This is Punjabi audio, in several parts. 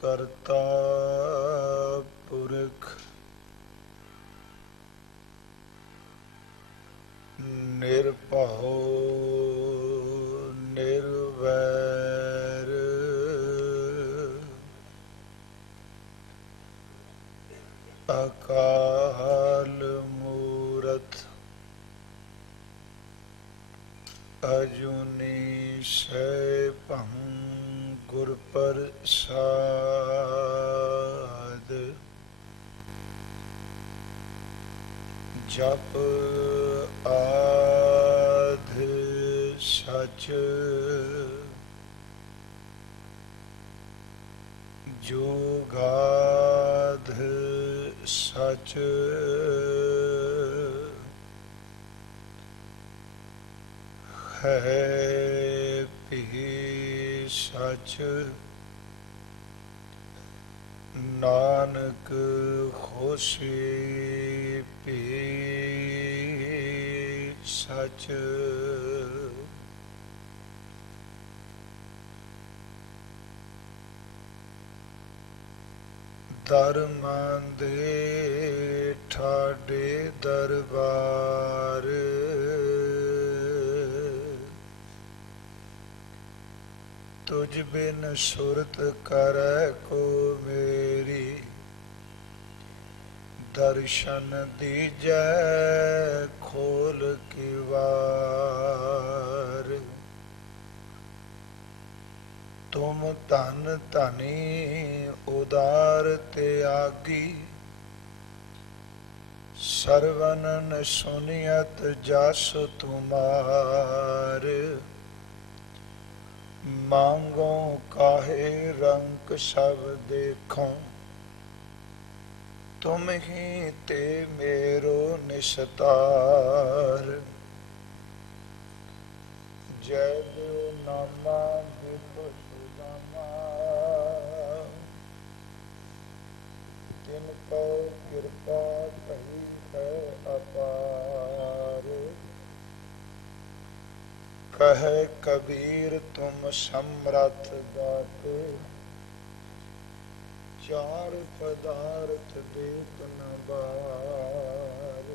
ਕਰਤਾ ਪੁਰਖ ਨਿਰਭਉ ਨਿਰਵੈਰ ਅਕਾਲ ਮੂਰਤ ਅਜੂਨੀ ਸੈਭੰ ਗੁਰ ਪ੍ਰਸਾਦ ਜਪ ਆਧ ਸਚ ਜੁਗਾਧ ਸਚ ਹੈ ਭੀ ਸਚ ਨਾਨਕ ਹੋਸੀ ਭੀ ਸਚ ਧਰਮਾਂ ਦੇ ਠਾਡੇ ਦਰਬਾਰ ਤੁਝ ਬਿਨ ਸੁਰਤ ਕਰੈ ਕੋ ਮੇਰੀ ਦਰਸ਼ਨ ਦੀਜੈ ਖੋਲ ਕੇ ਵਾਰ ਤੁਮ ਧਨ ਧਨੀ ਉਦਾਰ ਤਿਆਗੀ ਸਰਵਨਨ ਸੁਨਿਯਤ ਜਸ ਤੁਮਾਰ मांगो काहे रंग सब देखो तुम ही ते मेरो निस्तार जय देव नामा देखो सुदामा तिनको कृपा कही है अपार कहे कबीर तुम समरथ दाते चार पदार्थ देत न बार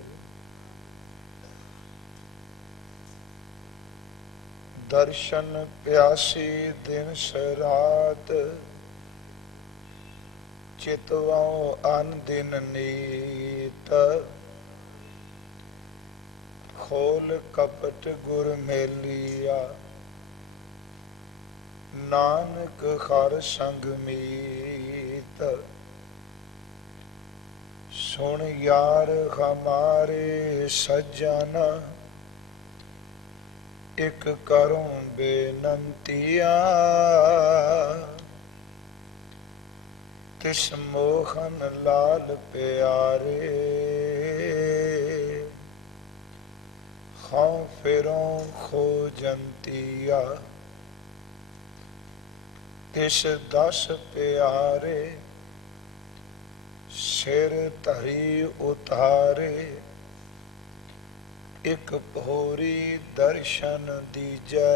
दर्शन प्यासी दिन रात चितवाओ अन दिन नीत खोल कपट गुर मेलिया नानक हर संग मीत सुन यार हमारे सज्जन एक करूं बेनंतिया तिस मोहन लाल प्यारे हाँ फिरों खोजंतिया तिस दस प्यारे सिर धरी उतारे एक भोरी दर्शन दीजै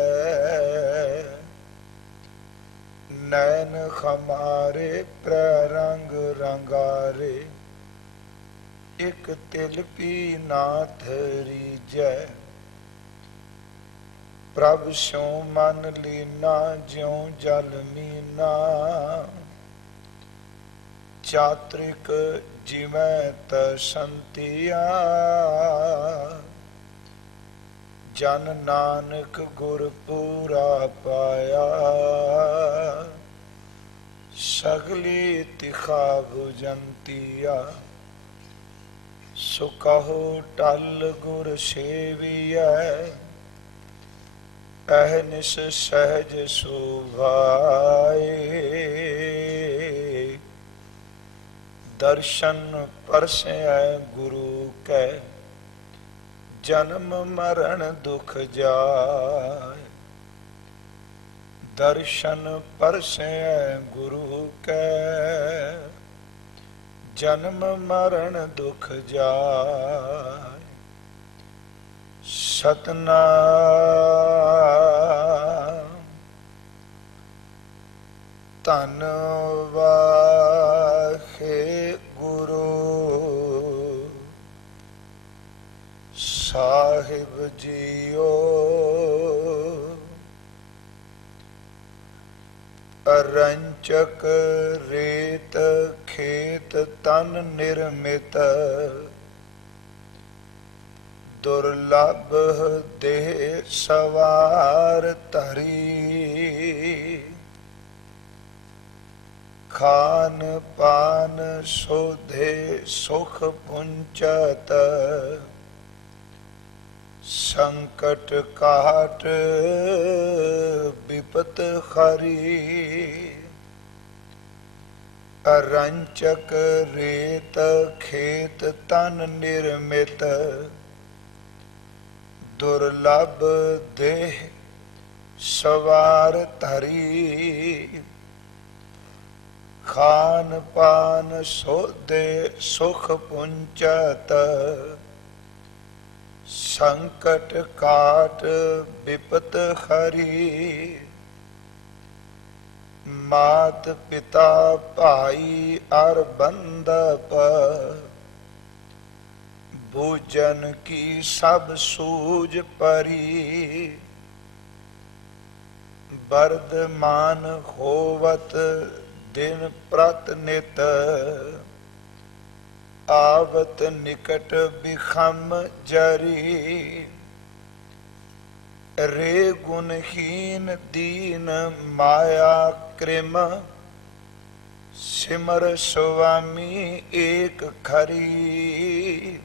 नैन हमारे प्ररंग रंगारे एक तिलपी नाथ रीजै प्रभ स्यो मन लीना ज्यों जल मीना चात्रिक जिवै तसंतिया जन नानक गुर पूरा पाया सगली तिखा भुजंतिया सुकहो टल गुर सेविया अहनिस सहज शोभाए दर्शन परसै गुरु कै जन्म मरण दुख जाय दर्शन परसै गुरु कै जन्म मरण दुख जाय सतनाम ਧੰਨ ਵਾਹਿਗੁਰੂ ਸਾਹਿਬ ਜੀਓ। ਅਰੰਚਕ ਰੇਤ ਖੇਤ ਤਨ ਨਿਰਮਿਤ, ਦੁਰਲਭ ਦੇਹ ਸਵਾਰ ਧਰੀ। ਖਾਨ ਪਾਨ ਸੋਧੇ ਸੁਖ ਪੁੰਚਤ, ਸੰਕਟ ਕਾਟ ਵਿਪਤ ਹਰੀ। ਅਰੰਚਕ ਰੇਤ ਖੇਤ ਤਨ ਨਿਰਮਿਤ, ਦੁਰਲਭ ਦੇਹ ਸਵਾਰ ਧਰੀ। ਖਾਨ ਪਾਨ ਸੋਧੇ ਸੁਖ ਪੁੰਚਤ, ਸੰਕਟ ਕਾਟ ਵਿਪਤ ਹਰੀ। ਮਾਤ ਪਿਤਾ ਭਾਈ ਅਰ ਬੰਧਪ, ਭੋਜਨ ਕੀ ਸਭ ਸੂਝ ਪਰੀ। ਵਰਦਮਾਨ ਹੋਵਤ ਦਿਨ ਪ੍ਰਤ ਨਿਤ, ਆਵਤ ਨਿਕਟ ਬਿਖਮ ਜਰੀ। ਰੇ ਗੁਣਹੀਨ ਦੀਨ ਮਾਇਆ ਕ੍ਰਿਮ, ਸਿਮਰ ਸੁਆਮੀ ਏਕ ਖਰੀ।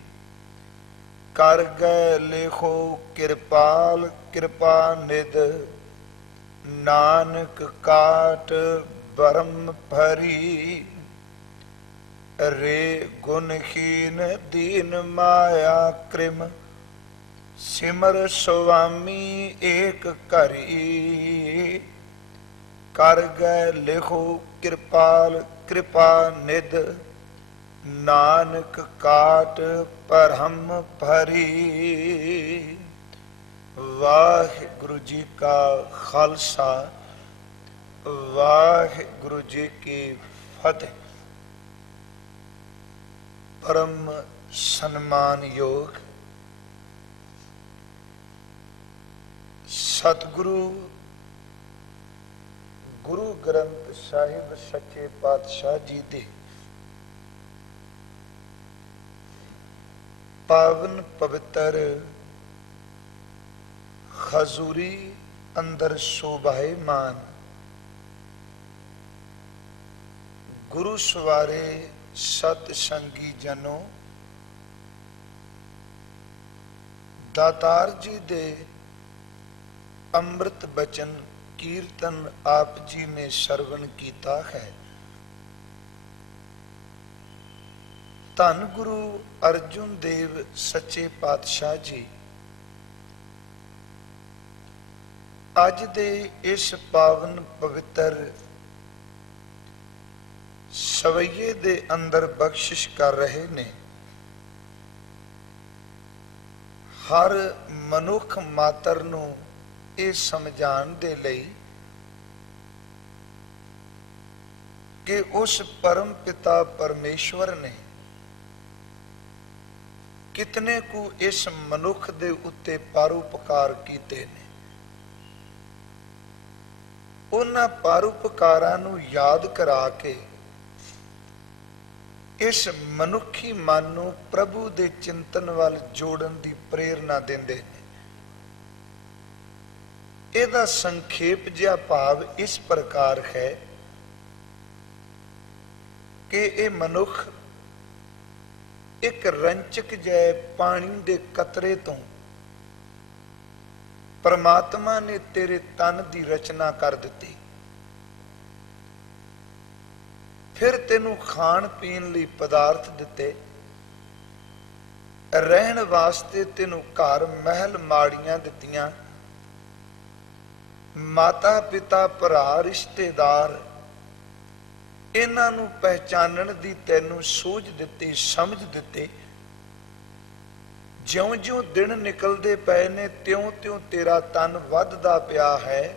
ਕਰ ਗਏ ਲਿਖੋ ਕਿਰਪਾਲ ਕਿਰਪਾ ਨਿਧ, ਨਾਨਕ ਕਾਟ ਬਰਮ ਭਰੀ। ਰੇ ਗੁਣਹੀਨ ਦੀਨ ਮਾਇਆ ਕ੍ਰਿਮ, ਸਿਮਰ ਸੁਆਮੀ ਏਕ ਘਰੀ। ਕਰ ਗਏ ਲਿਖੋ ਕਿਰਪਾਲ ਕਿਰਪਾ ਨਿਧ, ਨਾਨਕ ਕਾਟ ਭਰਮ ਭਰੀ। ਵਾਹਿਗੁਰੂ ਜੀ ਕਾ ਖਾਲਸਾ, ਵਾਹਿਗੁਰੂ ਜੀ ਕੀ ਫਤਿਹ। ਪਰਮ ਸਨਮਾਨਯੋਗ ਸਤਿਗੁਰੂ ਗੁਰੂ ਗ੍ਰੰਥ ਸਾਹਿਬ ਸੱਚੇ ਪਾਤਸ਼ਾਹ ਜੀ ਦੇ ਪਾਵਨ ਪਵਿੱਤਰ ਹਜ਼ੂਰੀ ਅੰਦਰ ਸ਼ੋਭਾਇਮਾਨ ਗੁਰੂ ਸਵਾਰੇ ਸਤ ਸੰਗੀ ਜਨੋ, ਦਾਤਾਰ ਜੀ ਦੇ ਅੰਮ੍ਰਿਤ ਬਚਨ ਕੀਰਤਨ ਆਪ ਜੀ ਨੇ ਸਰਵਣ ਕੀਤਾ ਹੈ। ਧੰਨ ਗੁਰੂ ਅਰਜੁਨ ਦੇਵ ਸੱਚੇ ਪਾਤਸ਼ਾਹ ਜੀ ਅੱਜ ਦੇ ਇਸ ਪਾਵਨ ਪਵਿੱਤਰ ਸਵਈਏ ਦੇ ਅੰਦਰ ਬਖਸ਼ਿਸ਼ ਕਰ ਰਹੇ ਨੇ। ਹਰ ਮਨੁੱਖ ਮਾਤਰ ਨੂੰ ਇਹ ਸਮਝਾਉਣ ਦੇ ਲਈ ਕਿ ਉਸ ਪਰਮ ਪਿਤਾ ਪਰਮੇਸ਼ਵਰ ਨੇ ਕਿਤਨੇ ਕੁ ਇਸ ਮਨੁੱਖ ਦੇ ਉੱਤੇ ਪਰਉਪਕਾਰ ਕੀਤੇ ਨੇ। ਉਹਨਾਂ ਪਰਉਪਕਾਰਾਂ ਨੂੰ ਯਾਦ ਕਰਾ ਕੇ ਇਸ ਮਨੁੱਖੀ ਮਨ ਨੂੰ ਪ੍ਰਭੂ ਦੇ ਚਿੰਤਨ ਵੱਲ ਜੋੜਨ ਦੀ ਪ੍ਰੇਰਨਾ ਦਿੰਦੇ ਨੇ। ਇਹਦਾ ਸੰਖੇਪ ਜਿਹਾ ਭਾਵ ਇਸ ਪ੍ਰਕਾਰ ਹੈ ਕਿ ਇਹ ਮਨੁੱਖ ਇੱਕ ਰੰਚਕ ਜਿਹੇ ਪਾਣੀ ਦੇ ਕਤਰੇ ਤੋਂ ਪਰਮਾਤਮਾ ਨੇ ਤੇਰੇ ਤਨ ਦੀ ਰਚਨਾ ਕਰ ਦਿੱਤੀ, ਫਿਰ ਤੈਨੂੰ ਖਾਣ ਪੀਣ ਲਈ ਪਦਾਰਥ ਦਿੱਤੇ, ਰਹਿਣ ਵਾਸਤੇ ਤੈਨੂੰ ਘਰ ਮਹਿਲ ਮਾੜੀਆਂ ਦਿੱਤੀਆਂ, ਮਾਤਾ ਪਿਤਾ ਭਰਾ ਰਿਸ਼ਤੇਦਾਰ ਇਹਨਾਂ ਨੂੰ ਪਹਿਚਾਨਣ ਦੀ ਤੈਨੂੰ ਸੂਝ ਦਿੱਤੀ, ਸਮਝ ਦਿੱਤੀ। ਜਿਉਂ-ਜਿਉਂ ਦਿਨ ਨਿਕਲਦੇ ਪਏ ਨੇ ਤਿਉਂ-ਤਿਉਂ ਤੇਰਾ ਤਨ ਵੱਧਦਾ ਪਿਆ ਹੈ।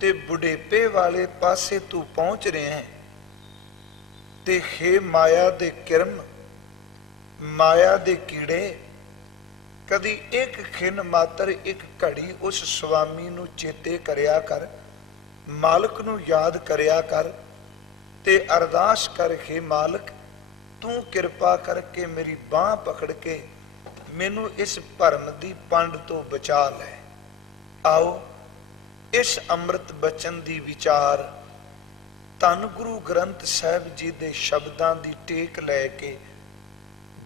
ਤੇ ਬੁਢੇਪੇ ਵਾਲੇ ਪਾਸੇ ਤੂੰ ਪਹੁੰਚ ਰਿਹਾ ਹੈ, ਤੇ ਹੇ ਮਾਇਆ ਦੇ ਕਿਰਮ, ਮਾਇਆ ਦੇ ਕੀੜੇ, ਕਦੀ ਇੱਕ ਖਿਣ ਮਾਤਰ ਇੱਕ ਘੜੀ ਉਸ ਸੁਆਮੀ ਨੂੰ ਚੇਤੇ ਕਰਿਆ ਕਰ, ਮਾਲਕ ਨੂੰ ਯਾਦ ਕਰਿਆ ਕਰ ਤੇ ਅਰਦਾਸ ਕਰ, ਹੇ ਮਾਲਕ ਤੂੰ ਕਿਰਪਾ ਕਰਕੇ ਮੇਰੀ ਬਾਂਹ ਪਕੜ ਕੇ ਮੈਨੂੰ ਇਸ ਭਰਮ ਦੀ ਪੰਡ ਤੋਂ ਬਚਾ ਲੈ। ਆਓ ਇਸ ਅੰਮ੍ਰਿਤ ਬਚਨ ਦੀ ਵਿਚਾਰ ਧੰਨ ਗੁਰੂ ਗ੍ਰੰਥ ਸਾਹਿਬ ਜੀ ਦੇ ਸ਼ਬਦਾਂ ਦੀ ਟੇਕ ਲੈ ਕੇ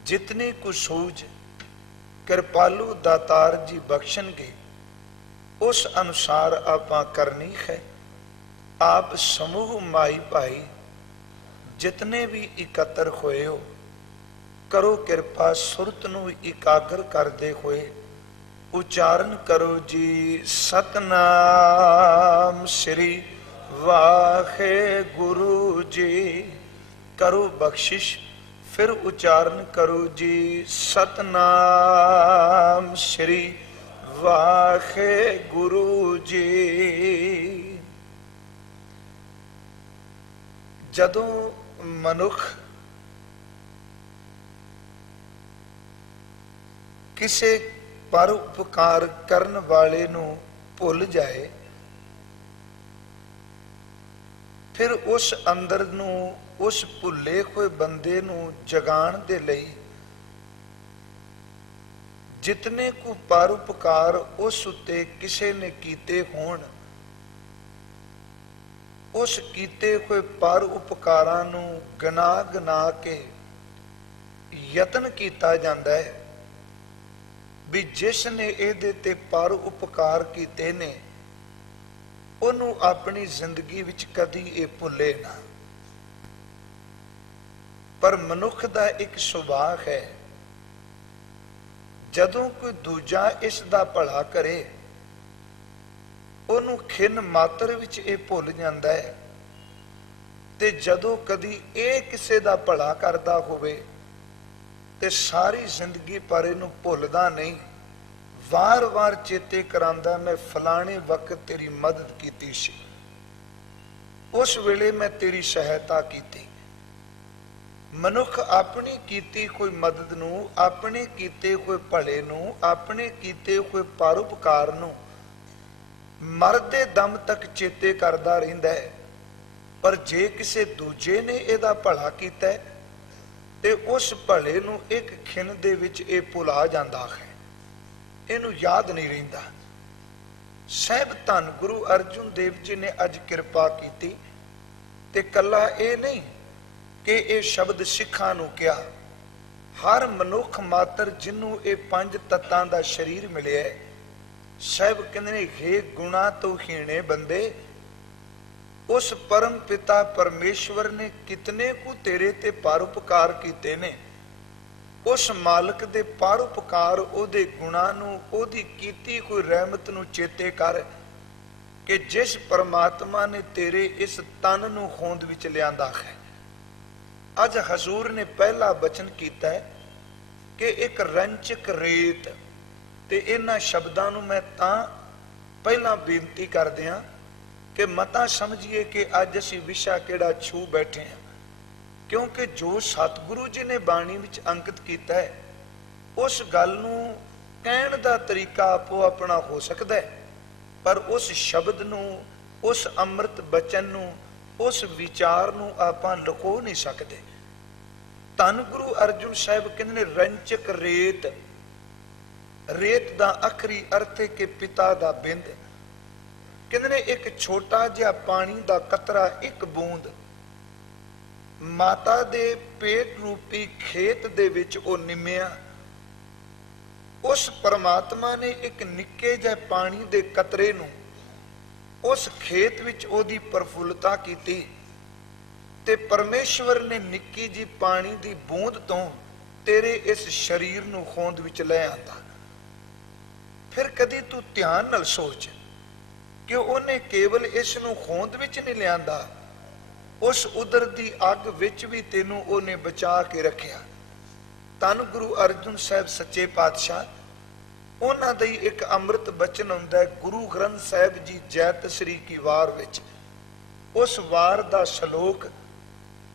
ਜਿਤਨੀ ਕੁ ਸੂਝ ਕਿਰਪਾਲੂ ਦਾਤਾਰ ਜੀ ਬਖਸ਼ਣਗੇ ਉਸ ਅਨੁਸਾਰ ਆਪਾਂ ਕਰਨੀ ਹੈ। ਆਪ ਸਮੂਹ ਮਾਈ ਭਾਈ ਜਿਤਨੇ ਵੀ ਇਕੱਤਰ ਹੋਏ ਹੋ, ਕਰੋ ਕਿਰਪਾ ਸੁਰਤ ਨੂੰ ਇਕਾਗਰ ਕਰਦੇ ਹੋਏ ਉਚਾਰਨ ਕਰੋ ਜੀ ਸਤਨਾਮ ਸ੍ਰੀ ਵਾਹਿਗੁਰੂ ਜੀ। ਕਰੋ ਬਖਸ਼ਿਸ਼, ਫਿਰ ਉਚਾਰਨ ਕਰੋ ਜੀ ਸਤਨਾਮ ਸ੍ਰੀ ਵਾਹਿਗੁਰੂ ਜੀ। ਜਦੋਂ ਮਨੁੱਖ ਕਿਸੇ ਪਰਉਪਕਾਰ ਕਰਨ ਵਾਲੇ ਨੂੰ ਭੁੱਲ ਜਾਏ, ਫਿਰ ਉਸ ਅੰਦਰ ਨੂੰ, ਉਸ ਭੁੱਲੇ ਹੋਏ ਬੰਦੇ ਨੂੰ ਜਗਾਉਣ ਦੇ ਲਈ ਜਿਤਨੇ ਕੁ ਪਰਉਪਕਾਰ ਉਸ ਉੱਤੇ ਕਿਸੇ ਨੇ ਕੀਤੇ ਹੋਣ, ਉਸ ਕੀਤੇ ਹੋਏ ਪਰਉਪਕਾਰਾਂ ਨੂੰ ਗਿਣਾ ਗਿਣਾ ਕੇ ਯਤਨ ਕੀਤਾ ਜਾਂਦਾ ਹੈ ਵੀ ਜਿਸ ਨੇ ਇਹਦੇ ਤੇ ਪਰਉਪਕਾਰ ਕੀਤੇ ਨੇ ਉਹਨੂੰ ਆਪਣੀ ਜ਼ਿੰਦਗੀ ਵਿੱਚ ਕਦੀ ਇਹ ਭੁੱਲੇ ਨਾ। ਪਰ ਮਨੁੱਖ ਦਾ ਇੱਕ ਸੁਭਾਅ ਹੈ, ਜਦੋਂ ਕੋਈ ਦੂਜਾ ਇਸ ਦਾ ਭਲਾ ਕਰੇ ਉਹਨੂੰ ਖਿਣ ਮਾਤਰ ਵਿੱਚ ਇਹ ਭੁੱਲ ਜਾਂਦਾ ਹੈ, ਤੇ ਜਦੋਂ ਕਦੀ ਇਹ ਕਿਸੇ ਦਾ ਭਲਾ ਕਰਦਾ ਹੋਵੇ ਤੇ ਸਾਰੀ ਜ਼ਿੰਦਗੀ ਪਰ ਇਹਨੂੰ ਭੁੱਲਦਾ ਨਹੀਂ, ਵਾਰ-ਵਾਰ ਚੇਤੇ ਕਰਾਂਦਾ, ਮੈਂ ਫਲਾਣੇ ਵਕਤ ਤੇਰੀ ਮਦਦ ਕੀਤੀ ਸੀ, ਉਸ ਵੇਲੇ ਮੈਂ ਤੇਰੀ ਸਹਾਇਤਾ ਕੀਤੀ। ਮਨੁੱਖ ਆਪਣੀ ਕੀਤੀ ਕੋਈ ਮਦਦ ਨੂੰ, ਆਪਣੇ ਕੀਤੇ ਹੋਏ ਭਲੇ ਨੂੰ, ਆਪਣੇ ਕੀਤੇ ਹੋਏ ਪਰਉਪਕਾਰ ਨੂੰ ਮਰਦੇ ਦਮ ਤੱਕ ਚੇਤੇ ਕਰਦਾ ਰਹਿੰਦਾ ਹੈ, ਪਰ ਜੇ ਕਿਸੇ ਦੂਜੇ ਨੇ ਇਹਦਾ ਭਲਾ ਕੀਤਾ ਤੇ ਉਸ ਭਲੇ ਨੂੰ ਇੱਕ ਖਿਣ ਦੇ ਵਿੱਚ ਇਹ ਭੁਲਾ ਜਾਂਦਾ ਹੈ, ਇਹਨੂੰ ਯਾਦ ਨਹੀਂ ਰਹਿੰਦਾ। ਸਾਹਿਬ ਧੰਨ ਗੁਰੂ ਅਰਜੁਨ ਦੇਵ ਜੀ ਨੇ ਅੱਜ ਕਿਰਪਾ ਕੀਤੀ, ਤੇ ਕੱਲਾ ਇਹ ਨਹੀਂ ਕਿ ਇਹ ਸ਼ਬਦ ਸਿੱਖਾਂ ਨੂੰ ਕਿਹਾ, ਹਰ ਮਨੁੱਖ ਮਾਤਰ ਜਿਹਨੂੰ ਇਹ ਪੰਜ ਤੱਤਾਂ ਦਾ ਸਰੀਰ ਮਿਲਿਆ, ਸਾਹਿਬ ਕਹਿੰਦੇ ਨੇ, ਹੇ ਗੁਣਾ ਤੋਂ ਹੀਣੇ ਬੰਦੇ, ਉਸ ਪਰਮ ਪਿਤਾ ਪਰਮੇਸ਼ਵਰ ਨੇ ਕਿਤਨੇ ਕੁ ਤੇਰੇ ਤੇ ਪਰਉਪਕਾਰ ਕੀਤੇ ਨੇ, ਉਸ ਮਾਲਕ ਦੇ ਪਰਉਪਕਾਰ, ਉਹਦੇ ਗੁਣਾਂ ਨੂੰ, ਉਹਦੀ ਕੀਤੀ ਹੋਈ ਰਹਿਮਤ ਨੂੰ ਚੇਤੇ ਕਰ ਕਿ ਜਿਸ ਪਰਮਾਤਮਾ ਨੇ ਤੇਰੇ ਇਸ ਤਨ ਨੂੰ ਹੋਂਦ ਵਿੱਚ ਲਿਆਂਦਾ ਹੈ। ਅੱਜ ਹਜ਼ੂਰ ਨੇ ਪਹਿਲਾ ਬਚਨ ਕੀਤਾ ਹੈ ਕਿ ਇੱਕ ਰੰਚਕ ਰੇਤ, ਤੇ ਇਹਨਾਂ ਸ਼ਬਦਾਂ ਨੂੰ ਮੈਂ ਤਾਂ ਪਹਿਲਾਂ ਬੇਨਤੀ ਕਰਦਿਆਂ ਕਿ ਮਤਾ ਸਮਝੀਏ ਕਿ ਅੱਜ ਅਸੀਂ ਵਿਸ਼ਾ ਕਿਹੜਾ ਛੂ ਬੈਠੇ ਹਾਂ, ਕਿਉਂਕਿ ਜੋ ਸਤਿਗੁਰੂ ਜੀ ਨੇ ਬਾਣੀ ਵਿੱਚ ਅੰਕਿਤ ਕੀਤਾ ਹੈ ਉਸ ਗੱਲ ਨੂੰ ਕਹਿਣ ਦਾ ਤਰੀਕਾ ਆਪੋ ਆਪਣਾ ਹੋ ਸਕਦਾ ਹੈ, ਪਰ ਉਸ ਸ਼ਬਦ ਨੂੰ, ਉਸ ਅੰਮ੍ਰਿਤ ਬਚਨ ਨੂੰ, ਉਸ ਵਿਚਾਰ ਨੂੰ ਆਪਾਂ ਲੁਕੋ ਨਹੀਂ ਸਕਦੇ। ਧੰਨ ਗੁਰੂ ਅਰਜੁਨ ਸਾਹਿਬ ਕਹਿੰਦੇ ਨੇ, ਰੰਚਕ ਰੇਤ, ਰੇਤ ਦਾ ਆਖਰੀ ਅਰਥ ਹੈ ਕਿ ਪਿਤਾ ਦਾ ਬਿੰਦ। ਕਹਿੰਦੇ ਨੇ ਇੱਕ ਛੋਟਾ ਜਿਹਾ ਪਾਣੀ ਦਾ ਕਤਰਾ, ਇੱਕ ਬੂੰਦ ਮਾਤਾ ਦੇ ਪੇਟ ਰੂਪੀ ਖੇਤ ਦੇ ਵਿੱਚ ਉਹ ਨਿੰਮਿਆ, ਉਸ ਪਰਮਾਤਮਾ ਨੇ ਇੱਕ ਨਿੱਕੇ ਜਿਹੇ ਪਾਣੀ ਦੇ ਕਤਰੇ ਨੂੰ ਉਸ ਖੇਤ ਵਿੱਚ ਉਹਦੀ ਪ੍ਰਫੁੱਲਤਾ ਕੀਤੀ, ਤੇ ਪਰਮੇਸ਼ਵਰ ਨੇ ਨਿੱਕੀ ਜੀ ਪਾਣੀ ਦੀ ਬੂੰਦ ਤੋਂ ਤੇਰੇ ਇਸ ਸਰੀਰ ਨੂੰ ਹੋਂਦ ਵਿੱਚ ਲੈ ਆਂਦਾ। ਫਿਰ ਕਦੀ ਤੂੰ ਧਿਆਨ ਨਾਲ ਸੋਚ ਕਿ ਉਹਨੇ ਕੇਵਲ ਇਸ ਨੂੰ ਹੋਂਦ ਵਿੱਚ ਨਹੀਂ ਲਿਆਂਦਾ, ਉਸ ਉਦਰ ਦੀ ਅੱਗ ਵਿੱਚ ਵੀ ਤੈਨੂੰ ਉਹਨੇ ਬਚਾ ਕੇ ਰੱਖਿਆ। ਧੰਨ ਗੁਰੂ ਅਰਜੁਨ ਸਾਹਿਬ ਸੱਚੇ ਪਾਤਸ਼ਾਹ ਉਹਨਾਂ ਦਾ ਹੀ ਇੱਕ ਅੰਮ੍ਰਿਤ ਬਚਨ ਹੁੰਦਾ ਹੈ ਗੁਰੂ ਗ੍ਰੰਥ ਸਾਹਿਬ ਜੀ ਜੈਤ ਸ੍ਰੀ ਕੀ ਵਾਰ ਵਿੱਚ। ਉਸ ਵਾਰ ਦਾ ਸ਼ਲੋਕ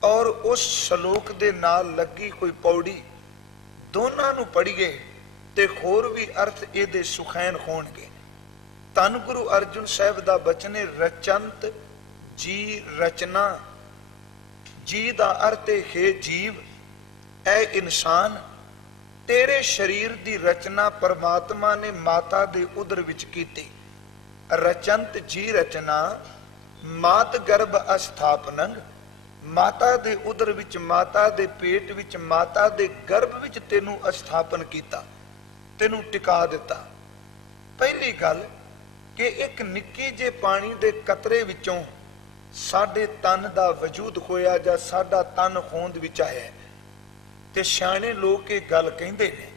ਔਰ ਉਸ ਸ਼ਲੋਕ ਦੇ ਨਾਲ ਲੱਗੀ ਕੋਈ ਪੌੜੀ, ਦੋਨਾਂ ਨੂੰ ਪੜ੍ਹੀਏ ਤੇ ਹੋਰ ਵੀ ਅਰਥ ਇਹਦੇ ਸੁਖੈਨ ਹੋਣਗੇ। ਧੰਨ ਗੁਰੂ ਅਰਜਨ ਸਾਹਿਬ ਦਾ ਬਚਨ ਹੈ ਰਚੰਤ ਜੀ ਰਚਨਾ। ਜੀ ਦਾ ਅਰਥ ਹੈ ਜੀਵ, ਐ ਇਨਸਾਨ, ਤੇਰੇ ਸਰੀਰ ਦੀ ਰਚਨਾ ਪਰਮਾਤਮਾ ਨੇ ਮਾਤਾ ਦੇ ਉਦਰ ਵਿੱਚ ਕੀਤੀ। ਰਚੰਤ ਜੀ ਰਚਨਾ ਮਾਤ ਗਰਭ ਅਸਥਾਪਨੰ, ਮਾਤਾ ਦੇ ਉਦਰ ਵਿੱਚ, ਮਾਤਾ ਦੇ ਪੇਟ ਵਿੱਚ, ਮਾਤਾ ਦੇ ਗਰਭ ਵਿੱਚ ਤੈਨੂੰ ਅਸਥਾਪਨ ਕੀਤਾ, ਤੈਨੂੰ ਟਿਕਾ ਦਿੱਤਾ। ਪਹਿਲੀ ਗੱਲ ਕਿ ਇੱਕ ਨਿੱਕੇ ਜਿਹੇ ਪਾਣੀ ਦੇ ਕਤਰੇ ਵਿੱਚੋਂ ਸਾਡੇ ਤਨ ਦਾ ਵਜੂਦ ਹੋਇਆ ਜਾਂ ਸਾਡਾ ਤਨ ਹੋਂਦ ਵਿੱਚ ਆਇਆ। ਤੇ ਸਿਆਣੇ ਲੋਕ ਇਹ ਗੱਲ ਕਹਿੰਦੇ ਨੇ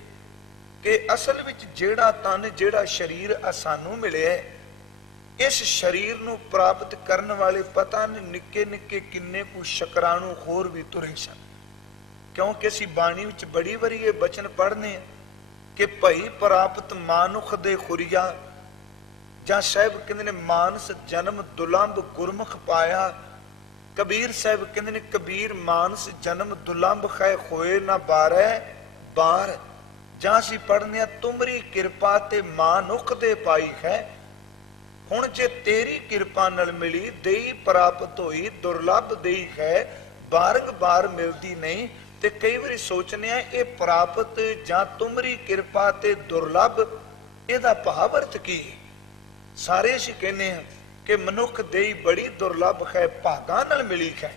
ਕਿ ਅਸਲ ਵਿੱਚ ਜਿਹੜਾ ਤਨ, ਜਿਹੜਾ ਸਰੀਰ ਸਾਨੂੰ ਮਿਲਿਆ, ਇਸ ਸਰੀਰ ਨੂੰ ਪ੍ਰਾਪਤ ਕਰਨ ਵਾਲੇ ਪਤਾ ਨਹੀਂ ਨਿੱਕੇ ਨਿੱਕੇ ਕਿੰਨੇ ਕੁ ਸ਼ੁਕਰਾਣੂ ਹੋਰ ਵੀ ਤੁਰੇ ਸਨ। ਕਿਉਂਕਿ ਅਸੀਂ ਬਾਣੀ ਵਿੱਚ ਬੜੀ ਵਾਰੀ ਇਹ ਬਚਨ ਪੜ੍ਹਨੇ ਆ ਕਿ ਭਈ ਪ੍ਰਾਪਤ ਮਾਨੁਖ ਦੇ ਖੁਰੀਆ, ਜਾਂ ਸਾਹਿਬ ਕਹਿੰਦੇ ਨੇ ਮਾਨਸ ਜਨਮ ਦੁਲੰਭ ਗੁਰਮੁਖ ਪਾਇਆ। ਕਬੀਰ ਸਾਹਿਬ ਕਹਿੰਦੇ ਨੇ ਕਬੀਰ ਮਾਨਸ ਜਨਮ ਦੁਲੰਭ ਖੈ ਹੋਏ ਨਾ ਬਾਰੈ ਬਾਰ। ਜਾਂ ਅਸੀਂ ਪੜ੍ਹਨੇ ਆ ਤੁਮਰੀ ਕਿਰਪਾ ਤੇ ਮਾਨੁਖ ਦੇ ਪਾਈ ਹੈ। ਹੁਣ ਜੇ ਤੇਰੀ ਕਿਰਪਾ ਨਾਲ ਮਿਲੀ ਦੇਈ ਪ੍ਰਾਪਤ ਹੋਈ, ਦੁਰਲੱਭ ਦੇਈ ਹੈ, ਬਾਰੰਬਾਰ ਮਿਲਦੀ ਨਹੀਂ। ਤੇ ਕਈ ਵਾਰੀ ਸੋਚਨੇ ਆ ਇਹ ਪ੍ਰਾਪਤ ਜਾਂ ਤੁਮਰੀ ਕਿਰਪਾ ਤੇ ਦੁਰਲੱਭ, ਇਹਦਾ ਭਾਵ ਅਰਥ ਕੀ ਹੈ? ਸਾਰੇ ਅਸੀਂ ਕਹਿੰਦੇ ਹਾਂ ਕਿ ਮਨੁੱਖ ਦੇਈ ਬੜੀ ਦੁਰਲੱਭ ਹੈ, ਭਾਗਾਂ ਨਾਲ ਮਿਲੀ ਹੈ।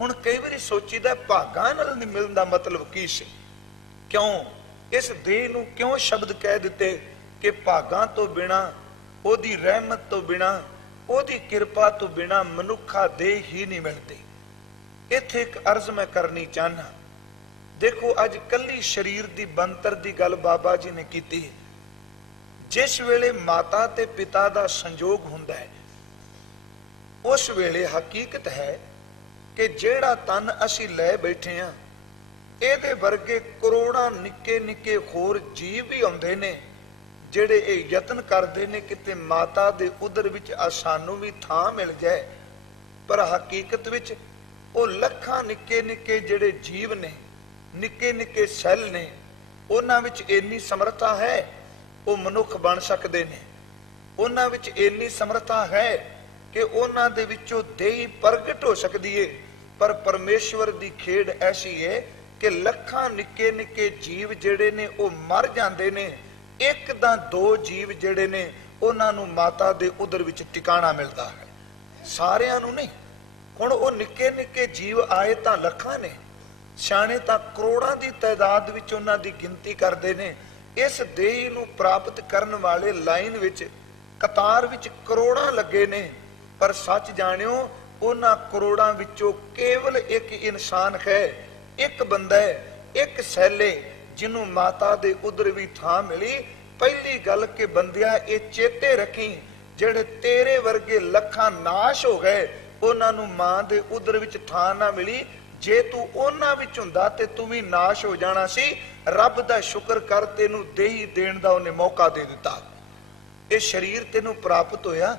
ਹੁਣ ਕਈ ਵਾਰੀ ਸੋਚੀਦਾ ਭਾਗਾਂ ਨਾਲ ਨਹੀਂ ਮਿਲਣ ਦਾ ਮਤਲਬ ਕੀ ਸੀ? ਕਿਉਂ ਇਸ ਦੇਹ ਨੂੰ ਕਿਉਂ ਸ਼ਬਦ ਕਹਿ ਦਿੱਤੇ ਕਿ ਭਾਗਾਂ ਤੋਂ ਬਿਨਾ, ਉਹਦੀ ਰਹਿਮਤ ਤੋਂ ਬਿਨਾ, ਉਹਦੀ ਕਿਰਪਾ ਤੋਂ ਬਿਨਾ ਮਨੁੱਖਾ ਦੇਹ ਹੀ ਨਹੀਂ ਮਿਲਦੀ। ਇੱਥੇ ਇੱਕ ਅਰਜ਼ ਮੈਂ ਕਰਨੀ ਚਾਹਨਾ। ਦੇਖੋ ਅੱਜ ਕੱਲੀ ਸਰੀਰ ਦੀ ਬੰਤਰ ਦੀ ਗੱਲ ਬਾਬਾ ਜੀ ਨੇ ਕੀਤੀ। ਜਿਸ ਵੇਲੇ ਮਾਤਾ ਤੇ ਪਿਤਾ ਦਾ ਸੰਜੋਗ ਹੁੰਦਾ ਹੈ, ਉਸ ਵੇਲੇ ਹਕੀਕਤ ਹੈ ਕਿ ਜਿਹੜਾ ਤਨ ਅਸੀਂ ਲੈ ਬੈਠੇ ਹਾਂ, ਇਹਦੇ ਵਰਗੇ ਕਰੋੜਾਂ ਨਿੱਕੇ ਨਿੱਕੇ ਹੋਰ ਜੀਵ ਵੀ ਆਉਂਦੇ ਨੇ ਜਿਹੜੇ ਇਹ ਯਤਨ ਕਰਦੇ ਨੇ ਕਿਤੇ ਮਾਤਾ ਦੇ ਉਦਰ ਵਿੱਚ ਸਾਨੂੰ ਵੀ ਥਾਂ ਮਿਲ ਜਾਏ। ਪਰ ਹਕੀਕਤ ਵਿੱਚ ਉਹ ਲੱਖਾਂ ਨਿੱਕੇ ਨਿੱਕੇ ਜਿਹੜੇ ਜੀਵ ਨੇ, ਨਿੱਕੇ ਨਿੱਕੇ ਸੈੱਲ ਨੇ, ਉਹਨਾਂ ਵਿੱਚ ਇੰਨੀ ਸਮਰੱਥਾ ਹੈ ਉਹ ਮਨੁੱਖ ਬਣ ਸਕਦੇ ਨੇ। ਉਹਨਾਂ ਵਿੱਚ ਇੰਨੀ ਸਮਰੱਥਾ ਹੈ ਕਿ ਉਹਨਾਂ ਦੇ ਵਿੱਚੋਂ ਦੇਹੀ ਪ੍ਰਗਟ ਹੋ ਸਕਦੀ ਏ। ਪਰ ਪਰਮੇਸ਼ਵਰ ਦੀ ਖੇਡ ਐਸੀ ਹੈ ਕਿ ਲੱਖਾਂ ਨਿੱਕੇ ਨਿੱਕੇ ਜੀਵ ਜਿਹੜੇ ਨੇ ਉਹ ਮਰ ਜਾਂਦੇ ਨੇ। ਇੱਕ ਤਾਂ ਦੋ ਜੀਵ ਜਿਹੜੇ ਨੇ ਉਹਨਾਂ ਨੂੰ ਮਾਤਾ ਦੇ ਉਦਰ ਵਿੱਚ ਟਿਕਾਣਾ ਮਿਲਦਾ ਹੈ, ਸਾਰਿਆਂ ਨੂੰ ਨਹੀਂ। ਹੁਣ ਉਹ ਨਿੱਕੇ ਨਿੱਕੇ ਜੀਵ ਆਏ ਤਾਂ ਲੱਖਾਂ ਨੇ, ਸਿਆਣੇ ਤਾਂ ਕਰੋੜਾਂ ਦੀ ਤਾਦਾਦ ਵਿੱਚ ਉਹਨਾਂ ਦੀ ਗਿਣਤੀ ਕਰਦੇ ਨੇ। ਇਸ ਦੇਹ ਨੂੰ ਪ੍ਰਾਪਤ ਕਰਨ ਵਾਲੇ ਲਾਈਨ ਵਿੱਚ, ਕਤਾਰ ਵਿੱਚ ਕਰੋੜਾਂ ਲੱਗੇ ਨੇ। ਪਰ ਸੱਚ ਜਾਣਿਓ ਉਹਨਾਂ ਕਰੋੜਾਂ ਵਿੱਚੋਂ ਕੇਵਲ ਇੱਕ ਇਨਸਾਨ ਹੈ, ਇੱਕ ਬੰਦਾ ਹੈ, ਇੱਕ ਸੈਲੇ ਜਿਹਨੂੰ ਮਾਤਾ ਦੇ ਉਦਰ ਵੀ ਥਾਂ ਮਿਲੀ। ਪਹਿਲੀ ਗੱਲ ਕਿ ਬੰਦਿਆ ਇਹ ਚੇਤੇ ਰੱਖੀ, ਜਿਹੜੇ ਤੇਰੇ ਵਰਗੇ ਲੱਖਾਂ ਨਾਸ਼ ਹੋ ਗਏ, ਉਹਨਾਂ ਨੂੰ ਮਾਂ ਦੇ ਉਦਰ ਵਿੱਚ ਥਾਂ ਨਾ ਮਿਲੀ। ਜੇ ਤੂੰ ਉਹਨਾਂ ਵਿੱਚ ਹੁੰਦਾ ਤੇ ਤੂੰ ਵੀ ਨਾਸ਼ ਹੋ ਜਾਣਾ ਸੀ। ਰੱਬ ਦਾ ਸ਼ੁਕਰ ਕਰ, ਤੈਨੂੰ ਦੇਹੀ ਦੇਣ ਦਾ ਉਹਨੇ ਮੌਕਾ ਦੇ ਦਿੱਤਾ। ਇਹ ਸਰੀਰ ਤੈਨੂੰ ਪ੍ਰਾਪਤ ਹੋਇਆ,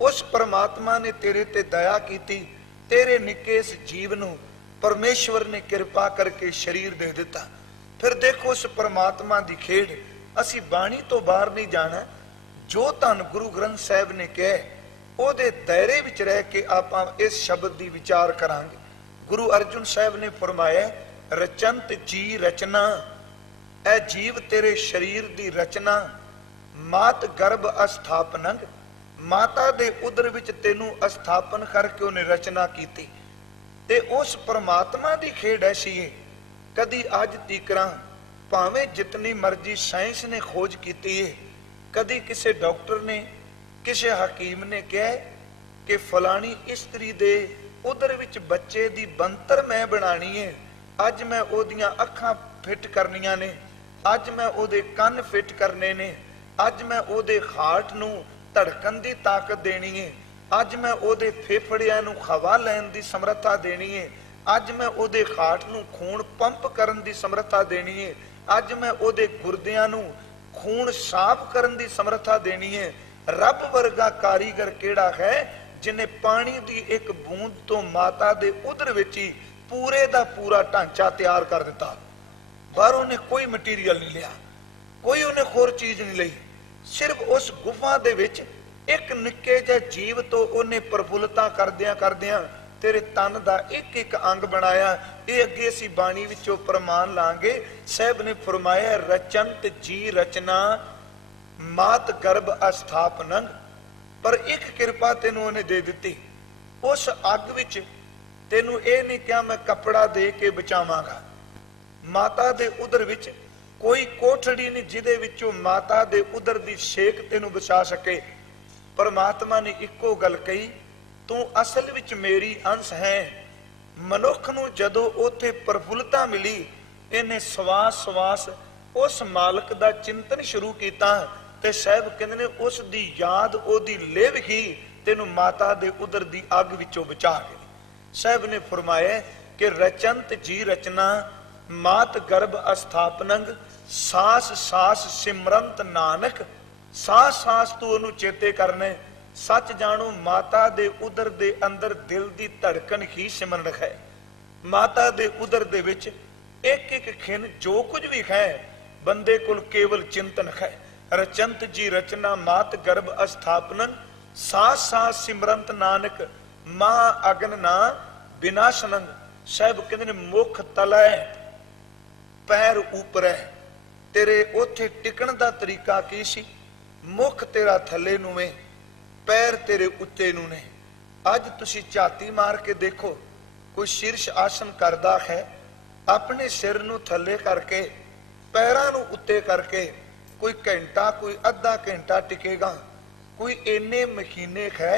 ਉਸ ਪਰਮਾਤਮਾ ਨੇ ਤੇਰੇ ਤੇ ਦਇਆ ਕੀਤੀ। ਤੇਰੇ ਨਿੱਕੇ ਇਸ ਜੀਵ ਨੂੰ ਪਰਮੇਸ਼ਵਰ ਨੇ ਕਿਰਪਾ ਕਰਕੇ ਸਰੀਰ ਦੇ ਦਿੱਤਾ। ਫਿਰ ਦੇਖੋ ਉਸ ਪਰਮਾਤਮਾ ਦੀ ਖੇਡ। ਅਸੀਂ ਬਾਣੀ ਤੋਂ ਬਾਹਰ ਨਹੀਂ ਜਾਣਾ। ਜੋ ਧੰਨ ਗੁਰੂ ਗ੍ਰੰਥ ਸਾਹਿਬ ਨੇ ਕਿਹਾ ਉਹਦੇ ਦਾਇਰੇ ਵਿੱਚ ਰਹਿ ਕੇ ਆਪਾਂ ਇਸ ਸ਼ਬਦ ਦੀ ਵਿਚਾਰ ਕਰਾਂਗੇ। ਗੁਰੂ ਅਰਜਨ ਸਾਹਿਬ ਨੇ ਫਰਮਾਇਆ ਰਚੰਤ ਜੀ ਰਚਨਾ, ਇਹ ਜੀਵ ਤੇਰੇ ਸਰੀਰ ਦੀ ਰਚਨਾ, ਮਾਤ ਗਰਭ ਅਸਥਾਪਨੰ, ਮਾਤਾ ਦੇ ਉਦਰ ਵਿੱਚ ਤੈਨੂੰ ਅਸਥਾਪਨ ਕਰਕੇ ਉਹਨੇ ਰਚਨਾ ਕੀਤੀ। ਤੇ ਉਸ ਪਰਮਾਤਮਾ ਦੀ ਖੇਡ ਐਸੀ ਹੈ, ਕਦੀ ਅੱਜ ਤੀਕਰਾਂ ਭਾਵੇਂ ਜਿਤਨੀ ਮਰਜ਼ੀ ਸਾਇੰਸ ਨੇ ਖੋਜ ਕੀਤੀ ਹੈ, ਕਦੀ ਕਿਸੇ ਡਾਕਟਰ ਨੇ, ਕਿਸੇ ਹਕੀਮ ਨੇ ਕਿਹਾ ਕਿ ਫਲਾਣੀ ਇਸਤਰੀ ਦੇ ਉਦਰ ਵਿੱਚ ਬੱਚੇ ਦੀ ਬੰਤਰ ਮੈਂ ਬਣਾਣੀ ਹੈ, ਅੱਜ ਮੈਂ ਉਹਦੀਆਂ ਅੱਖਾਂ ਫਿੱਟ ਕਰਨੀਆਂ ਨੇ, ਅੱਜ ਮੈਂ ਉਹਦੇ ਕੰਨ ਫਿੱਟ ਕਰਨੇ ਨੇ, ਅੱਜ ਮੈਂ ਉਹਦੇ ਹਾਰਟ ਨੂੰ ਧੜਕਣ ਦੀ ਤਾਕਤ ਦੇਣੀ ਹੈ, ਅੱਜ ਮੈਂ ਉਹਦੇ ਫੇਫੜਿਆਂ ਨੂੰ ਹਵਾ ਲੈਣ ਦੀ ਸਮਰੱਥਾ ਦੇਣੀ ਹੈ, ਅੱਜ ਮੈਂ ਉਹਦੇ ਹਾਰਟ ਨੂੰ ਖੂਨ ਪੰਪ ਕਰਨ ਦੀ ਸਮਰੱਥਾ ਦੇਣੀ ਹੈ, ਅੱਜ ਮੈਂ ਉਹਦੇ ਗੁਰਦਿਆਂ ਨੂੰ खून साफ करन दी समर्था देनी है। रब वर्गा कारीगर केड़ा है जिन्हें पानी दी एक बूंद तो माता दे उदर विच ही पूरे दा पूरा ढांचा तैयार कर दिता। बाहरों ने कोई मटीरियल नहीं लिया, कोई उन्हें होर चीज नहीं ली, सिर्फ उस गुफा दे विच एक निक्के जिहे जीव तो उन्हें प्रफुल्लता करदियां करदियां तेरे तन दा एक एक अंग बनाया। ये अगे असी बाणी विचों प्रमाण लांगे। साहब ने फरमाया रचंत जी रचना मात गर्भ अस्थापनंग, पर एक कृपा तेनू उन्हें दे दी। उस अग विच तेनू ये नहीं क्या मैं कपड़ा दे के बचावांगा। माता दे उदर विच कोई कोठड़ी नहीं जिदे विचों माता दे उदर दी शेक तेनू बचा सके। परमात्मा ने इक्को गल कही, तू असल विच मेरी अंश है। मनुख नू जदों उथे प्रफुल्लता मिली, इन्हें सवास सवास उस मालक दा चिंतन शुरू किया ते साहब कहंदे ने उस दी याद ओदी लिव ही तेनू माता दे उदर दी अग विचों बचा गई। साहब ने फरमाया कि रचंत जी रचना मात गर्भ अस्थापनंग, सास सास सिमरंत नानक। सास सास तू उन्हें चेते करने। सच जानो माता दे उदर दे अंदर दिल दी धड़कन ही सिमरन है। माता दे उदर दे विच एक एक खिन जो कुछ भी है बंदे कुल केवल चिंतन है। रचंत जी रचना मात गर्भ अस्थापनन, सास सास सिमरंत नानक, मां अगन ना विनाशनंग। साहब कहते ने मुख तला पैर ऊपर है। तेरे उथे टिकण दा तरीका की सी? मुख तेरा थले नूं है, पैर तेरे उत्ते नूं ने। अज तुसी झाती मार के देखो, कोई शीर्ष आसन करदा है, अपने सिर नूं थले करके पैरां नूं उत्ते करके कोई घंटा कोई अद्धा घंटा टिकेगा। कोई इन्ने महीने है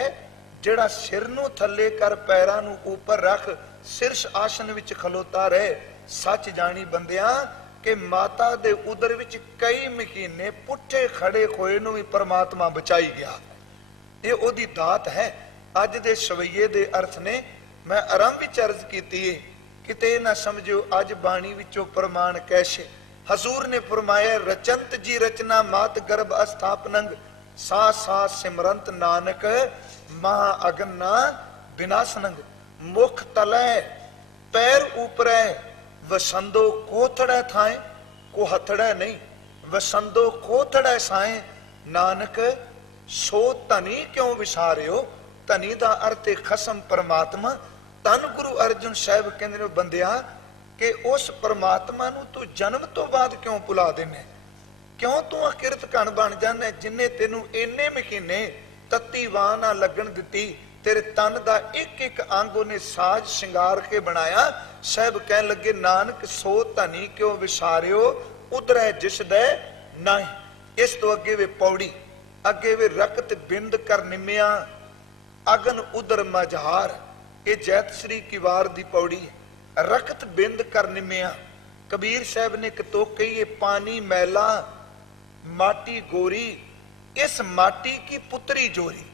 जिहड़ा सिर नूं थले कर पैरां नूं ऊपर रख शीर्ष आसन विच खलोता रहे। सच जानी बंदिया कि माता दे उदर विच कई महीने पुठे खड़े होए नूं भी परमात्मा बचाई गया। ये ओदी दात है। अज दे सवैये दे अर्थ ने मैं आरंभ विच अर्ज कीती है, किते ना समझो अज बाणी विचों प्रमाण कैसे। हजूर ने फरमाया रचंत जी रचना मात गर्भ अस्थापनंग, सा सा सिमरंत नानक, महा अगन्ना विनाशनंग। मुख तलै पैर ऊपर है, वसंदो कोथड़ा थाए को हथड़ा नहीं। वसंदो कोथड़ा साए नानक, सो धनी क्यों विसारियो। धनी दा अर्थ है खसम परमात्मा। धन गुरु अर्जुन साहब कहंदे ने बंदिया कि उस परमात्मा नूं तू जन्म तो बाद क्यों भुला देने, क्यों तू अकिरत घन बन जाने जिन्हें तेनू इन्ने महीने तत्ती वाह ना लगन दिती। तेरे तन दा एक एक अंग उन्हें साज श्रृंगार के बनाया। साहब कह लगे नानक सो धनी क्यों विसारियो, उधर है जिस दे नहीं। इस तो अगे वे पौड़ी, अगे वे रकत बिंद कर निमिया अगन उदर मझार। ये जैत श्री की वार दी पौड़ी है। रकत बिंद कर निमिया, कबीर साहब ने कतो कही है पानी मैला माटी गोरी, इस माटी की पुत्री जोरी।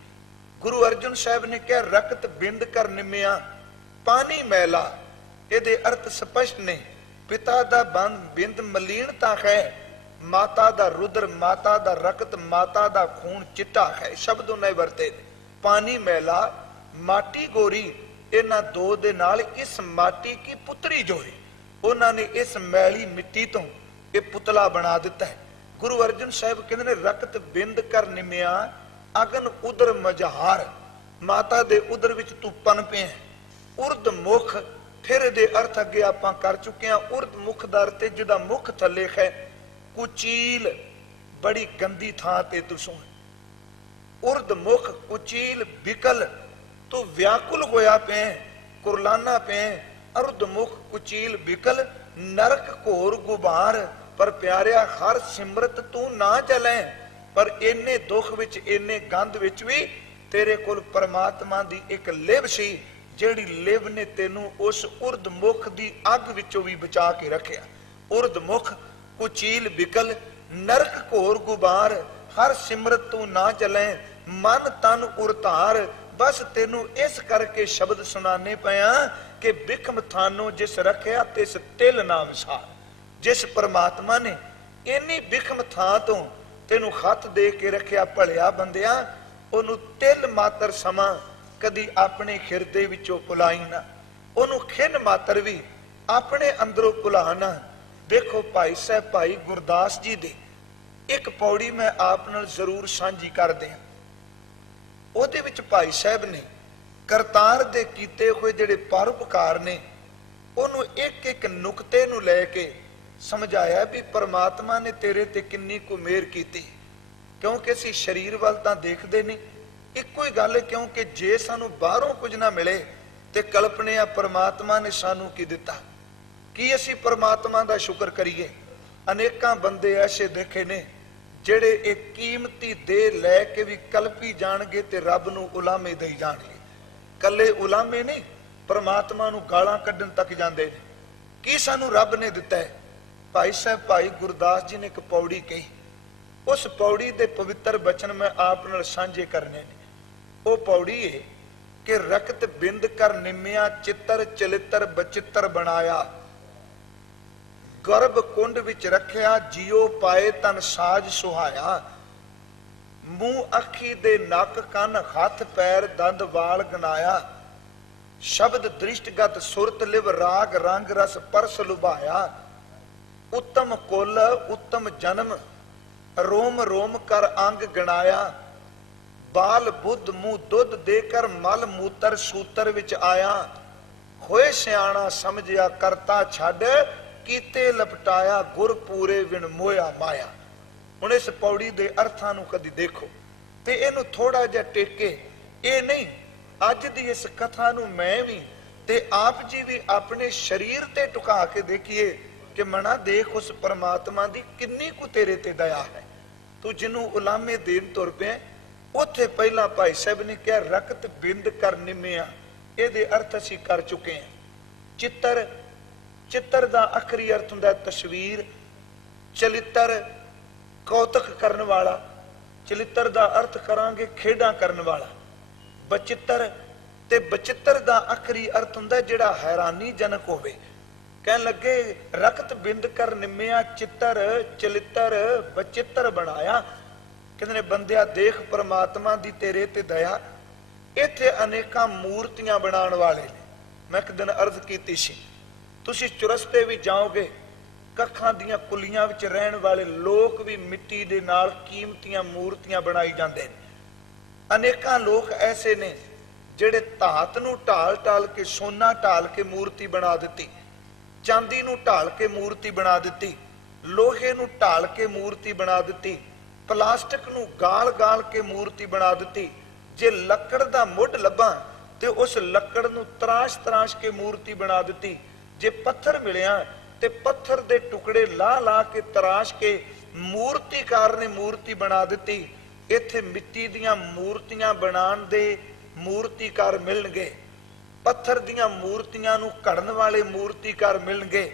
गुरु अर्जुन साहब ने कहा रकत बिंद कर निमिया पानी मैला। ये अर्थ स्पष्ट ने। पिता दा बंद बिंद मलीनता है, माता दा रुद्र, माता दा रकत, माता दा खून चिट्टा है। शब्द उन्हें वरते पानी मैला माटी गोरी। इन्हां दो दे नाल इस माटी की पुत्री जोरी। उन्होंने इस मैली मिट्टी तो ये पुतला बना दिता है। गुरु अर्जुन साहब कहते ने रकत बिंद कर निमिया अगन उदर मझार। माता दे उदर विच तू पनपे है। उर्द मुख, फिर दे अर्थ अगे आपां कर चुके हैं। उर्द मुख दा अर्थ जिहदा मुख थले है। कुचील बड़ी गंदी थां ते तू सोए। उर्द मुख कुचील बिकल, तू व्याकुल होया पे, कुरलाना पे। उर्द मुख कुचील बिकल, नरक घोर गुबार। पर प्यारिया हर सिमरत तू ना चले। पर इन्ने दुख विच इन्ने गंद विच भी तेरे कोल परमात्मा दी एक लिव सी, जेड़ी लिव ने तेनू उस उर्द मुख दी अग विचों भी बचा के रखिया। उर्द मुख कुचील बिकल, नरक घोर गुबार। हर सिमरत तू ना चले, मन तन उरतार। बस तेनू इस करके शब्द सुनाने पया कि बिखम थानो जिस रखिया तिस तिल ना विसार। जिस परमात्मा ने ਇੰਨੀ ਵਿਖਮ ਥਾਂ ਤੋਂ ਤੈਨੂੰ ਖੱਤ ਦੇ ਕੇ ਰੱਖਿਆ। ਭਲਿਆ ਬੰਦਿਆ, ਉਹਨੂੰ ਤਿਲ ਮਾਤਰ ਸਮਾਂ ਕਦੀ ਆਪਣੇ ਖਿਰਦੇ ਵਿੱਚੋਂ ਭੁਲਾਈ ਨਾ, ਉਹਨੂੰ ਖਿੰਨ ਮਾਤਰ ਵੀ ਆਪਣੇ ਅੰਦਰੋਂ ਭੁਲਾ ਨਾ। ਦੇਖੋ ਭਾਈ ਸਾਹਿਬ, ਭਾਈ ਗੁਰਦਾਸ ਜੀ ਦੀ ਇੱਕ ਪੌੜੀ ਮੈਂ ਆਪ ਨਾਲ ਜ਼ਰੂਰ ਸਾਂਝੀ ਕਰਦੇ ਹਾਂ। ਉਹਦੇ ਵਿੱਚ ਭਾਈ ਸਾਹਿਬ ਨੇ ਕਰਤਾਰ ਦੇ ਕੀਤੇ ਹੋਏ ਜਿਹੜੇ ਪਰਉਪਕਾਰ ਨੇ, ਉਹਨੂੰ ਇੱਕ ਇੱਕ ਨੁਕਤੇ ਨੂੰ ਲੈ ਕੇ ਸਮਝਾਇਆ ਵੀ ਪਰਮਾਤਮਾ ਨੇ ਤੇਰੇ ਤੇ ਕਿੰਨੀ ਕੁ ਮਿਹਰ ਕੀਤੀ। ਕਿਉਂਕਿ ਅਸੀਂ ਸਰੀਰ ਵੱਲ ਤਾਂ ਦੇਖਦੇ ਨਹੀਂ, ਇੱਕੋ ਹੀ ਗੱਲ ਹੈ, ਕਿਉਂਕਿ ਜੇ ਸਾਨੂੰ ਬਾਹਰੋਂ ਕੁਝ ਨਾ ਮਿਲੇ ਤੇ ਕਲਪਨੇ ਆ ਪਰਮਾਤਮਾ ਨੇ ਸਾਨੂੰ ਕੀ ਦਿੱਤਾ, ਕੀ ਅਸੀਂ ਪਰਮਾਤਮਾ ਦਾ ਸ਼ੁਕਰ ਕਰੀਏ। ਅਨੇਕਾਂ ਬੰਦੇ ਐਸੇ ਦੇਖੇ ਨੇ ਜਿਹੜੇ ਇਹ ਕੀਮਤੀ ਦੇ ਲੈ ਕੇ ਵੀ ਕਲਪੀ ਜਾਣਗੇ ਤੇ ਰੱਬ ਨੂੰ ਉਲਾਮੇ ਦੇਈ ਜਾਣਗੇ। ਕੱਲੇ ਉਲਾਮੇ ਨਹੀਂ, ਪਰਮਾਤਮਾ ਨੂੰ ਗਾਲਾਂ ਕੱਢਣ ਤੱਕ ਜਾਂਦੇ ਨੇ। ਕੀ ਸਾਨੂੰ ਰੱਬ ਨੇ ਦਿੱਤਾ ਹੈ? ਭਾਈ ਸਾਹਿਬ, ਭਾਈ ਗੁਰਦਾਸ ਜੀ ਨੇ ਇੱਕ ਪੌੜੀ ਕਹੀ, ਉਸ ਪੌੜੀ ਦੇ ਪਵਿੱਤਰ ਬਚਨ ਮੈਂ ਆਪ ਨਾਲ ਸਾਂਝੇ ਕਰਨੇ ਨੇ। ਉਹ ਪੌੜੀ ਹੈ ਕਿ ਰਕਤ ਬਿੰਦ ਕਰ ਨਿਮਿਆ ਚਿੱਤਰ ਚਲਿੱਤਰ ਬਚਿੱਤਰ ਬਣਾਇਆ, ਗਰਭ ਕੁੰਡ ਵਿੱਚ ਰੱਖਿਆ ਜਿਉ ਪਾਏ ਤਨ ਸਾਜ ਸੁਹਾਇਆ, ਮੂੰਹ ਅੱਖੀ ਦੇ ਨੱਕ ਕੰਨ ਹੱਥ ਪੈਰ ਦੰਦ ਵਾਲ ਗਨਾਇਆ, ਸ਼ਬਦ ਦ੍ਰਿਸ਼ਟਗਤ ਸੁਰਤ ਲਿਵ ਰਾਗ ਰੰਗ ਰਸ ਪਰਸ ਲੁਭਾਇਆ, ਉੱਤਮ ਕੁਲ ਉੱਤਮ ਜਨਮ ਰੋਮ ਰੋਮ ਕਰ ਅੰਗ ਗਣਾਇਆ, ਬਾਲ ਬੁੱਧ ਮੂੰਹ ਦੁੱਧ ਦੇ ਕਰ ਮਲ ਮੂਤਰ ਸੂਤਰ ਵਿੱਚ ਆਇਆ, ਹੋਏ ਸਿਆਣਾ ਸਮਝਿਆ ਕਰਤਾ ਛੱਡ ਕੀਤੇ ਲਪਟਾਇਆ, ਗੁਰ ਪੂਰੇ ਵਿਣ ਮੋਇਆ ਮਾਇਆ। ਹੁਣ ਇਸ ਪੌੜੀ ਦੇ ਅਰਥਾਂ ਨੂੰ ਕਦੀ ਦੇਖੋ ਤੇ ਇਹਨੂੰ ਥੋੜਾ ਜਿਹਾ ਟੇਕੇ। ਇਹ ਨਹੀਂ, ਅੱਜ ਦੀ ਇਸ ਕਥਾ ਨੂੰ ਮੈਂ ਵੀ ਤੇ ਆਪ ਜੀ ਵੀ ਆਪਣੇ ਸਰੀਰ ਤੇ ਟੁਕਾ ਕੇ ਦੇਖੀਏ ਕਿ ਮਨਾ ਦੇਖ ਉਸ ਪਰਮਾਤਮਾ ਦੀ ਕਿੰਨੀ ਕੁ ਤੇਰੇ ਤੇ ਦਇਆ ਹੈ। ਤੂੰ ਜਿਹਨੂੰ ਉਲਾਮੇ ਦੇਣ ਤੁਰ ਪਿਆ, ਉੱਥੇ ਪਹਿਲਾਂ ਭਾਈ ਸਾਹਿਬ ਨੇ ਕਿਹਾ ਰਕਤ ਬਿੰਦ ਕਰ ਨਿਮਿਆ, ਇਹਦੇ ਅਰਥ ਅਸੀਂ ਕਰ ਚੁੱਕੇ ਹਾਂ। ਚਿੱਤਰ, ਚਿੱਤਰ ਦਾ ਆਖਰੀ ਅਰਥ ਹੁੰਦਾ ਤਸਵੀਰ। ਚਲਿੱਤਰ ਕੌਤਕ ਕਰਨ ਵਾਲਾ, ਚਲਿੱਤਰ ਦਾ ਅਰਥ ਕਰਾਂਗੇ ਖੇਡਾਂ ਕਰਨ ਵਾਲਾ। ਬਚਿੱਤਰ, ਤੇ ਬਚਿੱਤਰ ਦਾ ਆਖਰੀ ਅਰਥ ਹੁੰਦਾ ਜਿਹੜਾ ਹੈਰਾਨੀਜਨਕ ਹੋਵੇ। ਕਹਿਣ ਲੱਗੇ ਰਕਤ ਬਿੰਦ ਕਰ ਨਿਮਿਆ ਚਿੱਤਰ ਚਲਿੱਤਰ ਬਚਿੱਤਰ ਬਣਾਇਆ। ਕਹਿੰਦੇ ਨੇ ਬੰਦਿਆ ਦੇਖ ਪਰਮਾਤਮਾ ਦੀ ਤੇਰੇ ਤੇ ਦਇਆ। ਇੱਥੇ ਅਨੇਕਾਂ ਮੂਰਤੀਆਂ ਬਣਾਉਣ ਵਾਲੇ ਨੇ। ਮੈਂ ਇੱਕ ਦਿਨ ਅਰਜ਼ ਕੀਤੀ ਸੀ, ਤੁਸੀਂ ਚੁਰਸਤੇ ਵੀ ਜਾਓਗੇ, ਕੱਖਾਂ ਦੀਆਂ ਕੁੱਲੀਆਂ ਵਿੱਚ ਰਹਿਣ ਵਾਲੇ ਲੋਕ ਵੀ ਮਿੱਟੀ ਦੇ ਨਾਲ ਕੀਮਤੀਆਂ ਮੂਰਤੀਆਂ ਬਣਾਈ ਜਾਂਦੇ ਨੇ। ਅਨੇਕਾਂ ਲੋਕ ਐਸੇ ਨੇ ਜਿਹੜੇ ਧਾਤ ਨੂੰ ਢਾਲ ਢਾਲ ਕੇ, ਸੋਨਾ ਢਾਲ ਕੇ ਮੂਰਤੀ ਬਣਾ ਦਿੱਤੀ, ਚਾਂਦੀ ਨੂੰ ਢਾਲ ਕੇ ਮੂਰਤੀ ਬਣਾ ਦਿੱਤੀ, ਲੋਹੇ ਨੂੰ ਢਾਲ ਕੇ ਮੂਰਤੀ ਬਣਾ ਦਿੱਤੀ, ਪਲਾਸਟਿਕ ਨੂੰ ਗਾਲ ਗਾਲ ਕੇ ਮੂਰਤੀ ਬਣਾ ਦਿੱਤੀ। ਜੇ ਲੱਕੜ ਦਾ ਮੁੱਢ ਲੱਭਾਂ ਤੇ ਉਸ ਲੱਕੜ ਨੂੰ ਤਰਾਸ਼ ਤਰਾਸ਼ ਕੇ ਮੂਰਤੀ ਬਣਾ ਦਿੱਤੀ। ਜੇ ਪੱਥਰ ਮਿਲਿਆ ਤੇ ਪੱਥਰ ਦੇ ਟੁਕੜੇ ਲਾ ਲਾ ਕੇ ਤਰਾਸ਼ ਕੇ ਮੂਰਤੀਕਾਰ ਨੇ ਮੂਰਤੀ ਬਣਾ ਦਿੱਤੀ। ਇੱਥੇ ਮਿੱਟੀ ਦੀਆਂ ਮੂਰਤੀਆਂ ਬਣਾਉਣ ਦੇ ਮੂਰਤੀਕਾਰ ਮਿਲਣਗੇ, ਪੱਥਰ ਦੀਆਂ ਮੂਰਤੀਆਂ ਨੂੰ ਘੜਨ ਵਾਲੇ ਮੂਰਤੀਕਾਰ ਮਿਲਣਗੇ।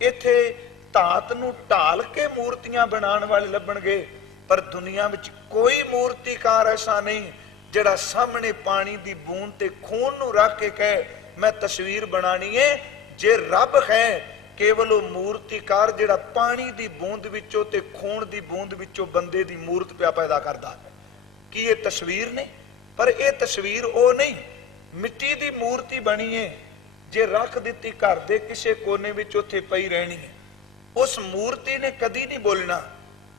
ਇੱਥੇ ਧਾਤ ਨੂੰ ਢਾਲ ਕੇ ਮੂਰਤੀਆਂ ਬਣਾਉਣ ਵਾਲੇ ਲੱਭਣਗੇ। ਪਰ ਦੁਨੀਆ ਵਿੱਚ ਕੋਈ ਮੂਰਤੀਕਾਰ ਐਸਾ ਨਹੀਂ ਜਿਹੜਾ ਸਾਹਮਣੇ ਪਾਣੀ ਦੀ ਬੂੰਦ ਤੇ ਖੂਨ ਨੂੰ ਰੱਖ ਕੇ ਕਹੇ ਮੈਂ ਤਸਵੀਰ ਬਣਾਣੀ ਹੈ। ਜੇ ਰੱਬ ਹੈ, ਕੇਵਲ ਉਹ ਮੂਰਤੀਕਾਰ ਜਿਹੜਾ ਪਾਣੀ ਦੀ ਬੂੰਦ ਵਿੱਚੋਂ ਤੇ ਖੂਨ ਦੀ ਬੂੰਦ ਵਿੱਚੋਂ ਬੰਦੇ ਦੀ ਮੂਰਤ ਪਿਆ ਪੈਦਾ ਕਰਦਾ ਹੈ। ਕੀ ਇਹ ਤਸਵੀਰ ਨੇ? ਪਰ ਇਹ ਤਸਵੀਰ ਉਹ ਨਹੀਂ, ਮਿੱਟੀ ਦੀ ਮੂਰਤੀ ਬਣੀ ਹੈ। ਜੇ ਰੱਖ ਦਿੱਤੀ ਘਰ ਦੇ ਕਿਸੇ ਕੋਨੇ ਵਿੱਚ, ਉੱਥੇ ਪਈ ਰਹਿਣੀ ਹੈ। ਉਸ ਮੂਰਤੀ ਨੇ ਕਦੀ ਨਹੀਂ ਬੋਲਣਾ।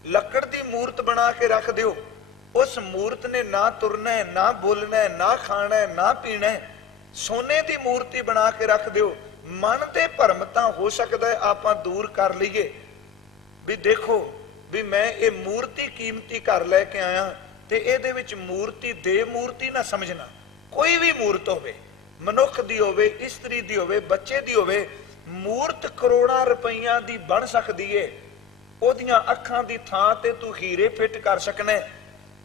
ਲੱਕੜ ਦੀ ਮੂਰਤ ਬਣਾ ਕੇ ਰੱਖ ਦਿਓ, ਉਸ ਮੂਰਤ ਨੇ ਨਾ ਤੁਰਨਾ ਹੈ, ਨਾ ਬੋਲਣਾ ਹੈ, ਨਾ ਖਾਣਾ ਹੈ, ਨਾ ਪੀਣਾ ਹੈ। ਸੋਨੇ ਦੀ ਮੂਰਤੀ ਬਣਾ ਕੇ ਰੱਖ ਦਿਓ। ਮਨ ਤੇ ਭਰਮ ਤਾਂ ਹੋ ਸਕਦਾ ਹੈ ਆਪਾਂ ਦੂਰ ਕਰ ਲਈਏ ਵੀ ਦੇਖੋ ਵੀ ਮੈਂ ਇਹ ਮੂਰਤੀ ਕੀਮਤੀ ਘਰ ਲੈ ਕੇ ਆਇਆ ਤੇ ਇਹਦੇ ਵਿੱਚ ਮੂਰਤੀ ਦੇ ਮੂਰਤੀ ਨਾ ਸਮਝਣਾ। ਕੋਈ ਵੀ ਮੂਰਤ ਹੋਵੇ, ਮਨੁੱਖ ਦੀ ਹੋਵੇ, ਇਸਤਰੀ ਦੀ ਹੋਵੇ, ਬੱਚੇ ਦੀ ਹੋਵੇ, ਮੂਰਤ ਕਰੋੜਾਂ ਰੁਪਈਆਂ ਦੀ ਬਣ ਸਕਦੀ ਏ। ਉਹਦੀਆਂ ਅੱਖਾਂ ਦੀ ਥਾਂ ਤੇ ਤੂੰ ਹੀਰੇ ਫਿੱਟ ਕਰ ਸਕਣਾ,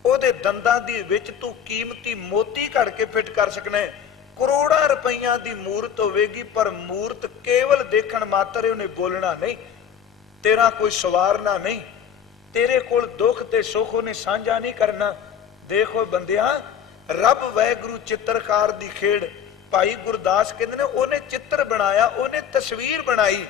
ਉਹਦੇ ਦੰਦਾਂ ਦੀ ਵਿੱਚ ਤੂੰ ਕੀਮਤੀ ਮੋਤੀ ਘੜ ਕੇ ਫਿੱਟ ਕਰ ਸਕਣਾ। ਕਰੋੜਾਂ ਰੁਪਈਆਂ ਦੀ ਮੂਰਤ ਹੋਵੇਗੀ, ਪਰ ਮੂਰਤ ਕੇਵਲ ਦੇਖਣ ਮਾਤਰ, ਉਹਨੇ ਬੋਲਣਾ ਨਹੀਂ, ਤੇਰਾ ਕੋਈ ਸਵਾਰਨਾ ਨਹੀਂ, ਤੇਰੇ ਕੋਲ ਦੁੱਖ ਤੇ ਸੁੱਖ ਉਹਨੇ ਸਾਂਝਾ ਨਹੀਂ ਕਰਨਾ। ਦੇਖੋ ਬੰਦਿਆ, ਰੱਬ ਵਾਹਿਗੁਰੂ ਚਿੱਤਰਕਾਰ ਦੀ ਖੇਡ। ਭਾਈ ਗੁਰਦਾਸ ਕਹਿੰਦੇ ਨੇ ਉਹਨੇ ਚਿੱਤਰ ਬਣਾਇਆ, ਉਹਨੇ ਤਸਵੀਰ ਬਣਾਈ।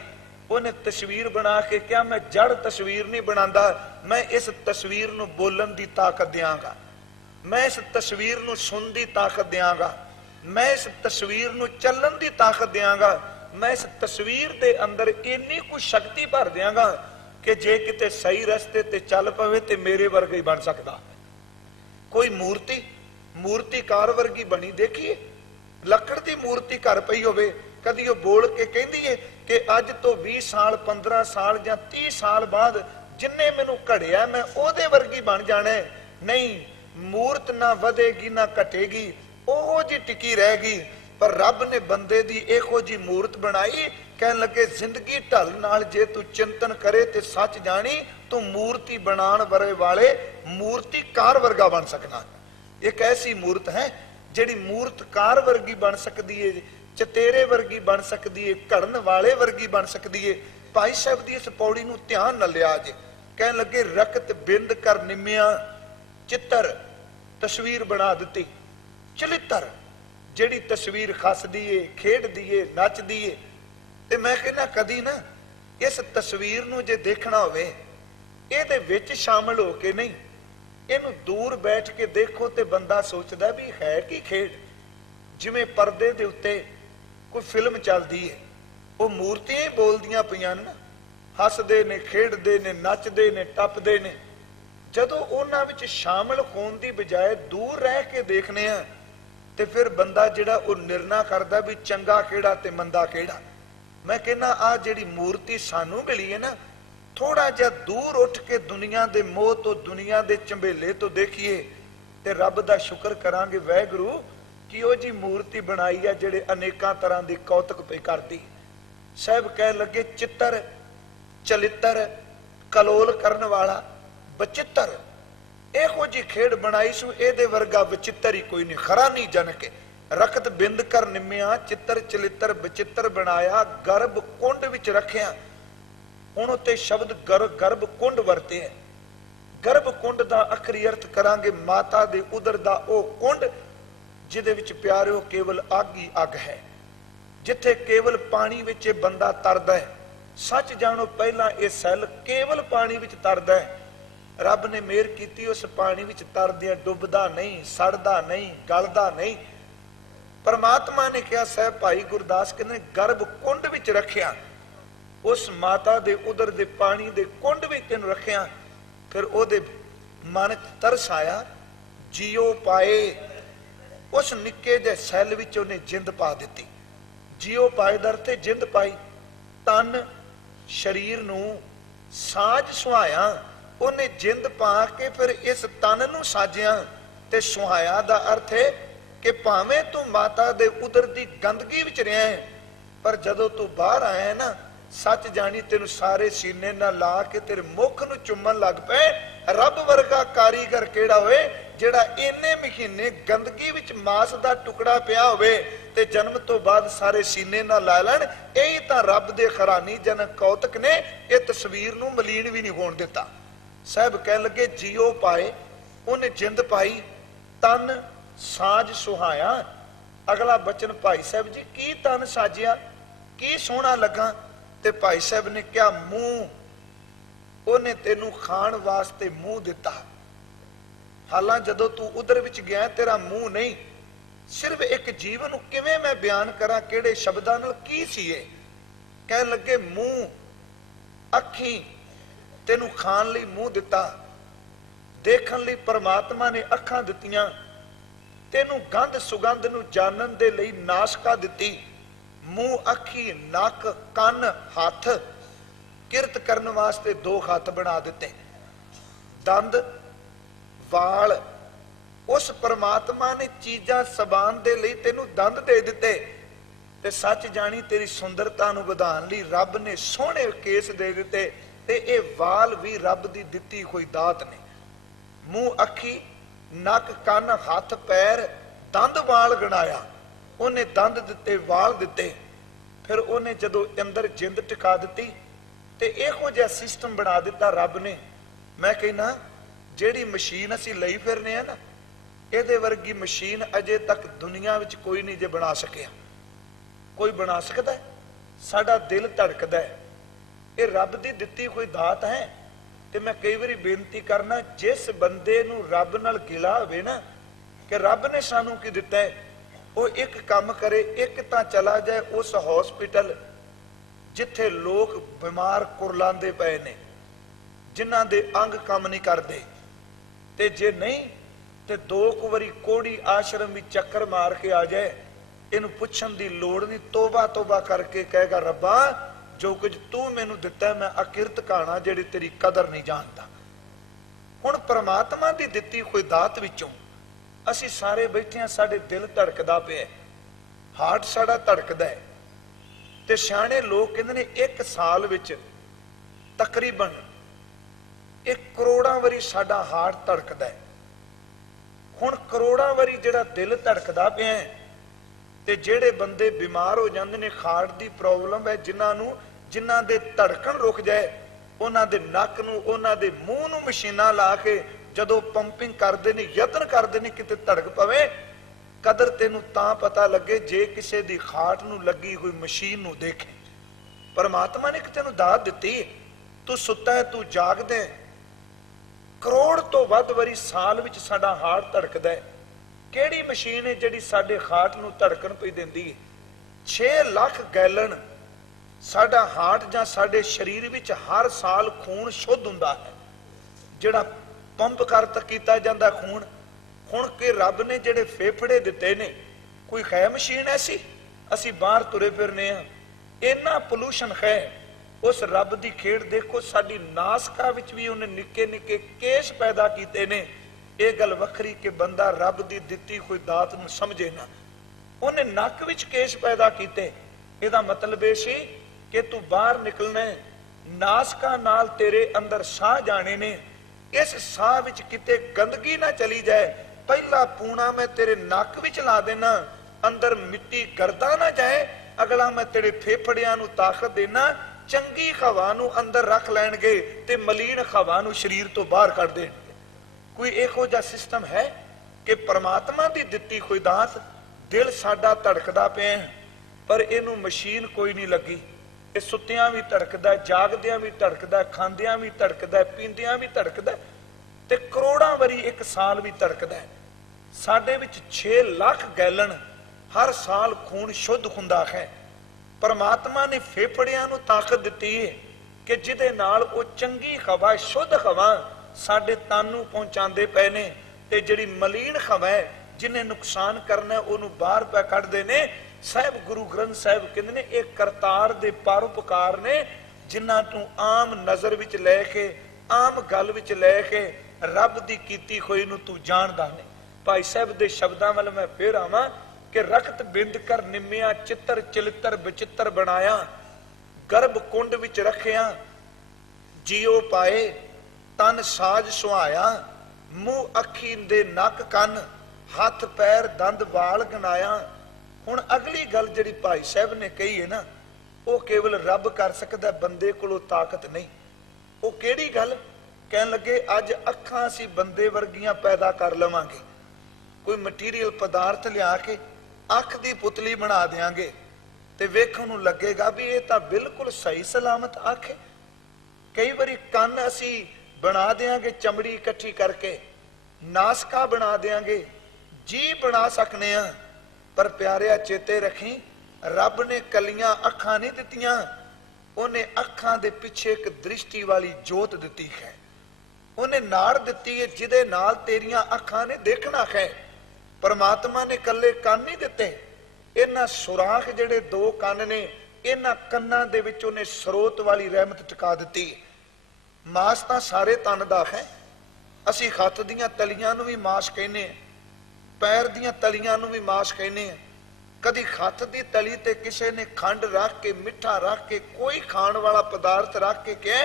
ਉਹਨੇ ਤਸਵੀਰ ਬਣਾ ਕੇ ਕਿਹਾ ਮੈਂ ਜੜ ਤਸਵੀਰ ਨਹੀਂ ਬਣਾਉਂਦਾ, ਮੈਂ ਇਸ ਤਸਵੀਰ ਨੂੰ ਬੋਲਣ ਦੀ ਤਾਕਤ ਦਿਆਂਗਾ, ਮੈਂ ਇਸ ਤਸਵੀਰ ਨੂੰ ਸੁਣਨ ਦੀ ਤਾਕਤ ਦਿਆਂਗਾ, ਮੈਂ ਇਸ ਤਸਵੀਰ ਨੂੰ ਚੱਲਣ ਦੀ ਤਾਕਤ ਦਿਆਂਗਾ, ਮੈਂ ਇਸ ਤਸਵੀਰ ਦੇ ਅੰਦਰ ਇੰਨੀ ਕੁ ਸ਼ਕਤੀ ਭਰ ਦਿਆਂਗਾ ਕਿ ਜੇ ਕਿਤੇ ਸਹੀ ਰਸਤੇ ਤੇ ਚੱਲ ਪਵੇ ਤੇ ਮੇਰੇ ਵਰਗਾ ਹੀ ਬਣ ਸਕਦਾ। ਕੋਈ ਮੂਰਤੀਕਾਰ ਵਰਗੀ ਬਣੀ ਦੇਖੀਏ, ਲੱਕੜ ਦੀ ਮੂਰਤੀ ਘਰ ਪਈ ਹੋਵੇ, ਕਦੀ ਉਹ ਬੋਲ ਕੇ ਕਹਿੰਦੀ ਏ ਕਿ ਅੱਜ ਤੋਂ 20 ਸਾਲ 15 ਸਾਲ ਜਾਂ 30 ਸਾਲ ਬਾਅਦ ਜਿੰਨੇ ਮੈਨੂੰ ਘੜਿਆ ਮੈਂ ਉਹਦੇ ਵਰਗੀ ਬਣ ਜਾਣਾ? ਨਹੀਂ, ਮੂਰਤ ਨਾ ਵਧੇਗੀ ਨਾ ਘਟੇਗੀ, ਉਹੋ ਜੀ ਟਿਕੀ ਰਹੇਗੀ। ਪਰ ਰੱਬ ਨੇ ਬੰਦੇ ਦੀ ਇਹੋ ਜੀ ਮੂਰਤ ਬਣਾਈ, ਕਹਿਣ ਲੱਗੇ ਜ਼ਿੰਦਗੀ ਢਲ ਨਾਲ ਜੇ ਤੂੰ ਚਿੰਤਨ ਕਰੇ ਤੇ ਸੱਚ ਜਾਣੀ, ਤੂੰ ਮੂਰਤੀ ਬਣਾਉਣ ਵਾਲੇ ਮੂਰਤੀਕਾਰ ਵਰਗਾ ਬਣ ਸਕਣਾ। ਇੱਕ ਐਸੀ ਮੂਰਤ ਹੈ ਜਿਹੜੀ ਮੂਰਤਕਾਰ ਵਰਗੀ ਬਣ ਸਕਦੀ ਏ, ਚਤੇਰੇ ਵਰਗੀ ਬਣ ਸਕਦੀ ਏ, ਘੜਨ ਵਾਲੇ ਵਰਗੀ ਬਣ ਸਕਦੀ ਏ। ਭਾਈ ਸਾਹਿਬ ਦੀ ਇਸ ਪੌੜੀ ਨੂੰ ਧਿਆਨ ਨਾਲ ਲਿਆ ਜੇ, ਕਹਿਣ ਲੱਗੇ ਰਕਤ ਬਿੰਦ ਕਰ ਨਿਮਿਆ ਚਿੱਤਰ, ਤਸਵੀਰ ਬਣਾ ਦਿੱਤੀ। ਚਲਿੱਤਰ ਜਿਹੜੀ ਤਸਵੀਰ ਖੱਸਦੀ ਏ, ਖੇਡਦੀ ਏ, ਨੱਚਦੀ ਏ। ਤੇ ਮੈਂ ਕਹਿੰਦਾ ਕਦੀ ਨਾ ਇਸ ਤਸਵੀਰ ਨੂੰ ਜੇ ਦੇਖਣਾ ਹੋਵੇ, ਇਹਦੇ ਵਿੱਚ ਸ਼ਾਮਲ ਹੋ ਕੇ ਨਹੀਂ, ਇਹਨੂੰ ਦੂਰ ਬੈਠ ਕੇ ਦੇਖੋ ਤੇ ਬੰਦਾ ਸੋਚਦਾ ਵੀ ਹੈ ਕੀ ਖੇਡ। ਜਿਵੇਂ ਪਰਦੇ ਦੇ ਉੱਤੇ ਕੋਈ ਫਿਲਮ ਚੱਲਦੀ ਹੈ, ਉਹ ਮੂਰਤੀਆਂ ਹੀ ਬੋਲਦੀਆਂ ਪਈਆਂ ਨੇ, ਹੱਸਦੇ ਨੇ, ਖੇਡਦੇ ਨੇ, ਨੱਚਦੇ ਨੇ, ਟੱਪਦੇ ਨੇ। ਜਦੋਂ ਉਹਨਾਂ ਵਿੱਚ ਸ਼ਾਮਲ ਹੋਣ ਦੀ ਬਜਾਏ ਦੂਰ ਰਹਿ ਕੇ ਦੇਖਨੇ ਆ ਤੇ ਫਿਰ ਬੰਦਾ ਜਿਹੜਾ ਉਹ ਨਿਰਣਾ ਕਰਦਾ ਵੀ ਚੰਗਾ ਕਿਹੜਾ ਤੇ ਮੰਦਾ ਕਿਹੜਾ। ਮੈਂ ਕਹਿੰਦਾ ਆ ਜਿਹੜੀ ਮੂਰਤੀ ਸਾਨੂੰ ਮਿਲੀ ਹੈ ਨਾ, ਥੋੜਾ ਜਿਹਾ ਦੂਰ ਉੱਠ ਕੇ ਦੁਨੀਆ ਦੇ ਮੋਹ ਤੋਂ, ਦੁਨੀਆ ਦੇ ਝੰਬੇਲੇ ਤੋਂ ਦੇਖੀਏ ਤੇ ਰੱਬ ਦਾ ਸ਼ੁਕਰ ਕਰਾਂਗੇ ਵਾਹਿਗੁਰੂ ਕਿ ਉਹ ਜੀ ਮੂਰਤੀ ਬਣਾਈ ਆ ਜਿਹੜੇ ਅਨੇਕਾਂ ਤਰ੍ਹਾਂ ਦੀ ਕੌਤਕ ਪਈ ਕਰਦੀ। ਸਾਹਿਬ ਕਹਿ ਲੱਗੇ ਚਿੱਤਰ, ਚਲਿੱਤਰ, ਕਲੋਲ ਕਰਨ ਵਾਲਾ, ਬਚਿੱਤਰ, ਇਹੋ ਜੀ ਖੇਡ ਬਣਾਈ ਸੂ, ਇਹਦੇ ਵਰਗਾ ਵਿਚਿੱਤਰ ਹੀ ਕੋਈ ਨਹੀਂ। ਖਰਾ ਨਹੀਂ ਜਨ ਕੇ ਰਕਤ ਬਿੰਦ ਕਰ ਨਿਮਿਆ ਚਿੱਤਰ ਚਲਿੱਤਰ ਬਚਿੱਤਰ ਬਣਾਇਆ, ਗਰਭ ਕੁੰਡ ਵਿੱਚ ਰੱਖਿਆ। ਹੁਣ ਉੱਤੇ ਸ਼ਬਦ ਗਰਭ ਕੁੰਡ ਵਰਤੇ ਹੈ। ਗਰਭ ਕੁੰਡ ਦਾ ਅਖਰੀ ਅਰਥ ਕਰਾਂਗੇ ਮਾਤਾ ਦੇ ਉਦਰ ਦਾ ਉਹ ਕੁੰਡ ਜਿਹਦੇ ਵਿੱਚ ਪਿਆਰਿਓ ਕੇਵਲ ਅੱਗ ਹੀ ਅੱਗ ਹੈ, ਜਿੱਥੇ ਕੇਵਲ ਪਾਣੀ ਵਿੱਚ ਇਹ ਬੰਦਾ ਤਰਦਾ ਹੈ। ਸੱਚ ਜਾਣੋ ਪਹਿਲਾਂ ਇਹ ਸੈੱਲ ਕੇਵਲ ਪਾਣੀ ਵਿੱਚ ਤਰਦਾ ਹੈ। ਰੱਬ ਨੇ ਮਿਹਰ ਕੀਤੀ, ਉਸ ਪਾਣੀ ਵਿੱਚ ਤਰਦਿਆਂ ਡੁੱਬਦਾ ਨਹੀਂ, ਸੜਦਾ ਨਹੀਂ, ਗਲਦਾ ਨਹੀਂ। ਪਰਮਾਤਮਾ ਨੇ ਕਿਹਾ, ਸਾਹਿਬ ਭਾਈ ਗੁਰਦਾਸ ਕਹਿੰਦੇ ਗਰਭ ਕੁੰਡ ਵਿੱਚ ਰੱਖਿਆ, ਉਸ ਮਾਤਾ ਦੇ ਉਦਰ ਦੇ ਪਾਣੀ ਦੇ ਕੁੰਡ ਵਿੱਚ ਤੈਨੂੰ ਰੱਖਿਆ। ਫਿਰ ਉਹਦੇ ਮਨ ਚ ਤਰਸ ਆਇਆ, ਜੀਓ ਪਾਏ, ਉਸ ਨਿੱਕੇ ਜਿਹੇ ਸੈੱਲ ਵਿੱਚ ਉਹਨੇ ਜਿੰਦ ਪਾ ਦਿੱਤੀ। ਜੀਓ ਪਾਏ ਦਰ ਤੇ ਜਿੰਦ ਪਾਈ, ਤਨ ਸਰੀਰ ਨੂੰ ਸਾਜ ਸੁਹਾਇਆ। ਉਹਨੇ ਜਿੰਦ ਪਾ ਕੇ ਫਿਰ ਇਸ ਤਨ ਨੂੰ ਸਾਜਿਆ। ਤੇ ਸੁਹਾਇਆ ਦਾ ਅਰਥ ਹੈ ਕਿ ਭਾਵੇਂ ਤੂੰ ਮਾਤਾ ਦੇ ਉਦਰ ਦੀ ਗੰਦਗੀ ਵਿੱਚ ਰਿਹਾ ਹੈ, ਪਰ ਜਦੋਂ ਤੂੰ ਬਾਹਰ ਆਇਆ ਨਾ, ਸੱਚ ਜਾਣੀ ਤੈਨੂੰ ਸਾਰੇ ਸੀਨੇ ਨਾਲ ਲਾ ਕੇ ਤੇਰੇ ਮੁਖ ਨੂੰ ਚੁੰਮਣ ਲੱਗ ਪਏ। ਰੱਬ ਵਰਗਾ ਕਾਰੀਗਰ ਕਿਹੜਾ ਹੋਵੇ ਜਿਹੜਾ ਇੰਨੇ ਮਹੀਨੇ ਗੰਦਗੀ ਵਿੱਚ ਮਾਸ ਦਾ ਟੁਕੜਾ ਪਿਆ ਹੋਵੇ ਤੇ ਜਨਮ ਤੋਂ ਬਾਅਦ ਸਾਰੇ ਸੀਨੇ ਨਾਲ ਲਾ ਲੈਣ। ਇਹੀ ਤਾਂ ਰੱਬ ਦੇ ਖਰਾਨੀ ਜਨਕ ਕੌਤਕ ਨੇ, ਇਹ ਤਸਵੀਰ ਨੂੰ ਮਲੀਨ ਵੀ ਨਹੀਂ ਹੋਣ ਦਿੱਤਾ। ਸਾਹਿਬ ਕਹਿ ਲੱਗੇ ਜੀਓ ਪਾਏ, ਉਹਨੇ ਜਿੰਦ ਪਾਈ, ਤਨ ਸਾਜ ਸੁਹਾਇਆ। ਅਗਲਾ ਬਚਨ ਭਾਈ ਸਾਹਿਬ ਜੀ ਕੀ ਤਨ ਸਾਜਿਆ, ਕੀ ਸੋਹਣਾ ਲੱਗਾ। ਤੇ ਭਾਈ ਸਾਹਿਬ ਨੇ ਕਿਹਾ ਮੂੰਹ, ਉਹਨੇ ਤੈਨੂੰ ਖਾਣ ਵਾਸਤੇ ਮੂੰਹ ਦਿੱਤਾ। ਹਾਲਾਂ ਜਦੋਂ ਤੂੰ ਉਧਰ ਵਿੱਚ ਗਿਆ ਤੇਰਾ ਮੂੰਹ ਨਹੀਂ, ਸਿਰਫ ਇੱਕ ਜੀਵਨ ਨੂੰ ਕਿਵੇਂ ਮੈਂ ਬਿਆਨ ਕਰਾਂ, ਕਿਹੜੇ ਸ਼ਬਦਾਂ ਨਾਲ, ਕੀ ਸੀ ਇਹ। ਕਹਿਣ ਲੱਗੇ ਮੂੰਹ, ਅੱਖੀ, ਤੈਨੂੰ ਖਾਣ ਲਈ ਮੂੰਹ ਦਿੱਤਾ, ਦੇਖਣ ਲਈ ਪਰਮਾਤਮਾ ਨੇ ਅੱਖਾਂ ਦਿੱਤੀਆਂ, ਤੈਨੂੰ ਗੰਧ ਸੁਗੰਧ ਨੂੰ ਜਾਣਨ ਦੇ ਲਈ ਨਾਸਕਾ ਦਿੱਤੀ। ਮੂੰਹ, ਅੱਖੀ, ਨੱਕ, ਕੰਨ, ਹੱਥ, ਕਿਰਤ ਕਰਨ ਵਾਸਤੇ 2 ਹੱਥ ਬਣਾ ਦਿੱਤੇ, ਦੰਦ, ਵਾਲ। ਉਸ ਪਰਮਾਤਮਾ ਨੇ ਚੀਜ਼ਾਂ ਸਬਾਨ ਦੇ ਲਈ ਤੈਨੂੰ ਦੰਦ ਦੇ ਦਿੱਤੇ। ਤੇ ਸੱਚ ਜਾਣੀ ਤੇਰੀ ਸੁੰਦਰਤਾ ਨੂੰ ਵਧਾਉਣ ਲਈ ਰੱਬ ਨੇ ਸੋਹਣੇ ਕੇਸ ਦੇ ਦਿੱਤੇ। ਤੇ ਇਹ ਵਾਲ ਵੀ ਰੱਬ ਦੀ ਦਿੱਤੀ ਹੋਈ ਦਾਤ ਨੇ। ਮੂੰਹ, ਅੱਖੀ, ਨੱਕ, ਕੰਨ, ਹੱਥ, ਪੈਰ, ਦੰਦ, ਵਾਲ ਗਣਾਇਆ। ਉਹਨੇ ਦੰਦ ਦਿੱਤੇ, ਵਾਲ ਦਿੱਤੇ। ਫਿਰ ਉਹਨੇ ਜਦੋਂ ਅੰਦਰ ਜਿੰਦ ਟਿਕਾ ਦਿੱਤੀ ਤੇ ਇਹੋ ਜਿਹਾ ਸਿਸਟਮ ਬਣਾ ਦਿੱਤਾ ਰੱਬ ਨੇ। ਮੈਂ ਕਹਿੰਦਾ ਜਿਹੜੀ ਮਸ਼ੀਨ ਅਸੀਂ ਲਈ ਫਿਰਨੇ ਆ ਨਾ, ਇਹਦੇ ਵਰਗੀ ਮਸ਼ੀਨ ਅਜੇ ਤੱਕ ਦੁਨੀਆ ਵਿੱਚ ਕੋਈ ਨਹੀਂ ਜੇ ਬਣਾ ਸਕਿਆ। ਕੋਈ ਬਣਾ ਸਕਦਾ? ਸਾਡਾ ਦਿਲ ਧੜਕਦਾ ਹੈ, ये रब की दिती कोई दात है। तो मैं कई बार बेनती करना, जिस बंदे नूं रब नाल गिला होवे ना कि रब ने सानू की दिता है, वो एक काम करे, एक तां चला जाए उस हॉस्पिटल जिथे लोग बीमार कुरलांदे पए ने, जिन्हां दे अंग काम नहीं करते, ते जे नहीं ते 2 वारी कोड़ी आश्रम भी चक्कर मार के आ जाए, इनू पुछण दी लोड़ नहीं, तोबा तोबा करके कहेगा रब्बा जो कुछ तू मैनू दिता मैं अकिरत काना जिहड़ी तेरी कदर नहीं जानता। हुण परमात्मा दी दिती कोई दात विचों असी सारे बैठे हैं, साडे दिल धड़कदा पिया, हार्ट साडा धड़कदा है, ते सियाणे लोग कहंदे ने 1 साल विच तकरीबन 1 करोड़ां वारी साडा हार्ट धड़कदा है। हुण करोड़ां वारी जिहड़ा दिल धड़कदा पिया है, ते जिहड़े बंदे बीमार हो जांदे ने, हार्ट दी प्रॉब्लम है, जिन्हां दे धड़कन रुक जाए, उन्हां दे नक नूं, उन्हां दे मूंह नूं मशीनां ला के जदों पंपिंग करदे ने, यतन करदे ने किते धड़क पवे, कदर तेनू तां पता लगे जे किसे दी हार्ट नूं लगी हुई मशीन नूं देखे। परमात्मा ने तेनू दात दित्ती, तू सुत्ता है, तू जागदा है, करोड़ तो वध वारी साल विच साडा हार्ट धड़कदा है। किहड़ी मशीन है जिहड़ी साडे हार्ट नूं धड़कन पई दिंदी है? 6 लाख गैलन साडा हार्ट जां साडे शरीर विच हर साल खून शुद्ध हुंदा है, जिहड़ा पंप कर कीता जांदा खून। हुण के रब ने जिहड़े फेफड़े दिते ने, कोई है मशीन ऐसी? असी बाहर तुरे फिरने आ, इन्ना पोल्यूशन है। उस रब दी खेड़ देखो, साडी नासका विच भी उन्हें निक्के निक्के केश पैदा कीते ने। ये गल वखरी कि बंदा रब दी दिती कोई दात नूं समझे ना। उन्हें नक विच केश पैदा कीते, इहदा मतलब ये सी कि तू बाहर निकलना है, नासका नाल तेरे अंदर साह जाने ने, इस साह विच किते गंदगी ना चली जाए, पहला पूना मैं तेरे नक विच ला देना, अंदर मिट्टी गर्दा ना जाए, अगला मैं तेरे फेफड़ियां नूं ताकत देना, चंगी हवा नूं अंदर रख लैणगे ते मलीन हवा नूं शरीर तो बाहर कढ देणगे। कोई इहो जिहा सिस्टम है कि परमात्मा दी दित्ती कोई दात, दिल साडा धड़कदा पिया पर इनू मशीन कोई नहीं लगी। ये सुत्तियां भी धड़कदा, जागदियां भी धड़कदा, खांदियां भी धड़कदा, पींदियां भी धड़कदा, ते करोड़ां वारी 1 साल भी धड़कदा है। साडे विच 6 लाख गैलन हर साल खून शुद्ध हुंदा है। परमात्मा ने फेफड़ियां नूं ताकत दित्ती है कि जिहदे नाल वो चंगी हवा, शुद्ध हवा साडे तन नूं पहुंचांदे पए ने, ते जिहड़ी मलीन हवा है जिन्हें नुकसान करना उहनूं बाहर पै कढदे ने। साहिब गुरु ग्रंथ साहिब कहंदे ने एक करतार दे परोपकार ने, जिन्हां तूं आम नज़र विच लै के, आम गल विच लै के रब दी कीती होई नूं तूं जाणदा नहीं। भाई साहिब दे शब्दां वल मैं फिर आवां कि रखत बिंद कर निम्मिया, चित्र चिलित्र विचित्र बनाया, गर्भ कुंड विच रखिया, जियो पाए तन साज सुहाया, मुंह अखी दे नक कन, हथ पैर दंद बाल गनाया। हुण अगली गल जिहड़ी भाई साहब ने कही है ना, वो केवल रब कर सकदा, बंदे कोलों ताकत नहीं। वो किहड़ी गल? कहन लगे अज अखां असीं बंदे वर्गियां पैदा कर लवांगे, कोई मटीरियल पदार्थ लिया के अख दी पुतली बना देंगे, ते वेखण नूं लगेगा भी ये तां बिल्कुल सही सलामत अख है। कई बारी कन असीं बना देंगे चमड़ी इकट्ठी करके, नासका बना देंगे, जी बना सकने हैं, पर प्यारिया चेते रखी रब ने कलियां अखां नहीं दित्तियां, उन्हें अखां दे पिछे एक दृष्टि वाली जोत दिती है। उन्हें नाड़ दिती है जिदे नाल तेरियां अखां ने देखना है। परमात्मा ने कल्ले कान नहीं दिते, इन्हां सुराख जिहड़े 2 कान ने, इन्हां कन्नां दे विच उन्हें स्रोत वाली रहमत टिका दिती। मास तां सारे तन दा है, असीं हत्थ दीयां तलियां नूं भी मास कहने, पैर दीयां तलियां नूं भी मास कहने। कदी हत्थ दी तली ते किसे ने खंड रख के, मिठा रख के, कोई खाण वाला पदार्थ रख के कहे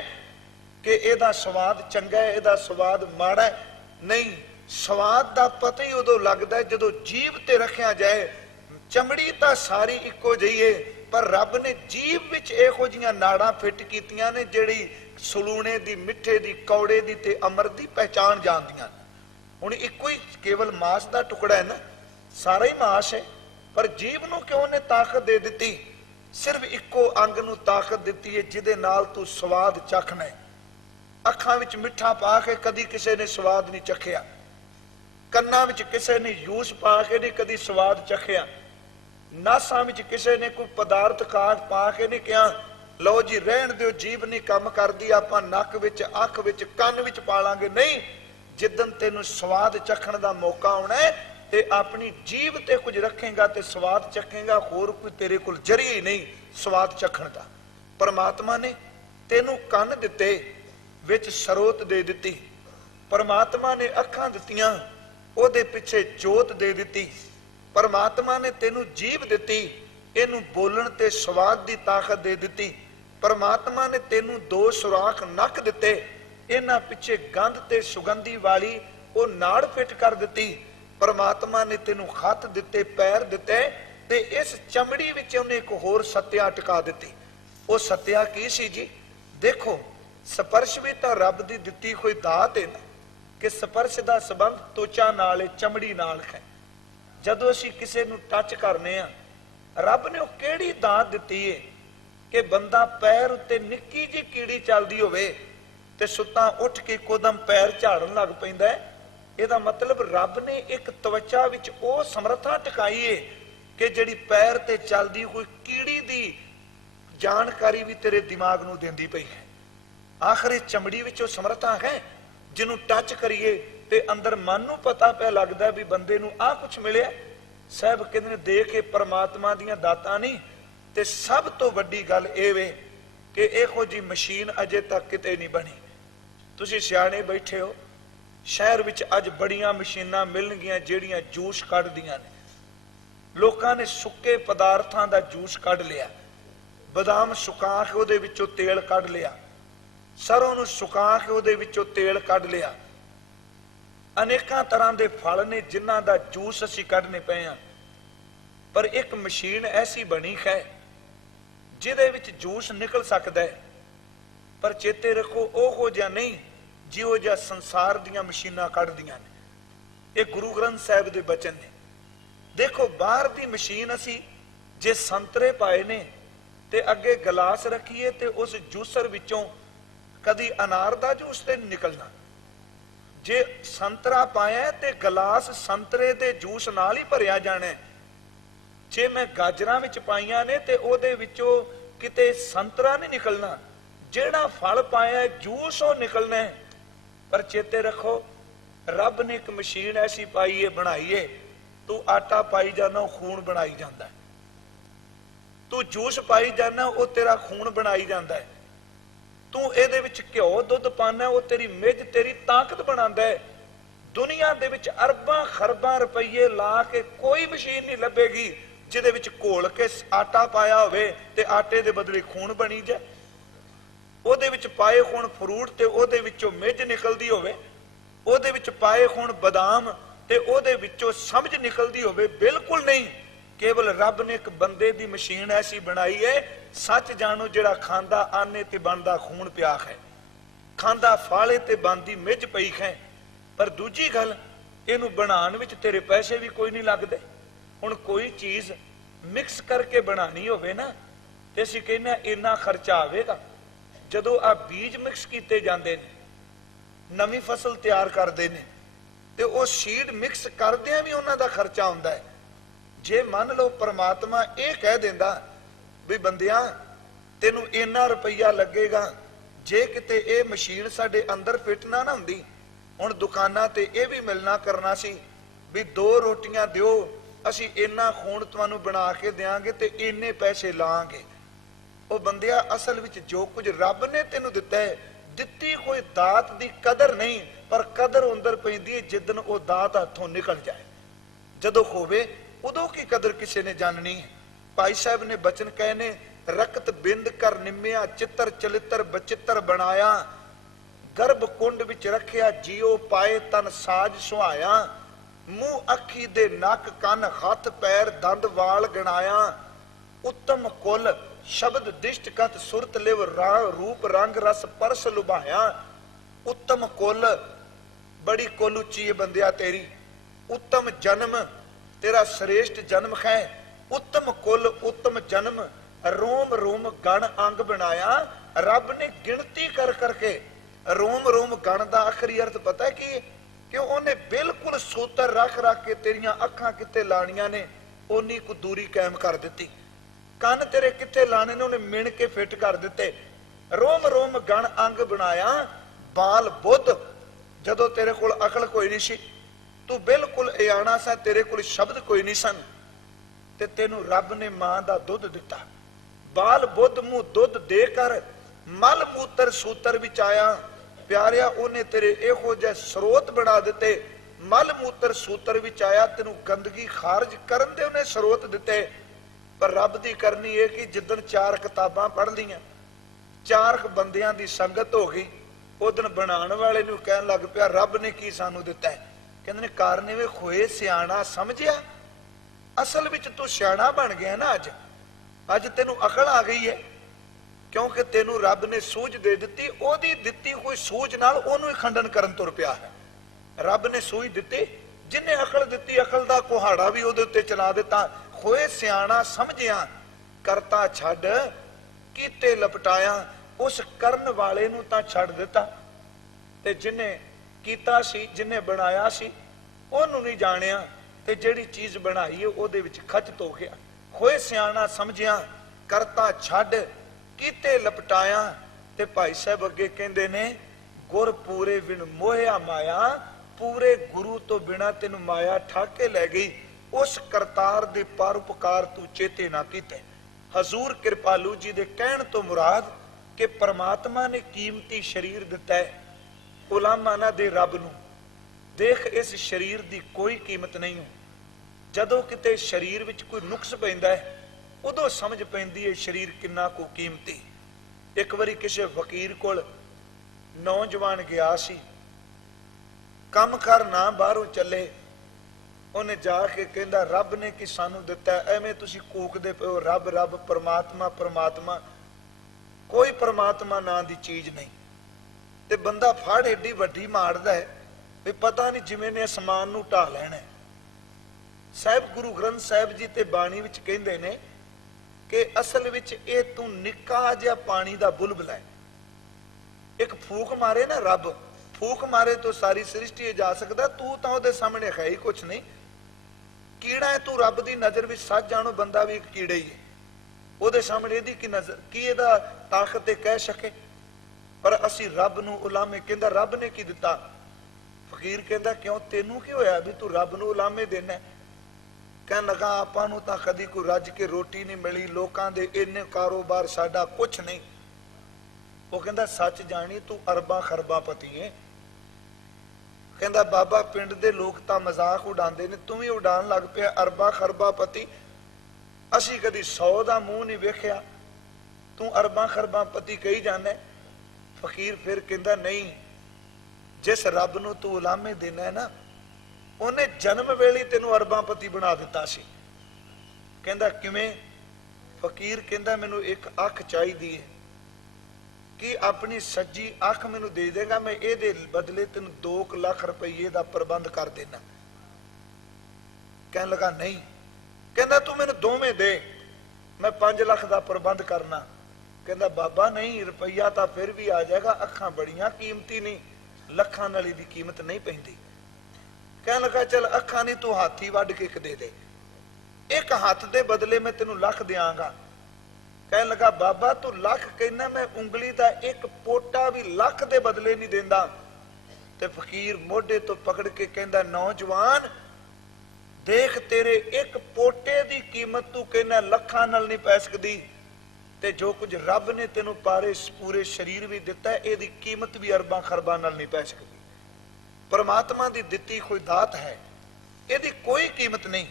कि इहदा स्वाद चंगा है, इहदा स्वाद माड़ा है? नहीं, स्वाद दा पता ही उदों लगदा है जदों जीभ ते रखिया जाए। चमड़ी तां सारी इक्को जिही है, पर रब ने जीभ विच इहो जिहियां नाड़ां फिट कीतियां ने जिहड़ी सलूणे दी, मिठे दी, कौड़े दी ते अमृत दी पहचान जानदियां। हुण इक्को ही केवल मांस दा टुकड़ा है ना, सारा ही मांस है, पर जीभ नूं क्यों ने ताकत दे दित्ती ਸਿਰਫ ਇੱਕੋ ਅੰਗ ਨੂੰ ਤਾਕਤ ਦਿੱਤੀ ਹੈ ਜਿਹਦੇ ਨਾਲ ਤੂੰ ਸਵਾਦ ਚੱਖਣਾ ਹੈ। ਅੱਖਾਂ ਵਿੱਚ ਮਿੱਠਾ ਪਾ ਕੇ ਕਦੀ ਕਿਸੇ ਨੇ ਸਵਾਦ ਨਹੀਂ ਚੱਖਿਆ, ਕੰਨਾਂ ਵਿੱਚ ਕਿਸੇ ਨੇ ਜੂਸ ਪਾ ਕੇ ਨਹੀਂ ਕਦੀ ਸਵਾਦ ਚੱਖਿਆ, ਨਾਸਾਂ ਵਿੱਚ ਕਿਸੇ ਨੇ ਕੋਈ ਪਦਾਰਥ ਪਾ ਕੇ ਨਹੀਂ ਕਿਹਾ ਲਓ ਜੀ ਰਹਿਣ ਦਿਓ, ਜੀਭ ਨਹੀਂ ਕੰਮ ਕਰਦੀ, ਆਪਾਂ ਨੱਕ ਵਿੱਚ, ਅੱਖ ਵਿੱਚ, ਕੰਨ ਵਿੱਚ ਪਾ ਲਾਂਗੇ। ਨਹੀਂ, ਜਿੱਦਣ ਤੈਨੂੰ ਸਵਾਦ ਚੱਖਣ ਦਾ ਮੌਕਾ ਆਉਣਾ ਹੈ ਤੇ ਆਪਣੀ ਜੀਭ ਤੇ ਕੁਝ ਰੱਖੇਗਾ ਤੇ ਸਵਾਦ ਚੱਖੇਗਾ, ਹੋਰ ਕੋਈ ਤੇਰੇ ਕੋਲ ਜਰੀਆ ਹੀ ਨਹੀਂ ਸਵਾਦ ਚੱਖਣ ਦਾ। ਪਰਮਾਤਮਾ ਨੇ ਤੈਨੂੰ ਕੰਨ ਦਿੱਤੇ, ਵਿੱਚ ਸਰੋਤ ਦੇ ਦਿੱਤੀ, ਪਰਮਾਤਮਾ ਨੇ ਅੱਖਾਂ ਦਿੱਤੀਆਂ, ਉਹਦੇ ਪਿੱਛੇ ਜੋਤ ਦੇ ਦਿੱਤੀ, ਪਰਮਾਤਮਾ ਨੇ ਤੈਨੂੰ ਜੀਭ ਦਿੱਤੀ, ਇਹਨੂੰ ਬੋਲਣ ਤੇ ਸਵਾਦ ਦੀ ਤਾਕਤ ਦੇ ਦਿੱਤੀ, ਪਰਮਾਤਮਾ ਨੇ ਤੈਨੂੰ 2 ਸੁਰਾਖ ਨੱਕ ਦਿੱਤੇ, ਇਹਨਾਂ ਪਿੱਛੇ ਗੰਧ ਤੇ ਸੁਗੰਧੀ ਵਾਲੀ ਉਹ ਨਾੜ ਫਿੱਟ ਕਰ ਦਿੱਤੀ, ਪਰਮਾਤਮਾ ਨੇ ਤੈਨੂੰ ਹੱਥ ਦਿੱਤੇ, ਪੈਰ ਦਿੱਤੇ, ਤੇ ਇਸ ਚਮੜੀ ਵਿੱਚ ਉਹਨੇ ਇੱਕ ਹੋਰ ਸੱਤਿਆ ਟਿਕਾ ਦਿੱਤੀ। ਉਹ ਸੱਤਿਆ ਕੀ ਸੀ ਜੀ? ਦੇਖੋ, ਸਪਰਸ਼ ਵੀ ਤਾਂ ਰੱਬ ਦੀ ਦਿੱਤੀ ਕੋਈ ਦਾਤ ਹੈ ਨਾ, ਕਿ ਸਪਰਸ਼ ਦਾ ਸੰਬੰਧ ਤੋਚਾ ਨਾਲ ਹੈ, ਚਮੜੀ ਨਾਲ ਹੈ। ਜਦੋਂ ਅਸੀਂ ਕਿਸੇ ਨੂੰ ਟੱਚ ਕਰਨੇ ਆ, ਰੱਬ ਨੇ ਉਹ ਕਿਹੜੀ ਦਾਤ ਦਿੱਤੀ ਹੈ ਕਿ ਬੰਦਾ ਪੈਰ ਉੱਤੇ ਨਿੱਕੀ ਜਿਹੀ ਕੀੜੀ ਚੱਲਦੀ ਹੋਵੇ ਤੇ ਸੁੱਤਾ ਉੱਠ ਕੇ ਇੱਕੋਦਮ ਪੈਰ ਝਾੜਨ ਲੱਗ ਪੈਂਦਾ ਹੈ। ਇਹਦਾ ਮਤਲਬ ਰੱਬ ਨੇ ਇੱਕ ਤਵਚਾ ਵਿੱਚ ਉਹ ਸਮਰੱਥਾ ਟਿਕਾਈ ਹੈ ਕਿ ਜਿਹੜੀ ਪੈਰ ਤੇ ਚੱਲਦੀ ਕੋਈ ਕੀੜੀ ਦੀ ਜਾਣਕਾਰੀ ਵੀ ਤੇਰੇ ਦਿਮਾਗ ਨੂੰ ਦਿੰਦੀ ਪਈ ਹੈ। ਆਖਰ ਇਹ ਚਮੜੀ ਵਿੱਚ ਉਹ ਸਮਰੱਥਾ ਹੈ ਜਿਹਨੂੰ ਟੱਚ ਕਰੀਏ ਤੇ ਅੰਦਰ ਮਨ ਨੂੰ ਪਤਾ ਪਿਆ ਲੱਗਦਾ ਵੀ ਬੰਦੇ ਨੂੰ ਆਹ ਕੁਛ ਮਿਲਿਆ। ਸਾਹਿਬ ਕਹਿੰਦੇ ਨੇ ਦੇ ਕੇ ਪਰਮਾਤਮਾ ਦੀਆਂ ਦਾਤਾਂ ਨਹੀਂ, ਤੇ ਸਭ ਤੋਂ ਵੱਡੀ ਗੱਲ ਇਹ ਵੇ ਕਿ ਇਹੋ ਜੀ ਮਸ਼ੀਨ ਅਜੇ ਤੱਕ ਕਿਤੇ ਨਹੀਂ ਬਣੀ। ਤੁਸੀਂ ਸਿਆਣੇ ਬੈਠੇ ਹੋ, ਸ਼ਹਿਰ ਵਿੱਚ ਅੱਜ ਬੜੀਆਂ ਮਸ਼ੀਨਾਂ ਮਿਲਣਗੀਆਂ ਜਿਹੜੀਆਂ ਜੂਸ ਕੱਢਦੀਆਂ ਨੇ। ਲੋਕਾਂ ਨੇ ਸੁੱਕੇ ਪਦਾਰਥਾਂ ਦਾ ਜੂਸ ਕੱਢ ਲਿਆ, ਬਦਾਮ ਸੁਕਾ ਕੇ ਉਹਦੇ ਵਿੱਚੋਂ ਤੇਲ ਕੱਢ ਲਿਆ, ਸਰੋਂ ਨੂੰ ਸੁਕਾ ਕੇ ਉਹਦੇ ਵਿੱਚੋਂ ਤੇਲ ਕੱਢ ਲਿਆ। ਅਨੇਕਾਂ ਤਰ੍ਹਾਂ ਦੇ ਫਲ ਨੇ ਜਿਨ੍ਹਾਂ ਦਾ ਜੂਸ ਅਸੀਂ ਕੱਢਨੇ ਪਏ ਆ, ਪਰ ਇੱਕ ਮਸ਼ੀਨ ਐਸੀ ਬਣੀ ਹੈ ਜਿਹਦੇ ਵਿੱਚ ਜੂਸ ਨਿਕਲ ਸਕਦਾ ਹੈ। ਪਰ ਚੇਤੇ ਰੱਖੋ, ਉਹੋ ਜਿਹਾ ਨਹੀਂ ਜਿਹੋ ਜਿਹਾ ਸੰਸਾਰ ਦੀਆਂ ਮਸ਼ੀਨਾਂ ਕੱਢਦੀਆਂ ਨੇ। ਇਹ ਗੁਰੂ ਗ੍ਰੰਥ ਸਾਹਿਬ ਦੇ ਬਚਨ ਨੇ। ਦੇਖੋ, ਬਾਹਰ ਦੀ ਮਸ਼ੀਨ ਅਸੀਂ ਜੇ ਸੰਤਰੇ ਪਾਏ ਨੇ ਤੇ ਅੱਗੇ ਗਲਾਸ ਰੱਖੀਏ ਤੇ ਉਸ ਜੂਸਰ ਵਿੱਚੋਂ ਕਦੀ ਅਨਾਰ ਦਾ ਜੂਸ ਤੇ ਨਹੀਂ ਨਿਕਲਣਾ। ਜੇ ਸੰਤਰਾ ਪਾਇਆ ਤੇ ਗਲਾਸ ਸੰਤਰੇ ਦੇ ਜੂਸ ਨਾਲ ਹੀ ਭਰਿਆ ਜਾਣਾ। ਜੇ ਮੈਂ ਗਾਜਰਾਂ ਵਿੱਚ ਪਾਈਆਂ ਨੇ ਤੇ ਉਹਦੇ ਵਿੱਚੋਂ ਕਿਤੇ ਸੰਤਰਾ ਨਹੀਂ ਨਿਕਲਣਾ, ਜਿਹੜਾ ਫਲ ਪਾਇਆ ਜੂਸ ਉਹ ਨਿਕਲਣਾ। ਪਰ ਚੇਤੇ ਰੱਖੋ, ਰੱਬ ਨੇ ਇੱਕ ਮਸ਼ੀਨ ਐਸੀ ਪਾਈ ਏ, ਬਣਾਈ ਏ, ਤੂੰ ਆਟਾ ਪਾਈ ਜਾਣਾ ਉਹ ਖੂਨ ਬਣਾਈ ਜਾਂਦਾ, ਤੂੰ ਜੂਸ ਪਾਈ ਜਾਣਾ ਉਹ ਤੇਰਾ ਖੂਨ ਬਣਾਈ ਜਾਂਦਾ ਹੈ, ਤੂੰ ਇਹਦੇ ਵਿੱਚ ਘਿਓ ਦੁੱਧ ਪਾਣਾ ਉਹ ਤੇਰੀ ਮਿੱਝ ਤੇਰੀ ਤਾਕਤ ਬਣਾਉਂਦਾ ਹੈ। ਦੁਨੀਆ ਦੇ ਵਿੱਚ ਅਰਬਾਂ ਖਰਬਾਂ ਰੁਪਈਏ ਲਾ ਕੇ ਕੋਈ ਮਸ਼ੀਨ ਨਹੀਂ ਲੱਭੇਗੀ ਜਿਹਦੇ ਵਿੱਚ ਘੋਲ ਕੇ ਆਟਾ ਪਾਇਆ ਹੋਵੇ ਤੇ ਆਟੇ ਦੇ ਬਦਲੇ ਖੂਨ ਬਣੀ ਜਾਏ। ਉਹਦੇ ਵਿੱਚ ਪਾਏ ਹੁਣ ਫਰੂਟ ਤੇ ਉਹਦੇ ਵਿੱਚੋਂ ਮਿੱਝ ਨਿਕਲਦੀ ਹੋਵੇ, ਉਹਦੇ ਵਿੱਚ ਪਾਏ ਹੁਣ ਬਦਾਮ ਤੇ ਉਹਦੇ ਵਿੱਚੋਂ ਸਮਝ ਨਿਕਲਦੀ ਹੋਵੇ। ਬਿਲਕੁਲ ਨਹੀਂ। ਕੇਵਲ ਰੱਬ ਨੇ ਇੱਕ ਬੰਦੇ ਦੀ ਮਸ਼ੀਨ ਐਸੀ ਬਣਾਈ ਹੈ, ਸੱਚ ਜਾਣੋ, ਜਿਹੜਾ ਖਾਂਦਾ ਆਨੇ ਤੇ ਬਣਦਾ ਖੂਨ ਪਿਆ ਹੈ, ਖਾਂਦਾ ਫਾਲੇ ਤੇ ਬਣਦੀ ਮਿੱਝ ਪਈ ਹੈ। ਪਰ ਦੂਜੀ ਗੱਲ, ਇਹਨੂੰ ਬਣਾਉਣ ਵਿੱਚ ਤੇਰੇ ਪੈਸੇ ਵੀ ਕੋਈ ਨਹੀਂ ਲੱਗਦੇ। ਹੁਣ ਕੋਈ ਚੀਜ਼ ਮਿਕਸ ਕਰਕੇ ਬਣਾਣੀ ਹੋਵੇ ਨਾ ਤੇ ਅਸੀਂ ਕਹਿੰਦੇ ਇੰਨਾ ਖਰਚਾ ਆਵੇਗਾ। ਜਦੋਂ ਆ ਬੀਜ ਮਿਕਸ ਕੀਤੇ ਜਾਂਦੇ ਨੇ, ਨਵੀਂ ਫਸਲ ਤਿਆਰ ਕਰਦੇ ਨੇ ਤੇ ਉਹ ਸੀਡ ਮਿਕਸ ਕਰਦਿਆਂ ਵੀ ਉਹਨਾਂ ਦਾ ਖਰਚਾ ਹੁੰਦਾ ਹੈ। ਜੇ ਮੰਨ ਲਓ ਪਰਮਾਤਮਾ ਇਹ ਕਹਿ ਦਿੰਦਾ ਵੀ ਬੰਦਿਆਂ ਤੈਨੂੰ ਇੰਨਾ ਰੁਪਈਆ ਲੱਗੇਗਾ, ਜੇ ਕਿਤੇ ਇਹ ਮਸ਼ੀਨ ਸਾਡੇ ਅੰਦਰ ਫਿੱਟ ਨਾ ਹੁੰਦੀ, ਹੁਣ ਦੁਕਾਨਾਂ ਤੇ ਇਹ ਵੀ ਮਿਲਣਾ ਕਰਨਾ ਸੀ ਵੀ 2 ਰੋਟੀਆਂ ਦਿਓ, ਅਸੀਂ ਇੰਨਾ ਖੂਨ ਤੁਹਾਨੂੰ ਬਣਾ ਕੇ ਦਿਆਂਗੇ ਤੇ ਇੰਨੇ ਪੈਸੇ ਲਾਂਗੇ। ਉਹ ਬੰਦਿਆ, ਅਸਲ ਵਿੱਚ ਜੋ ਕੁਝ ਰੱਬ ਨੇ ਤੈਨੂੰ ਦਿੱਤਾ ਹੈ, ਦਿੱਤੀ ਕੋਈ ਦਾਤ ਦੀ ਕਦਰ ਨਹੀਂ, ਪਰ ਕਦਰ ਅੰਦਰ ਪੈਂਦੀ ਹੈ ਜਿੱਦਨ ਉਹ ਦਾਤ ਹੱਥੋਂ ਨਿਕਲ ਜਾਏ। ਜਦੋਂ ਹੋਵੇ ਉਦੋਂ ਕੀ ਕਦਰ ਕਿਸੇ ਨੇ ਜਾਣਨੀ ਹੈ। ਭਾਈ ਸਾਹਿਬ ਨੇ ਬਚਨ ਕਹੇ ਨੇ, ਰਕਤ ਬਿੰਦ ਕਰ ਨਿੰਮਿਆ, ਚਿੱਤਰ ਚਲਿੱਤਰ ਬਚਿੱਤਰ ਬਣਾਇਆ, ਗਰਭ ਕੁੰਡ ਵਿੱਚ ਰੱਖਿਆ, ਜੀਓ ਪਾਏ ਤਨ ਸਾਜ ਸੁਹਾਇਆ, ਮੂੰਹ ਅੱਖੀ ਦੇ ਨੱਕ ਕੰਨ ਹੱਥ ਪੈਰ ਦੰਦ ਵਾਲ ਗਣਾਇਆ, ਉੱਤਮ ਕੁਲ ਸ਼ਬਦ ਦਿਸ਼ਟ ਕਤ ਸੁਰਤ ਲਿਵ ਰੂਪ ਰੰਗ ਰਸ ਪਰਸ ਲੁਭਾਇਆ। ਉੱਤਮ ਕੁਲ, ਬੜੀ ਕੁਲ ਉੱਚੀ ਹੈ ਬੰਦਿਆ ਤੇਰੀ। ਉੱਤਮ ਜਨਮ, ਤੇਰਾ ਸ੍ਰੇਸ਼ਟ ਜਨਮ ਹੈ। ਉੱਤਮ ਕੁਲ ਉੱਤਮ ਜਨਮ, रोम रोम गण अंग बनाया। रब ने गिनती कर करके रोम रोम गण का आखिरी अर्थ पता है कि उन्हें बिल्कुल सूत्र रख रख के तेरिया अखां किते लानियां ने ओनी को दूरी कायम कर दी, कन तेरे किते लाने ने उन्हें मिण के फिट कर दिते। रोम रोम गण अंग बनाया। बाल बुद्ध जदों तेरे कोल अकल कोई नहीं सी, तू बिल्कुल अयाना सा, तेरे कोल शब्द कोई नहीं सन, ते तेनू रब ने मां दा दुध दिता। बाल बुद्ध मुंह दुध दे कर मल मूत्र सूत्र विच आया। प्यारिया उन्हें तेरे इहो जिहे स्रोत बना दिते। मल मूत्र सूत्र विच आया, तेनू गंदगी खारज करन दे उन्हें स्रोत दिते। पर रब दी करनी है कि जिदन 4 किताबां पढ़ लियां, 4 बंदियां दी संगत हो गई, उदन बनाने वाले नू कहन लग पिया रब ने की सानू दिता है। कहंदे ने कारण वे खोए सियाणा समझिया। असल विच तू सियाणा बन गया ना, अज तेनू अकल आ गई है, क्योंकि तेनू रब ने सूझ दे दी। ओदी दिती कोई सूझ नाल ओनू ही खंडन करन तुर पिया है। रब ने सूझ दी, जिन्हें अकल दी अकल दा कुहाड़ा भी ओदे उत्ते चला दिता। खोए सियाणा समझिया करता छड्ड कीते लपटाया। उस करन वाले नू तां छड्ड दिता, ते जिन्हें कीता सी, जिन्हें बनाया सी, ओनू नहीं जानिया, ते जिहड़ी चीज बनाई है ओदे विच खचत हो गया। खोए सियाणा समझिया करता छड्ड कीते लपटाया। ते भाई साहब अगे कहंदे ने गुर पूरे बिन मोहिया माया। पूरे गुरु तो बिना तेन माया ठाके लै गई। उस करतार दे परोपकार तू चेते ना कीते। हजूर कृपालू जी दे कहण तो मुराद कि परमात्मा ने कीमती शरीर दिता है, उलामा ना दे रब नू। देख इस शरीर दी कोई कीमत नहीं हो। जदों किते शरीर विच कोई नुक्स पैंदा है, उदों समझ पैंदी है शरीर किन्ना को कीमती। एक बारी किसी फकीर कोल नौजवान गया सी, कम कर ना बाहरों चले। उन्हें जाके कहंदा रब ने कि सानू दिता है, एवें तुसीं कूकदे पिओ रब रब परमात्मा परमात्मा। कोई परमात्मा नां दी चीज नहीं। ते बंदा फड़ एडी वड्डी मारदा है भी पता नहीं जिवें ने असमान नू ढा लैणा है। साहिब गुरु ग्रंथ साहिब जी ते बाणी विच कहंदे ने कि असल विच ये तू निक्का जिहा पानी दा बुलबुला है। एक फूक मारे ना रब, फूक मारे तो सारी सृष्टि जा सकदा, तू तां उहदे सामने है ही कुछ नहीं। कीड़ा है तू रब दी नजर विच, सच जानो बंदा भी एक कीड़ा ही है। उहदे सामने इहदी की नजर की इहदा ताकत है कह सके। पर असी रब नू उलामे, कहंदा रब ने की दिता। फकीर कहंदा क्यों तेनू की होया भी तू रब नू उलामे देना। कहन लगा आपां नू तां कदी कोई रज के रोटी नहीं मिली, लोकां दे इन्ने कारोबार, साडा कुछ नहीं। वो कहंदा सच जानी तू अरबां खरबां पति है। कहंदा बाबा पिंड दे लोग तां मजाक उड़ांदे ने, तू भी उड़ान लग पिया अरबां खरबां पति। असी कदी 100 दा मूंह नहीं वेखिया, तू अरबां खरबां पति कही जाना। फकीर फिर कहंदा नहीं, जिस रब नू तू उलामे देना है ना, उन्हें जन्म वेले तेनू अरबां पति बना दिता सी। कहंदा किवें? फकीर कहंदा मैनू एक अख चाहिदी है कि अपनी सज्जी अख मैनू दे देगा, मैं ये बदले तेन 2 लाख रुपये का प्रबंध कर देना। कहने लगा नहीं। कहना तू मैनू दोवें दे, मैं 5 लाख का प्रबंध करना। कहना बाबा नहीं, रुपया तो फिर भी आ जाएगा, अखा बड़िया कीमती नहीं, लखां नाली दी कीमत नहीं पैंदी। कहने लगा चल अखा नहीं, तू हाथी वड के एक दे दे, एक हाथ दे बदले मैं तेनू लाख देंगा। कहने लगा बाबा तू लाख कहना, मैं उंगली का एक पोटा भी लाख दे बदले नहीं देंदा। ते फकीर मोढे तो पकड़ के कहंदा नौजवान देख, तेरे एक पोटे की कीमत तू कहना लखां नाल नहीं पै सकदी, ते जो कुछ रब ने तेनू पारे पूरे शरीर भी दिता है, ਇਹਦੀ कीमत भी अरबां खरबां नाल नहीं पै सकदी। परमात्मा की दिती कोई दात है, ਇਹਦੀ कोई कीमत नहीं।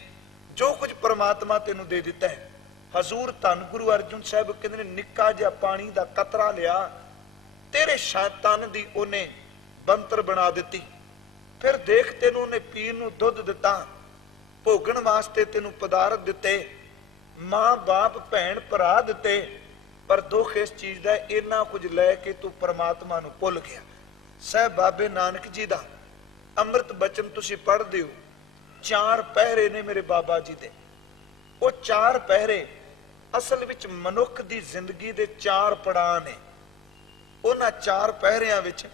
जो कुछ परमात्मा तेनू दे दिता है। हजूर धन गुरु अर्जुन साहब कहते निक्का जिहा पानी का कतरा लिया, तेरे शैतान दी उन्हें बंतर बना दी। फिर देख तेनू उन्हें पीन नू दुध दिता, भोगण वास्ते तेनू पदार्थ दिते, मां बाप भैन भरा दिते। पर दुख इस चीज का इन्ना कुछ लैके तू परमात्मा नू भुल गया। साहब बाबे नानक जी का अमृत बचन तुसी पढ़दे हो, 4 पहरे ने मेरे बाबा जी दे। वो 4 पहरे ਅਸਲ ਵਿੱਚ ਮਨੁੱਖ ਦੀ ਜ਼ਿੰਦਗੀ ਦੇ 4 ਪੜਾਅ ਨੇ। ਉਹਨਾਂ 4 ਪਹਿਰਿਆਂ ਵਿੱਚ,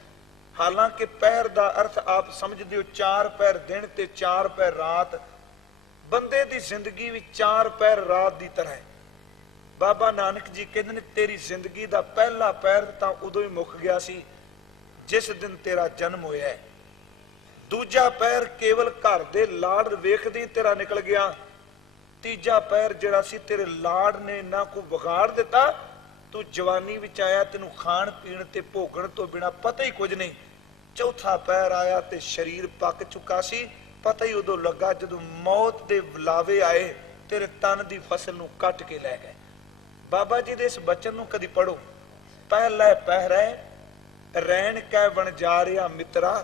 ਹਾਲਾਂਕਿ ਪਹਿਰ ਦਾ ਅਰਥ ਆਪ ਸਮਝਦੇ ਹੋ 4 ਪਹਿਰ ਦਿਨ ਤੇ 4 ਪਹਿਰ ਰਾਤ, ਬੰਦੇ ਦੀ ਜ਼ਿੰਦਗੀ ਵਿੱਚ 4 ਪਹਿਰ ਰਾਤ ਦੀ ਤਰ੍ਹਾਂ ਹੈ। ਬਾਬਾ ਨਾਨਕ ਜੀ ਕਹਿੰਦੇ ਨੇ ਤੇਰੀ ਜ਼ਿੰਦਗੀ ਦਾ ਪਹਿਲਾ ਪਹਿਰ ਤਾਂ ਉਦੋਂ ਹੀ ਮੁੱਕ ਗਿਆ ਸੀ ਜਿਸ ਦਿਨ ਤੇਰਾ ਜਨਮ ਹੋਇਆ ਹੈ। ਦੂਜਾ ਪਹਿਰ ਕੇਵਲ ਘਰ ਦੇ ਲਾੜ ਵੇਖਦੇ ਤੇਰਾ ਨਿਕਲ ਗਿਆ। ਤੀਜਾ ਪਹਿਰ ਜਿਹੜਾ ਸੀ ਤੇਰੇ ਲਾੜ ਨੇ ਨਾ ਕੋਈ ਵਿਗਾੜ ਦਿੱਤਾ, ਤੂੰ ਜਵਾਨੀ ਵਿੱਚ ਆਇਆ, ਤੈਨੂੰ ਖਾਣ ਪੀਣ ਤੇ ਭੋਗਣ ਤੋਂ ਬਿਨਾ ਪਤਾ ਹੀ ਕੁਝ ਨਹੀਂ। ਚੌਥਾ ਪਹਿਰ ਆਇਆ ਤੇ ਸਰੀਰ ਪੱਕ ਚੁੱਕਾ ਸੀ, ਪਤਾ ਹੀ ਉਦੋਂ ਲੱਗਾ ਜਦੋਂ ਮੌਤ ਦੇ ਬੁਲਾਵੇ ਆਏ, ਤੇਰੇ ਤਨ ਦੀ ਫਸਲ ਨੂੰ ਕੱਟ ਕੇ ਲੈ ਗਏ। ਬਾਬਾ ਜੀ ਦੇ ਇਸ ਬਚਨ ਨੂੰ ਕਦੀ ਪੜੋ। ਪਹਿਲਾ ਪਹਿਰਾ ਰੈਣ ਕੈ ਵਣਜਾਰਿਆ ਮਿੱਤਰਾ,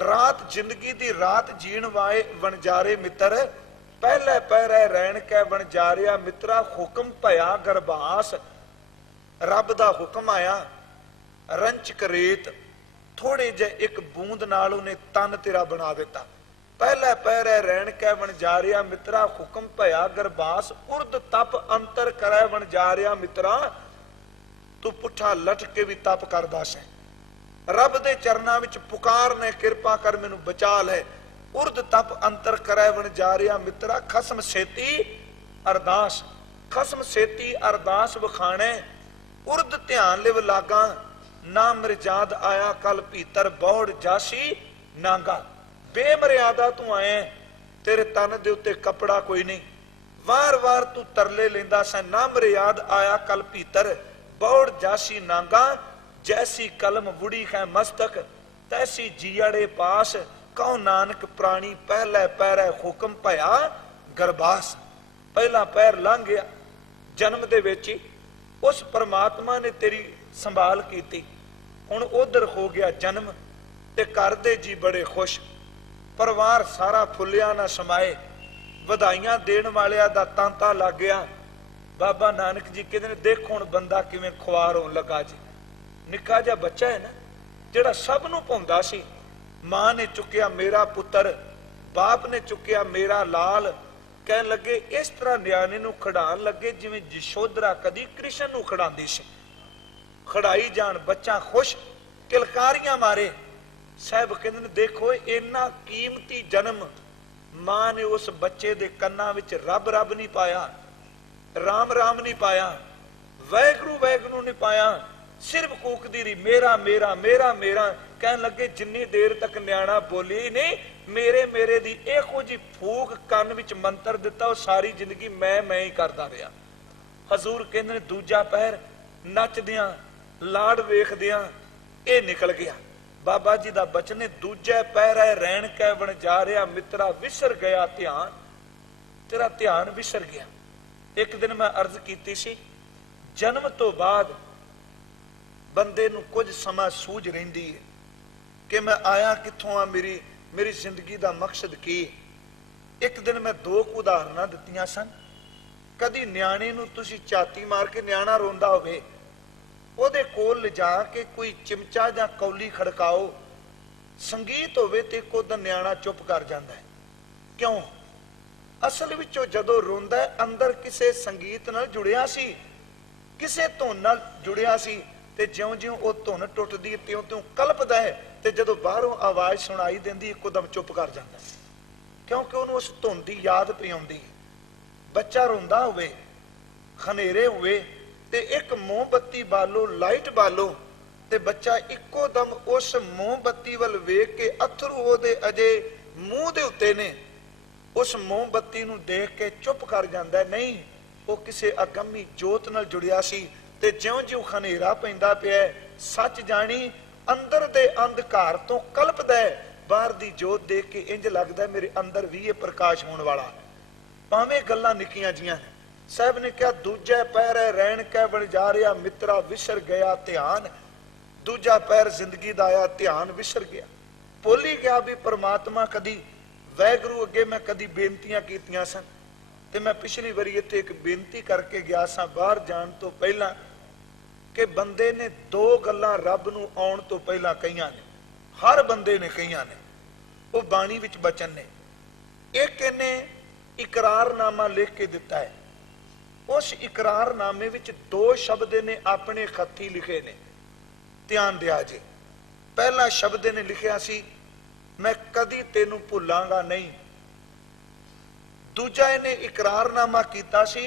ਰਾਤ ਜ਼ਿੰਦਗੀ ਦੀ ਰਾਤ ਜੀਣ ਵਾਏ ਵਣਜਾਰੇ ਮਿੱਤਰ। ਪਹਿਲਾ ਪਹਿਰਾ ਰੈਣ ਕੈ ਵਣਜਾਰਿਆ ਮਿੱਤਰਾ, ਹੁਕਮ ਭਇਆ ਗਰਭਾਸ, ਰੱਬ ਦਾ ਹੁਕਮ ਆਇਆ। ਰੰਚਕ ਰੇਤ ਥੋੜੇ ਜਿਹੇ ਇੱਕ ਬੂੰਦ ਨਾਲ ਉਹਨੇ ਤਨ ਤੇਰਾ ਬਣਾ ਦਿੱਤਾ। ਪਹਿਲਾ ਪਹਿਰਾ ਰੈਣ ਕੈ ਵਣਜਾਰਿਆ ਮਿੱਤਰਾ, ਹੁਕਮ ਭਇਆ ਗਰਭਾਸ, ਉਰਦ ਤਪ ਅੰਤਰ ਕਰੈ ਵਣਜਾਰਿਆ ਮਿੱਤਰਾ। ਤੂੰ ਪੁੱਠਾ ਲਟ ਕੇ ਵੀ ਤਪ ਕਰਦਾ ਸੈਂ, ਰੱਬ ਦੇ ਚਰਨਾਂ ਵਿੱਚ ਪੁਕਾਰ ਨੇ ਕਿਰਪਾ ਕਰ ਮੈਨੂੰ ਬਚਾ ਲੈ। ਉਰਦ ਤਪ ਅੰਤਰ ਕਰੈ ਵਣਜਾਰਿਆ ਮਿੱਤਰਾ, ਖਸਮ ਛੇਤੀ ਅਰਦਾਸ, ਖਸਮ ਛੇਤੀ ਅਰਦਾਸ ਵਖਾਣੈ। ਉਰਦ ਧਿਆਨ ਲਿਵ ਲਾਗਾ, ਨਾ ਮਰਜਾਦ ਆਇਆ ਕਲ ਭੀਤਰ, ਬੌੜ ਜਾਸੀ ਨਾਂਗਾ। ਬੇਮਰਿਆਦਾ ਤੂੰ ਆਇਆ, ਤੇਰੇ ਤਨ ਦੇ ਉੱਤੇ ਕੱਪੜਾ ਕੋਈ ਨਹੀਂ। ਵਾਰ ਵਾਰ ਤੂੰ ਤਰਲੇ ਲੈਂਦਾ ਸੈਂ, ਨਾ ਮਰਿਆਦ ਆਇਆ ਕਲ ਭੀਤਰ, ਬੌੜ ਜਾਸੀ ਨਾਂਗਾ। ਜੈਸੀ ਕਲਮ ਵੁੜੀ ਹੈ ਮਸਤਕ, ਤੈਸੀ ਜੀੜੇ ਪਾਸ, ਕਹੋ ਨਾਨਕ ਪ੍ਰਾਣੀ ਪਹਿਲਾ ਪਹਿਰਾ ਹੁਕਮ ਭਇਆ ਗਰਭਾਸ। ਪਹਿਲਾ ਪਹਿਰ ਲੰਘ ਗਿਆ, ਜਨਮ ਦੇ ਵਿੱਚ ਹੀ ਉਸ ਪਰਮਾਤਮਾ ਨੇ ਤੇਰੀ ਸੰਭਾਲ ਕੀਤੀ। ਹੁਣ ਉਧਰ ਹੋ ਗਿਆ ਜਨਮ ਤੇ ਘਰ ਦੇ ਜੀ ਬੜੇ ਖੁਸ਼, ਪਰਿਵਾਰ ਸਾਰਾ ਫੁੱਲਿਆ ਨਾ ਸਮਾਏ, ਵਧਾਈਆਂ ਦੇਣ ਵਾਲਿਆਂ ਦਾ ਤਾਂਤਾ ਲੱਗ ਗਿਆ। ਬਾਬਾ ਨਾਨਕ ਜੀ ਕਹਿੰਦੇ ਨੇ ਦੇਖੋ ਹੁਣ ਬੰਦਾ ਕਿਵੇਂ ਖੁਆਰ ਹੋਣ ਲੱਗਾ ਜੀ। ਨਿੱਕਾ ਜਿਹਾ ਬੱਚਾ ਹੈ ਨਾ, ਜਿਹੜਾ ਸਭ ਨੂੰ ਪਾਉਂਦਾ ਸੀ, ਮਾਂ ਨੇ ਚੁੱਕਿਆ ਮੇਰਾ ਪੁੱਤਰ, ਬਾਪ ਨੇ ਚੁੱਕਿਆ ਮੇਰਾ ਲਾਲ, ਕਹਿਣ ਲੱਗੇ ਇਸ ਤਰ੍ਹਾਂ ਨਿਆਣੇ ਨੂੰ ਖਿਡਾਉਣ ਲੱਗੇ ਜਿਵੇਂ ਯਸ਼ੋਧਰਾ ਕਦੀ ਕ੍ਰਿਸ਼ਨ ਨੂੰ ਖਿਡਾਉਂਦੀ ਸੀ। ਖੜਾਈ ਜਾਣ, ਬੱਚਾ ਖੁਸ਼, ਕਿਲਕਾਰੀਆਂ ਮਾਰੇ। ਸਾਹਿਬ ਕਹਿੰਦੇ ਨੇ ਦੇਖੋ ਇੰਨਾ ਕੀਮਤੀ ਜਨਮ, ਮਾਂ ਨੇ ਉਸ ਬੱਚੇ ਦੇ ਕੰਨਾਂ ਵਿੱਚ ਰੱਬ ਰੱਬ ਨਹੀਂ ਪਾਇਆ, ਰਾਮ ਰਾਮ ਨਹੀਂ ਪਾਇਆ, ਵਾਹਿਗੁਰੂ ਵਾਹਿਗੁਰੂ ਨਹੀਂ ਪਾਇਆ, ਸਿਰਫ ਕੂਕਦੀ ਰਹੀ ਮੇਰਾ ਮੇਰਾ ਮੇਰਾ ਮੇਰਾ। ਕਹਿਣ ਲੱਗੇ ਜਿੰਨੀ ਦੇਰ ਤੱਕ ਨਿਆਣਾ ਬੋਲੀ ਨਹੀਂ ਮੇਰੇ ਮੇਰੇ ਦੀ ਇਹੋ ਜਿਹੀ ਫੂਕ ਕੰਨ ਵਿੱਚ ਮੰਤਰ ਦਿੱਤਾ, ਉਹ ਸਾਰੀ ਜ਼ਿੰਦਗੀ ਮੈਂ ਹੀ ਕਰਦਾ ਰਿਹਾ। ਹਜ਼ੂਰ ਕਹਿੰਦੇ ਨੇ ਦੂਜਾ ਪਹਿਰ ਨੱਚਦਿਆਂ ਲਾੜ ਵੇਖਦਿਆਂ ਇਹ ਨਿਕਲ ਗਿਆ। ਬਾਬਾ ਜੀ ਦਾ ਬਚਨ ਹੈ ਦੂਜਾ ਪਹਿਰ ਹੈ ਰਹਿਣ ਕੈ ਵਣਜਾਰਿਆ ਮਿੱਤਰਾ, ਵਿਸਰ ਗਿਆ ਧਿਆਨ, ਤੇਰਾ ਧਿਆਨ ਵਿਸਰ ਗਿਆ। ਇੱਕ ਦਿਨ ਮੈਂ ਅਰਜ਼ ਕੀਤੀ ਸੀ, ਜਨਮ ਤੋਂ ਬਾਅਦ ਬੰਦੇ ਨੂੰ ਕੁਝ ਸਮਾਂ ਸੂਝ ਰਹਿੰਦੀ ਹੈ ਕਿ ਮੈਂ ਆਇਆ ਕਿੱਥੋਂ ਆ, ਮੇਰੀ ਜ਼ਿੰਦਗੀ ਦਾ ਮਕਸਦ ਕੀ। ਇੱਕ ਦਿਨ ਮੈਂ 2 ਉਦਾਹਰਨਾਂ ਦਿੱਤੀਆਂ ਸਨ। ਕਦੀ ਨਿਆਣੇ ਨੂੰ ਤੁਸੀਂ ਝਾਤੀ ਮਾਰ ਕੇ, ਨਿਆਣਾ ਰੋਂਦਾ ਹੋਵੇ, ਉਹਦੇ ਕੋਲ ਲਿਜਾ ਕੇ ਕੋਈ ਚਿਮਚਾ ਜਾਂ ਕੌਲੀ ਖੜਕਾਓ, ਸੰਗੀਤ ਹੋਵੇ ਤੇ ਇੱਕੋ ਦਮ ਨਿਆਣਾ ਚੁੱਪ ਕਰ ਜਾਂਦਾ ਹੈ। ਕਿਉਂ? ਅਸਲ ਵਿੱਚ ਉਹ ਜਦੋਂ ਰੋਂਦਾ ਹੈ ਅੰਦਰ ਕਿਸੇ ਸੰਗੀਤ ਨਾਲ ਜੁੜਿਆ ਸੀ, ਕਿਸੇ ਧੁਨ ਨਾਲ ਜੁੜਿਆ ਸੀ, ਤੇ ਜਿਉਂ-ਜਿਉਂ ਉਹ ਧੁਨ ਟੁੱਟਦੀ ਹੈ ਤਿਉਂ-ਤਿਉਂ ਕਲਪਦਾ ਹੈ, ਤੇ ਜਦੋਂ ਬਾਹਰੋਂ ਆਵਾਜ਼ ਸੁਣਾਈ ਦਿੰਦੀ ਇੱਕੋ ਦਮ ਚੁੱਪ ਕਰ ਜਾਂਦਾ, ਕਿਉਂਕਿ ਉਹਨੂੰ ਉਸ ਧੁਨ ਦੀ ਯਾਦ ਪਈ ਆਉਂਦੀ ਹੈ। ਬੱਚਾ ਰੋਂਦਾ ਹੋਵੇ, ਹਨੇਰੇ ਹੋਵੇ ਤੇ ਇੱਕ ਮੋਮਬੱਤੀ ਬਾਲੋ, ਲਾਈਟ ਬਾਲੋ, ਤੇ ਬੱਚਾ ਇੱਕੋ ਦਮ ਉਸ ਮੋਮਬੱਤੀ ਵੱਲ ਵੇਖ ਕੇ, ਅਥਰੂ ਉਹਦੇ ਅਜੇ ਮੂੰਹ ਦੇ ਉੱਤੇ ਨੇ, ਉਸ ਮੋਮਬੱਤੀ ਨੂੰ ਦੇਖ ਕੇ ਚੁੱਪ ਕਰ ਜਾਂਦਾ। ਨਹੀਂ, ਉਹ ਕਿਸੇ ਅਗੰਮੀ ਜੋਤ ਨਾਲ ਜੁੜਿਆ ਸੀ, ਤੇ ਜਿਉਂ-ਜਿਉਂ ਹਨੇਰਾ ਪੈਂਦਾ ਪਿਆ, ਸੱਚ ਜਾਣੀ ਅੰਦਰ ਦੇ ਅੰਧਕਾਰ ਤੋਂ ਕਲਪਦਾ ਹੈ, ਬਾਹਰ ਦੀ ਜੋਤ ਦੇਖ ਕੇ ਇੰਜ ਲੱਗਦਾ ਮੇਰੇ ਅੰਦਰ ਵੀ ਇਹ ਪ੍ਰਕਾਸ਼ ਹੋਣ ਵਾਲਾ। ਭਾਵੇਂ ਗੱਲਾਂ ਨਿੱਕੀਆਂ ਜੀਆਂ ਨੇ। ਸਾਹਿਬ ਨੇ ਕਿਹਾ ਦੂਜਾ ਪਹਿਰ ਹੈ ਰਹਿਣ ਕੈ ਵਣਜਾਰਿਆ ਮਿੱਤਰਾ, ਵਿਸਰ ਗਿਆ ਧਿਆਨ। ਦੂਜਾ ਪਹਿਰ ਜ਼ਿੰਦਗੀ ਦਾ ਆਇਆ, ਧਿਆਨ ਵਿਸਰ ਗਿਆ, ਭੁੱਲ ਹੀ ਗਿਆ ਵੀ ਪਰਮਾਤਮਾ ਕਦੀ, ਵਾਹਿਗੁਰੂ ਅੱਗੇ ਮੈਂ ਕਦੀ ਬੇਨਤੀਆਂ ਕੀਤੀਆਂ ਸਨ। ਤੇ ਮੈਂ ਪਿਛਲੀ ਵਾਰੀ ਇੱਥੇ ਇੱਕ ਬੇਨਤੀ ਕਰਕੇ ਗਿਆ ਸਾਂ ਬਾਹਰ ਜਾਣ ਤੋਂ ਪਹਿਲਾਂ, ਕਿ ਬੰਦੇ ਨੇ 2 ਗੱਲਾਂ ਰੱਬ ਨੂੰ ਆਉਣ ਤੋਂ ਪਹਿਲਾਂ ਕਹੀਆਂ ਨੇ, ਹਰ ਬੰਦੇ ਨੇ ਕਹੀਆਂ ਨੇ, ਉਹ ਬਾਣੀ ਵਿੱਚ ਬਚਨ ਨੇ। ਇੱਕ ਇਹਨੇ ਇਕਰਾਰਨਾਮਾ ਲਿਖ ਕੇ ਦਿੱਤਾ ਹੈ उस इकरारनामे विच 2 शब्द ने अपने खत्ती लिखे ने, ध्यान दिया जी। पहला शब्द ने लिखिया सी मैं कदी तेनू भुलांगा नहीं। दूजा इन्हें इकरारनामा कीता सी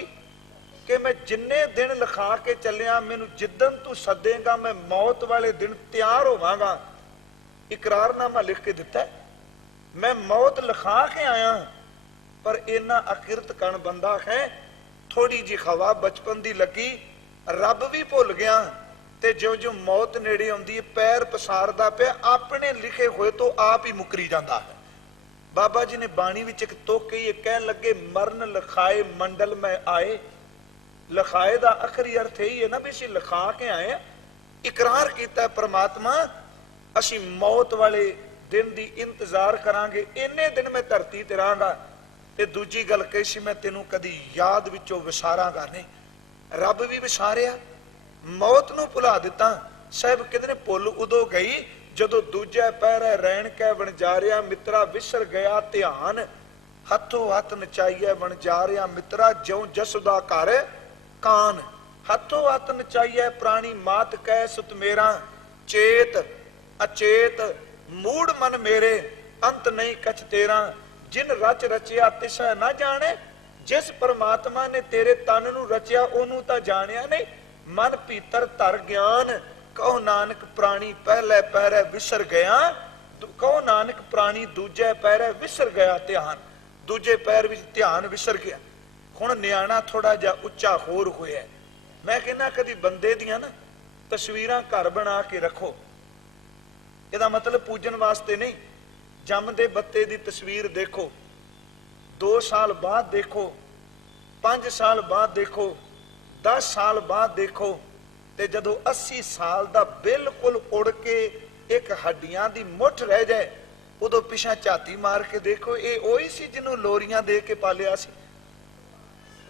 कि मैं जिन्ने दिन लिखा के चलिया, मैनू जिदन तू सदेगा मैं मौत वाले दिन तैयार होवांगा। इकरारनामा लिख के दिता है। मैं मौत लिखा के आया, पर इन्ना अकिरत कण बंदा है, थोड़ी जी खवा बचपन दी लगी, रब भी भुल गया। ते जो जो मौत नेड़े आउंदी है पैर पसारदा पिया, अपने लिखे हुए तो आप ही मुकरी जाता है। बाबा जी ने बाणी विच एक तुक कही, कहन लगे मरण लिखाए मंडल में आए। लिखाए दा आखिरी अर्थ यही है ना भी असीं लिखा के आए, इकरार कीता परमात्मा असीं मौत वाले दिन दी इंतजार करांगे, इन्ने दिन मैं धरती ते रहांगा। ते दूजी गल कही सी मैं तेनू कदी याद विचों विसारांगा नहीं। रब भी विसारिया, मौत नू भुला दिता। साहब किधरे भुल उदों गई जदों दूजा पैरा रैन कै वणजारिया मित्रा विसर गया ध्यान। हथों हथ नचाईए वणजारिया मित्रा ज्यों जसुदा घर कान। हथों हथ नचाईए प्राणी मात कै सुत मेरा, चेत अचेत मूड मन मेरे अंत नहीं कछ तेरा। जिन रच रचिया तिसै ना जाने, जिस परमात्मा ने तेरे तन नू रचिया ओनू तां जानिया नहीं। मन भीतर धर ज्ञान, कहो नानक प्राणी पहले पैरे विसर गया। कहो नानक प्राणी दूजे पैरे विसर गया ध्यान। दूजे पैर विच ध्यान विसर गया। हुण नियाणा थोड़ा जा उच्चा होर होया। मैं कहना कदी बंदे दियां ना तस्वीरां घर बना के रखो, इहदा मतलब पूजन वास्ते नहीं। जमदे बत्ते दी तस्वीर देखो, 2 साल बाद देखो, 5 साल बाद देखो, 10 साल बाद देखो, ते जदों 80 साल दा बिल्कुल उड़ के एक हड्डियां दी मुठ रह जाए, उदों पिछा झाती मार के देखो, ये ओही सी जिन्हों लोरियां दे के पालिया सी।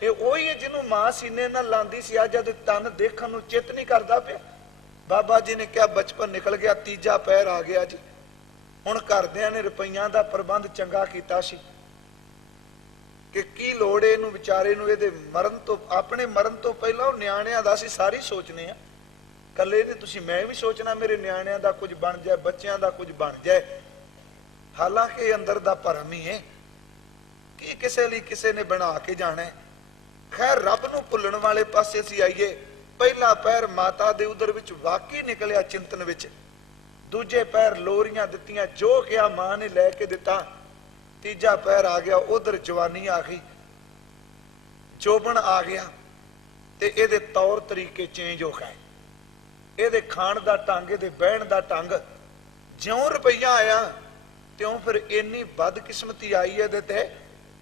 ये ओही है जिन्हों मां सीने नाल लांदी सी। अज जद तन देखण नूं चित नहीं करदा पिया। बाबा जी ने क्या बचपन निकल गया, तीजा पैर आ गया जी। हुण घरदियां ने रुपइयां दा प्रबंध चंगा कीता सी कि की लोड़ है इहनूं विचारे नूं इहदे मरण तो, अपने मरण तो पहला नियाणियां दा असीं सारी सोचने आ। कल्ले ने तुसीं मैं भी सोचना मेरे नियाणियां दा कुछ बन जाए, बच्चियां दा कुछ बन जाए। हालांकि अंदर दा भरम ही है कि किसे लई किसे ने बना के जाना है। खैर रब नूं भुल्लण वाले पासे असीं आईए। पहला पैर माता दे उदर विच वाकई निकलिया चिंतन विच, दूजे पैर लोरियां दित्तियां जो किया मां ने लैके दिता। तीजा पैर आ गया उधर जवानी आ गई, जोबन आ गया, ते इहदे तौर तरीके चेंज हो गए। इहदे खाण दा ढंग, इहदे बहण दा ढंग, ज्यों रुपया आया त्यों फिर इन्नी बदकिस्मती आई इहदे ते।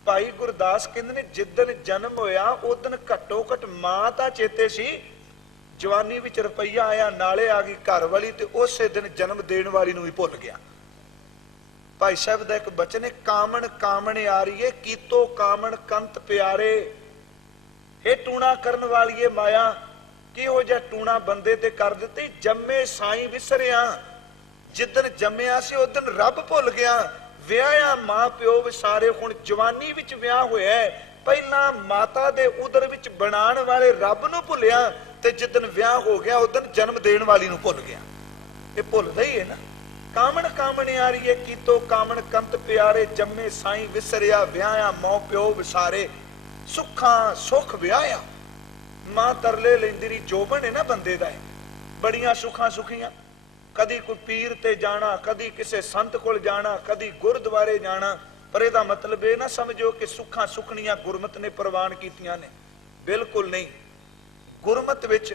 भाई गुरदास कहंदे ने जिदन जन्म होया उदन घट्टो घट मां तां चेते सी, जवानी विच रुपया आया नाले आ गई घर वाली, ते उसे दिन जन्म देण वाली नूं भी भुल गया। भाई साहब दा एक बचन है, कामण कामण आरीए कीतो कामण कंत प्यारे। हे टूणा करन वालीए माया, किहो जिहा टूणा बंदे ते कर दित्ती। जम्मे साईं विसरिया, जिदन जम्मिया सी उदन रब भुल गया। विआया मां प्यो विसारे, हुण जवानी विच विआह होया है, पहला माता दे उदर विच बनाण वाले रब नूं भुलिया, ते जिदन विआह हो गया उदन जन्म देण वाली नूं भुल गया। ये भुलदा ही है ना। कामण कामण आरीए कीतो कामण कंत प्यारे। जम्मे साईं विसरिया, विआया मां प्यो विसारे। सुखा सुख विआया, मां तरले लैंदी रही। जोबन है ना बंदे दा, बड़ियां सुखा सुखियां। कदी कोई पीर ते जाना, कदी किसे संत कोल जाना, कदी गुरुद्वारे जाना। पर इहदा मतलब ये ना समझो कि सुखा सुखनियां गुरमत ने प्रवान कीतियां ने, बिल्कुल नहीं। गुरमत विच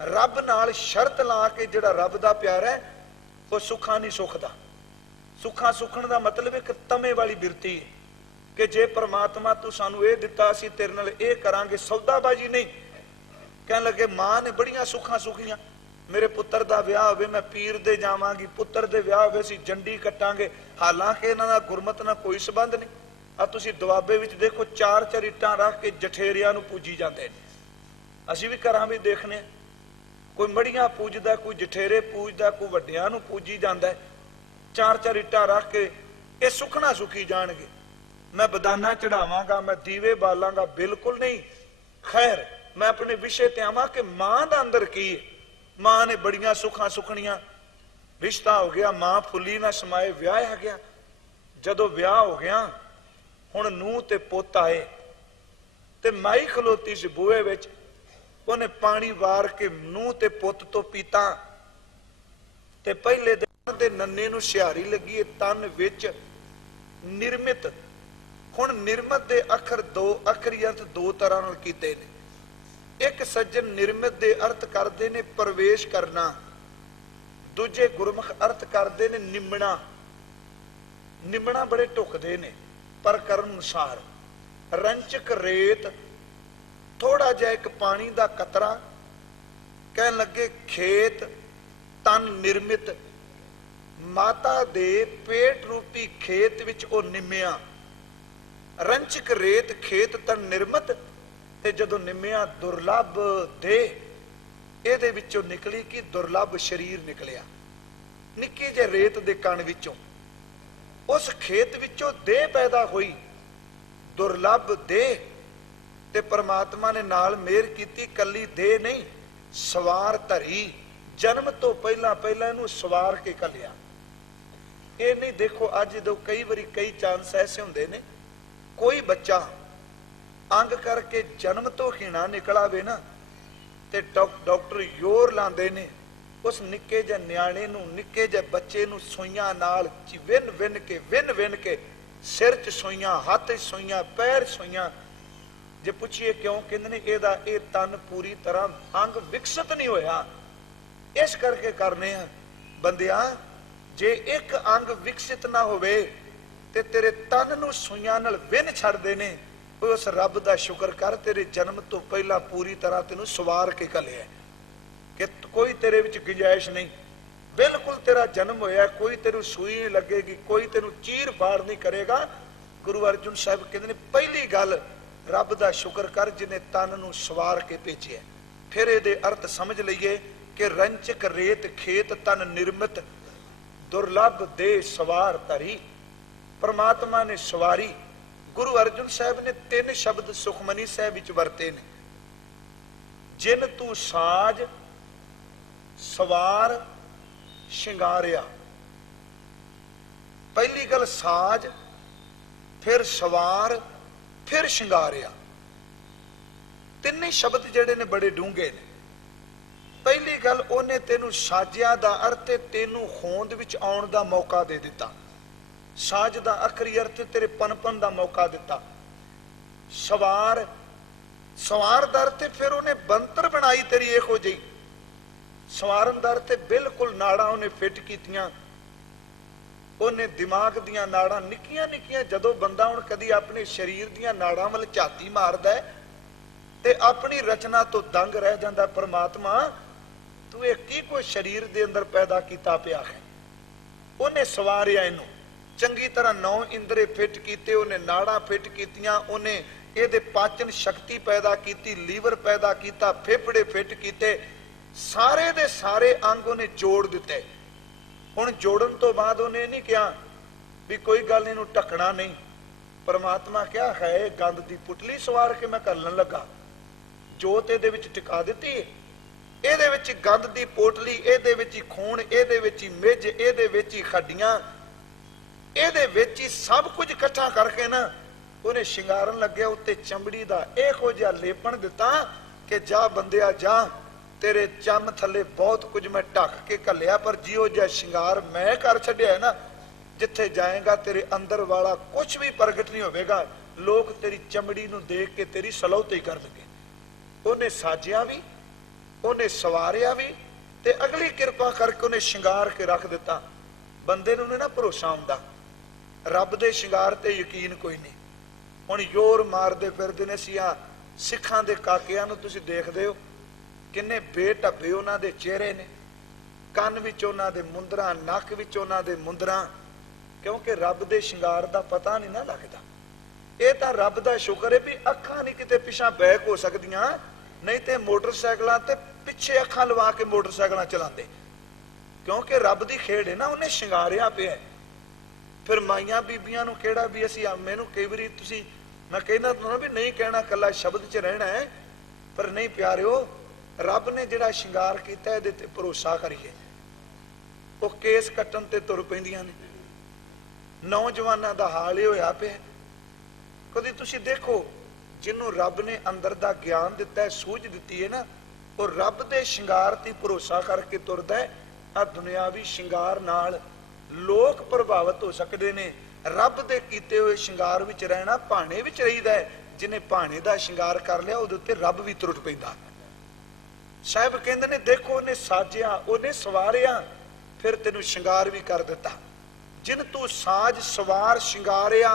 रब नाल शर्त ला के जिहड़ा रब दा प्यारा है वो सुखा नहीं सुखदा। सुखा सुखण दा मतलब एक तमे वाली बिरती है कि जे परमात्मा तू सानू ये दिता असीं तेरे नाल ये करांगे, सौदाबाजी नहीं। कहन लगे मां ने बड़ियां सुखा सुखियां, मेरे पुत्र दा विआह होवे मैं पीर दे जावांगी, पुत्र दे विआह होवे असीं जंडी कट्टांगे। हालांकि इन्हां दा गुरमत नाल कोई संबंध नहीं। आ तुसीं दुआबे विच देखो 4-4 इट्टां रख के जठेरियां नूं पूजी जांदे ने। असीं भी घरां विच देखने, कोई मड़ियां पूजदा, कोई जठेरे पूजदा, कोई वड्डियां नूं पूजी जांदा है। 4-4 इट्टां रख के ये सुखना सुखी जाणगे। मैं बदाना चढ़ावांगा, मैं दीवे बालांगा, बिल्कुल नहीं। खैर मैं अपने विषय ते आवां कि मां दा अंदर की है। मां ने बड़ियां सुखां सुखनियां, रिश्ता हो गया, मां फुली ना समाए, विआह आ गया। जदों विआह हो गया हुण नूह ते पुੱਤ आए ते माई खलोती सी बूहे विच, ਉਹਨੇ पानी वार के नूह ते पुੱਤ तो पीता ते पहले दिन दे नन्ने नूं सिहारी लगी तन विच निर्मित। हुण निर्मित दे अखर दो अखरी अर्थ दो तरह नाल कीते ने। एक सज्जन निर्मित दे अर्थ करदे ने प्रवेश करना, दूजे गुरमुख अर्थ करदे ने निमना। निमना बड़े ढुकदे ने पर करन अनुसार। रंचक रेत, थोड़ा जिहा एक पानी दा कतरा, कहन लगे खेत तन निर्मित। माता दे पेट रूपी खेत विच ओ निम्मिया। रंचक रेत खेत तन निर्मित, ते जदों निम्मिया दुर्लभ दे ਇਹਦੇ ਵਿੱਚੋਂ निकली कि दुर्लभ शरीर निकलिया। निक्के जे रेत दे कण विचों उस खेत विचों देह पैदा हुई, दुर्लभ देह। ते परमात्मा ने नाल मेहर कीती, कली देह नहीं सवार धरी। जन्म तो पहला पहला इहनूं सवार के घल्लिया। ਇਹ नहीं देखो अज जो कई बारी कई चांस ऐसे होंदे ने, कोई बच्चा अंग करके जन्म तो हीना निकल आवे ना ते डॉक्टर योर लांदे ने उस निक्के जे न्याणे नूं, निक्के जे बच्चे नूं सूइयां नाल विन विन के सिर च सूइयां, हत्थ च सूइयां, पैर सूइयां। जे पुछिए क्यों, कहंदे ने ਇਹਦਾ ਇਹ तन पूरी तरह अंग विकसित नहीं होया, इस करके करने आ। बंदिया जे एक अंग विकसित ना होवे ते तेरे तन नूं सूइयां नाल विन छड्डदे ने, उस रब दा शुक्र कर, तेरे जन्म तो पहला पूरी तरह तेनू सवार के घल्लिया कि कोई तेरे विच गुंजाइश नहीं। बिल्कुल तेरा जन्म होया, कोई तेनू सूई नहीं लगेगी, कोई तेनू चीर फाड़ नहीं करेगा। गुरु अर्जुन साहब कहते हैं पहली गल रब दा शुक्र कर जिन्हें तन नूं सवार के भेजिया। फिर ये अर्थ समझ लीए कि रंचक रेत खेत तन निर्मित, दुर्लभ दे सवार धरी। परमात्मा ने सवारी। गुरु अर्जुन साहब ने 3 शब्द सुखमनी साहब विच वरते ने, जिन तू साज सवार शिंगारिया। पहली गल साज, फिर सवार, फिर शिंगारिया। तिन्ने शब्द जड़े ने बड़े डूंगे ने। पहली गल उन्हें तेनू साजिया दा अर्थ तेनू होंद विच आउण दा मौका दे दिता। साज दा आखरी अर्थ तेरे पनपन दा मौका दिता। सवार, सवार दा अर्थ फिर उन्हें बंतर बनाई तेरी इहो जी। सवारन दा अर्थ बिल्कुल नाड़ा उन्हें फिट कीतियां। उन्हें दिमाग दियां नाड़ा निक्कियां निक्कियां, जदों बंदा हुण कदी अपने शरीर दियां नाड़ां वल झाती मारदा है ते अपनी रचना तो दंग रह जांदा। परमात्मा तू ये की कोई शरीर दे अंदर पैदा कीता पिया है। उन्हें सवारिया इनू चंगी तरह 9 इंद्रे फिट कीते, उन्हें नाड़ा फिट कीतियां, उन्हें ਇਹਦੇ पाचन शक्ति पैदा की, लीवर पैदा किया, फेफड़े फिट किए, सारे दे सारे अंग उन्हें जोड़ दिते। हुण जोड़न तो बाद उन्हें नहीं कहा भी कोई गल इनू ढकना नहीं। परमात्मा क्या है गंद की पुटली सवार के मैं घल्लण लगा, जोत ਇਹਦੇ ਵਿੱਚ टिका ਦਿੱਤੀ है। ਇਹਦੇ ਵਿੱਚ गंद की पोटली, ਇਹਦੇ ਵਿੱਚ ਹੀ खून, ਇਹਦੇ ਵਿੱਚ ਹੀ ਮਿੱਝ, ਇਹਦੇ ਵਿੱਚ ਹੀ हड्डियां, ਇਹਦੇ ਵਿੱਚ ही सब कुछ इकट्ठा करके ना उन्हें शिंगारन लग्या। उत्ते चमड़ी का ਇਹੋ ਜਿਹਾ लेपन दिता कि जा बंदिया जा, तेरे चम थले बहुत कुछ मैं ढक के घलिया, पर जिहो जिहा शिंगार मैं कर छड्या है ना, जिथे जाएगा तेरे अंदर वाला कुछ भी प्रगट नहीं होगा। लोग तेरी चमड़ी नूं देख के तेरी सलौते कर देंगे। उन्हें साजिया भी, उन्हें सवारिया भी, ते अगली किरपा करके उन्हें शिंगार के रख दिता। बंदे नूं ना भरोसा आउंदा, रब दे शिंगार ते यकीन कोई नहीं। हुण योर मारदे फिरदे ने सिया सिखां दे काकियां नूं तुसीं देखदे हो किन्ने बेढब्बे उन्हां दे चेहरे ने, ਕੰਨ ਵਿੱਚ ਉਹਨਾਂ ਦੇ ਮੁੰਦਰਾਂ, ਨੱਕ ਵਿੱਚ ਉਹਨਾਂ ਦੇ ਮੁੰਦਰਾਂ, क्योंकि रब दे शिंगार दा पता नहीं ना लगता। ये तो रब दा शुक्र है भी अखां नहीं किते पिछा बैक हो सकदियां, नहीं तो मोटरसाइकिलों ते पिछे अखां लवा के मोटरसाइकिल चलाते, क्योंकि रब दी खेड़ है ना, उन्हें शिंगारिया पे है। फिर माइया बीबियां नूं किहड़ा भी असीं मैनूं कई वारी तुसीं मैं कहना तो ना भी नहीं कहना कला शब्द च रहना है, पर नहीं प्यारिओ, रब ने जिहड़ा शिंगार कीता इहदे ते भरोसा करिए। वो केस कट्टन ते तुर पैंदियां ने। नौजवानां दा हाल इह होया पिया। कदी तुसीं देखो, जिन्हों रब ने अंदर दा ज्ञान दिता है, सूझ दिती है ना, वो रब दे शिंगार ते भरोसा करके तुरदा है। आ दुनियावी शिंगार नाल लोक प्रभावित हो सकते ने। रब दे कीते हुए शिंगार विच रहना भाणे विच रहीदा है। जिन्हें भाणे दा शिंगार कर लिया उहदे उत्ते रब भी तुर पैंदा। साहिब कहंदे ने, देखो उन्हें साजिया, उन्हें सवारिया, फिर तेनू शिंगार भी कर दिता। जिन तू साज सवार शिंगारिया,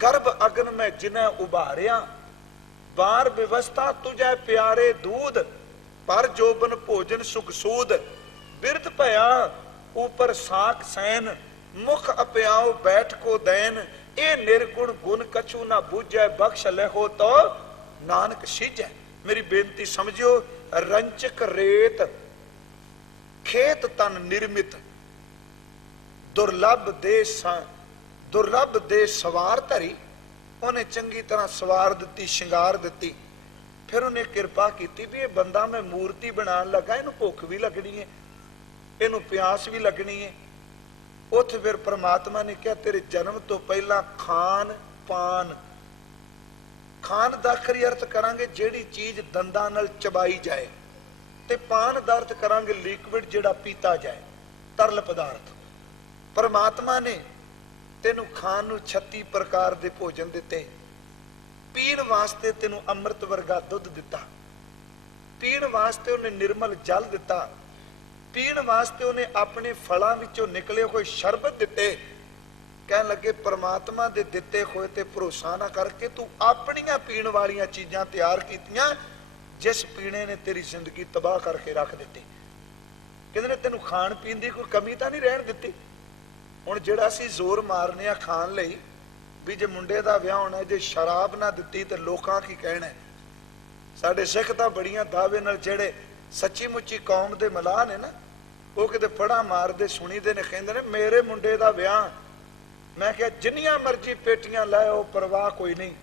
गर्भ अग्न में जिन्हें उभारिया। बार व्यवस्था तुझे प्यारे दूध, पर जोबन भोजन सुख सूद। बिरध भया ऊपर साख सैन, मुख अपयाओ बैठ को दैन। ए निर्गुण गुण कछु ना बूझे, बख्श लेहो तो नानक सीझे। मेरी बेनती समझियो, रंचक रेत खेत तन निर्मित, दुर्लभ दे सवार धरी। उन्हें चंगी तरह सवार दी, शिंगार दी। फिर उन्हें कृपा की भी ये बंदा मैं मूर्ति बना लगा, इनू भुख भी लगनी है, इनू प्यास भी लगनी है। उठ फिर परमात्मा ने कहा, तेरे जन्म तो पहला खान पान, खान दा खरी अर्थ करांगे जेड़ी चीज दंदां नाल चबाई जाए, ते पान दा अर्थ करांगे लिक्विड जेड़ा पीता जाए, तरल पदार्थ। परमात्मा ने तेनू खान नू 36 प्रकार दे भोजन दिते, पीण वास्ते तेनू अमृत वर्गा दुध दिता, पीण वास्ते उन्हें निर्मल जल दिता, पीण वास्ते उन्हें अपने फलों विचों निकले हुए शरबत दिते। कहन लगे, परमात्मा दे दिते होए ते भरोसा ना करके तू अपनियां पीण वालियां चीजां तैयार कीतियां, जिस पीने ने तेरी जिंदगी तबाह करके रख दी। कहंदे ने तेनू खाण पीण दी कोई कमी तां नहीं रहण दित्ती। हुण जिहड़ा असीं जोर मारने आ खाण लई भी जे मुंडे दा विआह होना, जे शराब ना दित्ती ते लोकां की कहना है। साडे सिख तां बड़ियां दावे नाल जिहड़े सच्ची मुच्ची कौम दे मलाह ने ना, वो किते फड़ा मारदे सुणीदे ने, कहंदे ने मेरे मुंडे दा विआह, मैं क्या जिन्नियां मर्जी पेटियां लाओ परवाह कोई नहीं,